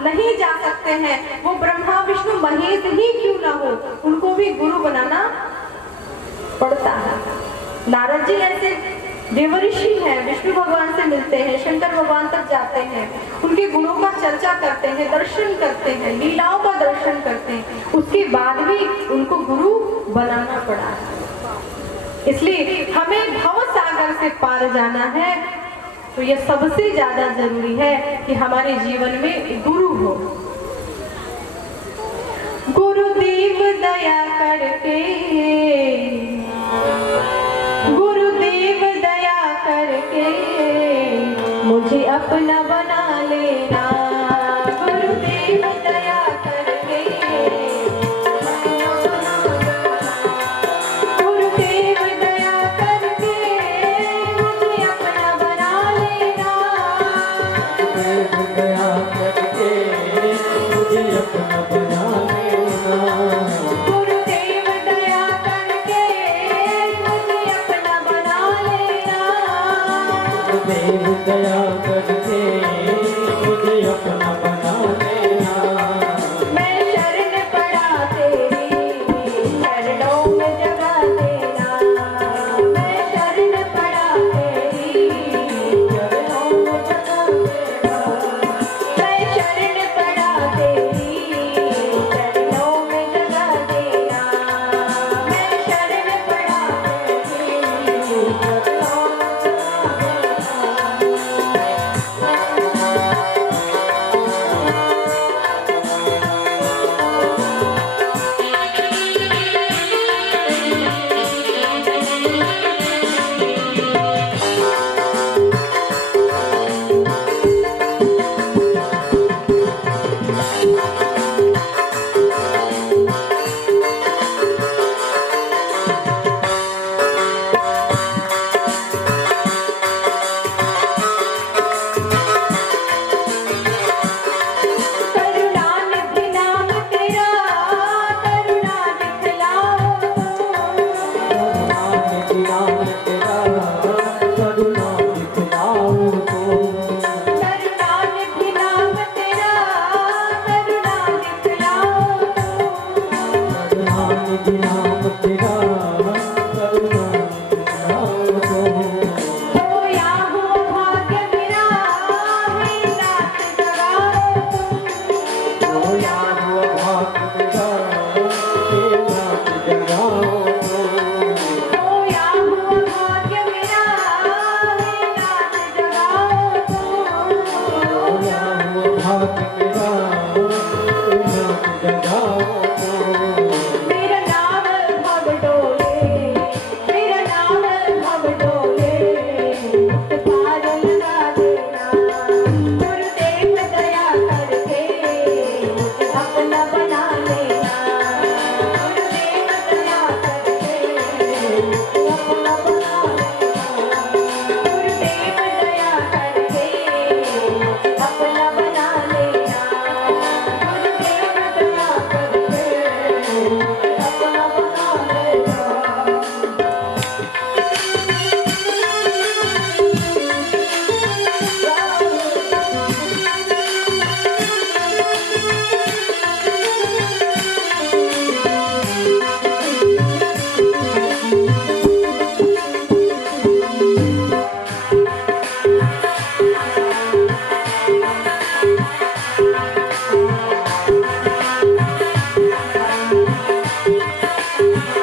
नहीं जा सकते हैं। वो ब्रह्मा विष्णु महेश ही क्यों ना हो, उनको भी गुरु बनाना पड़ता है। नारद जी ऐसे देवऋषि हैं, विष्णु भगवान से मिलते हैं, शंकर भगवान तक जाते हैं, उनके गुणों का चर्चा करते हैं, दर्शन करते हैं, लीलाओं का दर्शन करते हैं, उसके बाद भी उनको गुरु बनाना पड़ा। इसलिए हमें भव सागर से पार जाना है, तो यह सबसे ज्यादा जरूरी है कि हमारे जीवन में गुरु हो। गुरुदेव दया करके, गुरुदेव दया करके मुझे अपना देव दया करके मुझे अपना बना लेना। मैं शरण पड़ा तेरी चरणों में जगा देना। मैं शरण पड़ा तेरी चरणों में जगा देना। मैं शरण पड़ा तेरी चरणों में जगा देना। मैं शरण पड़ा तेरी चरणों में जगा देना। करुणानिधि नाम तेरा करुणा दिखलाओ करुणानिधि नाम तेरा करुणा दिखलाओ तो। करुणानिधि नाम तेरा करुणा दिखलाओ करुणानिधि नाम तेरा करुणा दिखलाओ तो। खोया हुआ भाग्य मेरा है रात जगाओ खोया हुआ भाग्य मेरा हे रात जगाओ तो। खोया हुआ भाग्य मेरा है रात जगाओ खोया हुआ भाग्य मेरा हे रात जगाओ तो। मेरा नाम भवडोले मेरा नाम भवडोले पार लगा देना। गुरुदेव दया करके मुझे अपना बना लेना। गुरुदेव दया करके मुझे अपना बना लेना। गुरुदेव दया करके मुझे अपना बना लेना। गुरुदेव दया करके अपना बना लेना।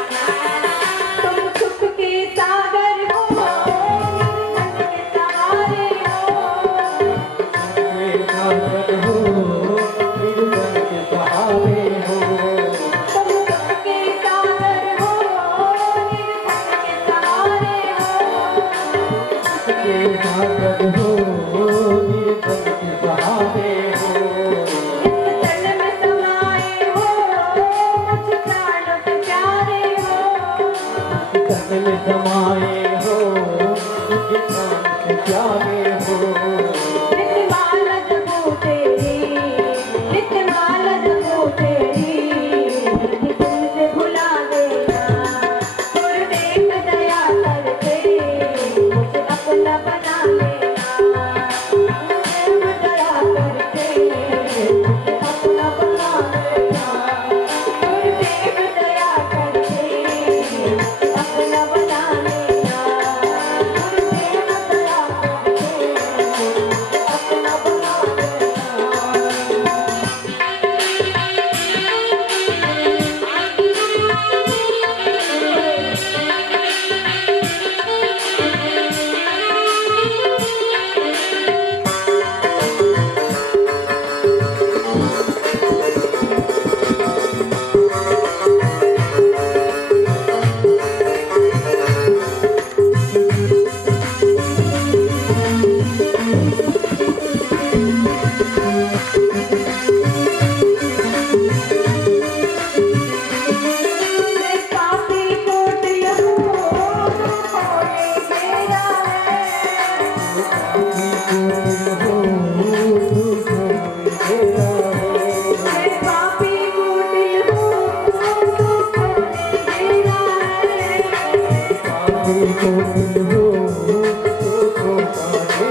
तुम सुख के सागर हो मन के सहारे हो। सागर हो निर्धन के सहारे हो। तुम सुख के सागर हो निर्धन के सहारे हो। के सागर हो निर्धन के सहारे हो। इस तन में समाए हो मुझ प्राणों के प्यारे हो। तन में समाए हो मुझे प्राण से प्यारे हो। नित्य माला जपो तेरी नित्य माला जपो तेरी नित्य से भुला देना। गुरुदेव दया करके मुझे अपना बना लेना। गुरुदेव दया करके मुझे अपना बना लेना। गुरुदेव दया करके मुझे अपना बना लेना। गुरुदेव दया करके मुझे अपना बना मैं पापी कोटिल हूँ कोई मेरा है। मैं पापी कोटिल हूँ कोई मेरा है। को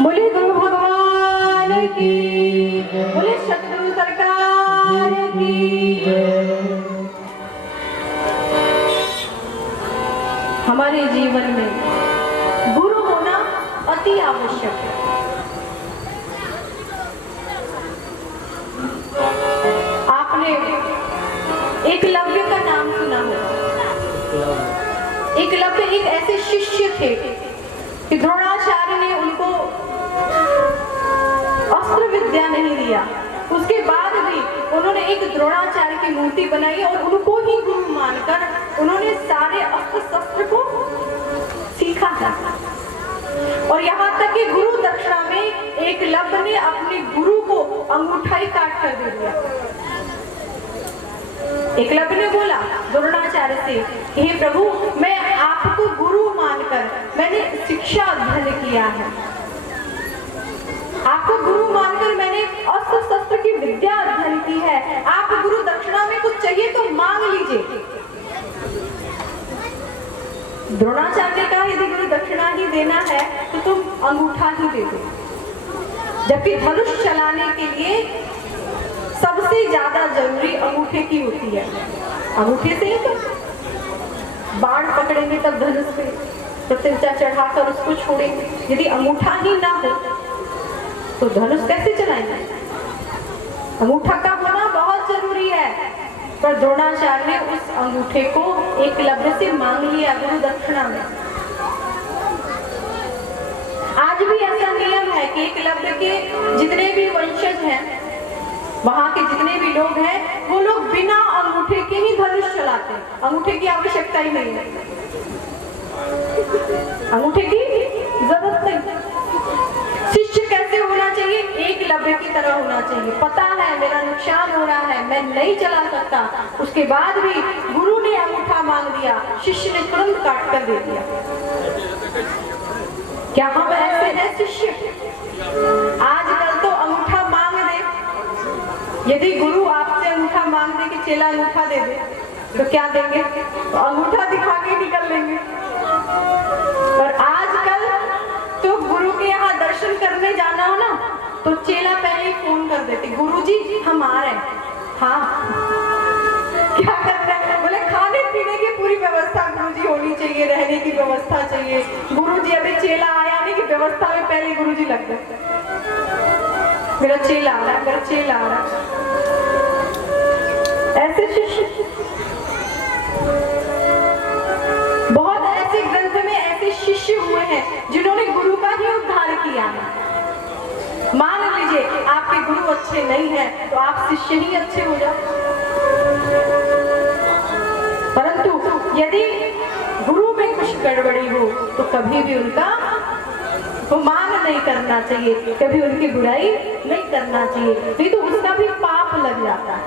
बोले गुरु भगवान की, बोले सतगुरु सरकार की। हमारे जीवन में गुरु होना अति आवश्यक है। आपने एकलव्य का नाम सुना होगा। एकलव्य एक ऐसे शिष्य थे कि द्रोणाचार्य ने उनको अस्त्र विद्या नहीं दिया, उसके बाद भी उन्होंने एक द्रोणाचार्य की मूर्ति बनाई और उनको ही गुरु मानकर उन्होंने सारे अस्त्र शस्त्र को सीखा था। और यहाँ तक कि गुरु दक्षिणा में एकलव्य ने अपने गुरु को अंगूठा ही काट कर दे दिया। एकलव्य ने बोला द्रोणाचार्य से, हे प्रभु, मैं आपको गुरु मानकर मैंने शिक्षा अध्ययन किया है, आपको गुरु मानकर मैंने अस्त्र शस्त्र की विद्या अध्ययन की है, आप गुरु दक्षिणा में कुछ चाहिए तो मांग लीजिए। द्रोणाचार्य ने कहा, यदि गुरु दक्षिणा ही देना है तो तुम अंगूठा ही दे दो। जबकि धनुष चलाने के लिए सबसे ज्यादा जरूरी अंगूठे की होती है। अंगूठे से ही तो बाण पकड़ेंगे तब धनुष पे प्रतिष्ठा चढ़ाकर उसको छोड़ेंगे। यदि अंगूठा ही ना हो तो धनुष कैसे चलाएंगे? अंगूठा का होना बहुत जरूरी है। पर द्रोणाचार्य ने उस अंगूठे को एकलव्य से मांग लिया गुरु दक्षिणा में। आज भी ऐसा नियम है कि एकलव्य के जितने भी वंशज हैं, वहां के जितने भी लोग हैं, वो लोग बिना अंगूठे के ही धनुष चलाते हैं। अंगूठे की आवश्यकता ही नहीं है, अंगूठे की जरूरत नहीं। शिष्य कैसे होना चाहिए? एकलव्य की तरह होना चाहिए। पता है मेरा नुकसान हो रहा है, मैं नहीं चला सकता, उसके बाद भी गुरु ने अंगूठा मांग दिया, शिष्य ने तुरंत काट कर दे दिया। क्या हम ऐसे हैं शिष्य? आजकल तो अंगूठा मांग दे, यदि गुरु आपसे अंगूठा मांग दे कि चेला अंगूठा दे दे तो क्या देंगे? तो अंगूठा दिखा के निकल लेंगे। पर आजकल तो गुरु के यहाँ दर्शन करने जाना हो ना तो चेला पहले ही फोन कर देते, गुरुजी हम आ रहे हैं। हाँ, क्या करना है? बोले खाने पीने की पूरी व्यवस्था गुरुजी होनी चाहिए, रहने की व्यवस्था चाहिए। गुरुजी अभी चेला आया नहीं कि व्यवस्था में पहले गुरुजी लग गए, मेरा चेला आ रहा है, मेरा चेला आ रहा है। ऐसे शिष्य बहुत ऐसे ग्रंथ में ऐसे शिष्य हुए हैं जिन्होंने गुरु का ही उद्धार किया है। मान लीजिए आपके गुरु अच्छे नहीं हैं तो आप शिष्य ही अच्छे हो जाओ, परंतु यदि गुरु में कुछ गड़बड़ी हो तो कभी भी उनका मान नहीं करना चाहिए, कभी उनकी बुराई नहीं करना चाहिए, नहीं तो उसका भी पाप लग जाता है।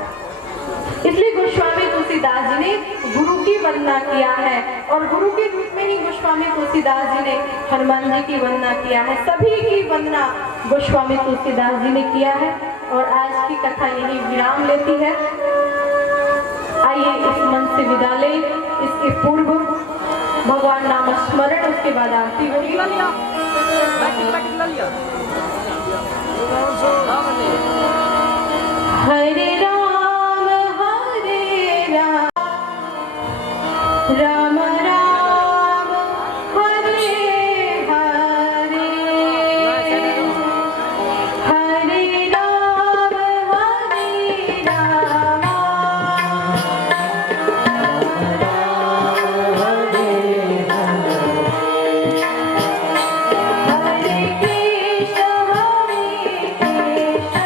इसलिए गोस्वामी तुलसीदास जी ने गुरु की वंदना किया है और गुरु के रूप में ही गोस्वामी तुलसीदास जी ने हनुमान जी की वंदना किया है। सभी की वंदना गोस्वामी तुलसीदास जी ने किया है। और आज की कथा यही विराम लेती है। आइए इस मन से विदा लें। इसके पूर्व भगवान नाम स्मरण, उसके बाद आरती होगी। हरे राम राम राम हरे हरे, हरे राम हरे राम, हरे कृष्ण हरे कृष्ण,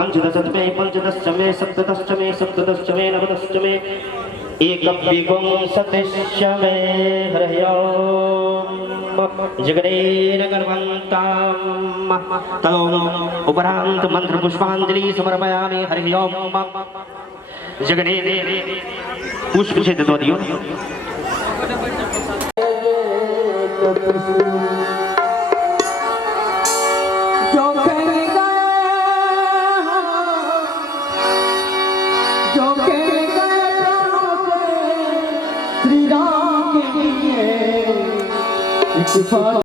पंचदशमे पंचदशमे सप्तदशमे सप्तदशमे नवदशमे एकविंशतिशमे हरिः ओम् जगदेन गर्भन्ताम् तदोम उपरान्त मंत्र पुष्पांजलि समर्पयामि हरिः ओम् जगदेन पुष्प से दो दियो श्री राम के लिए इत्तेफाक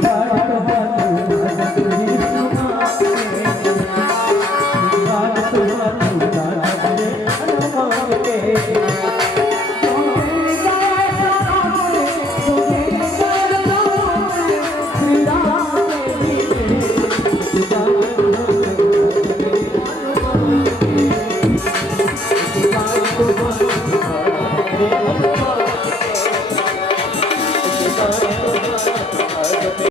Bye.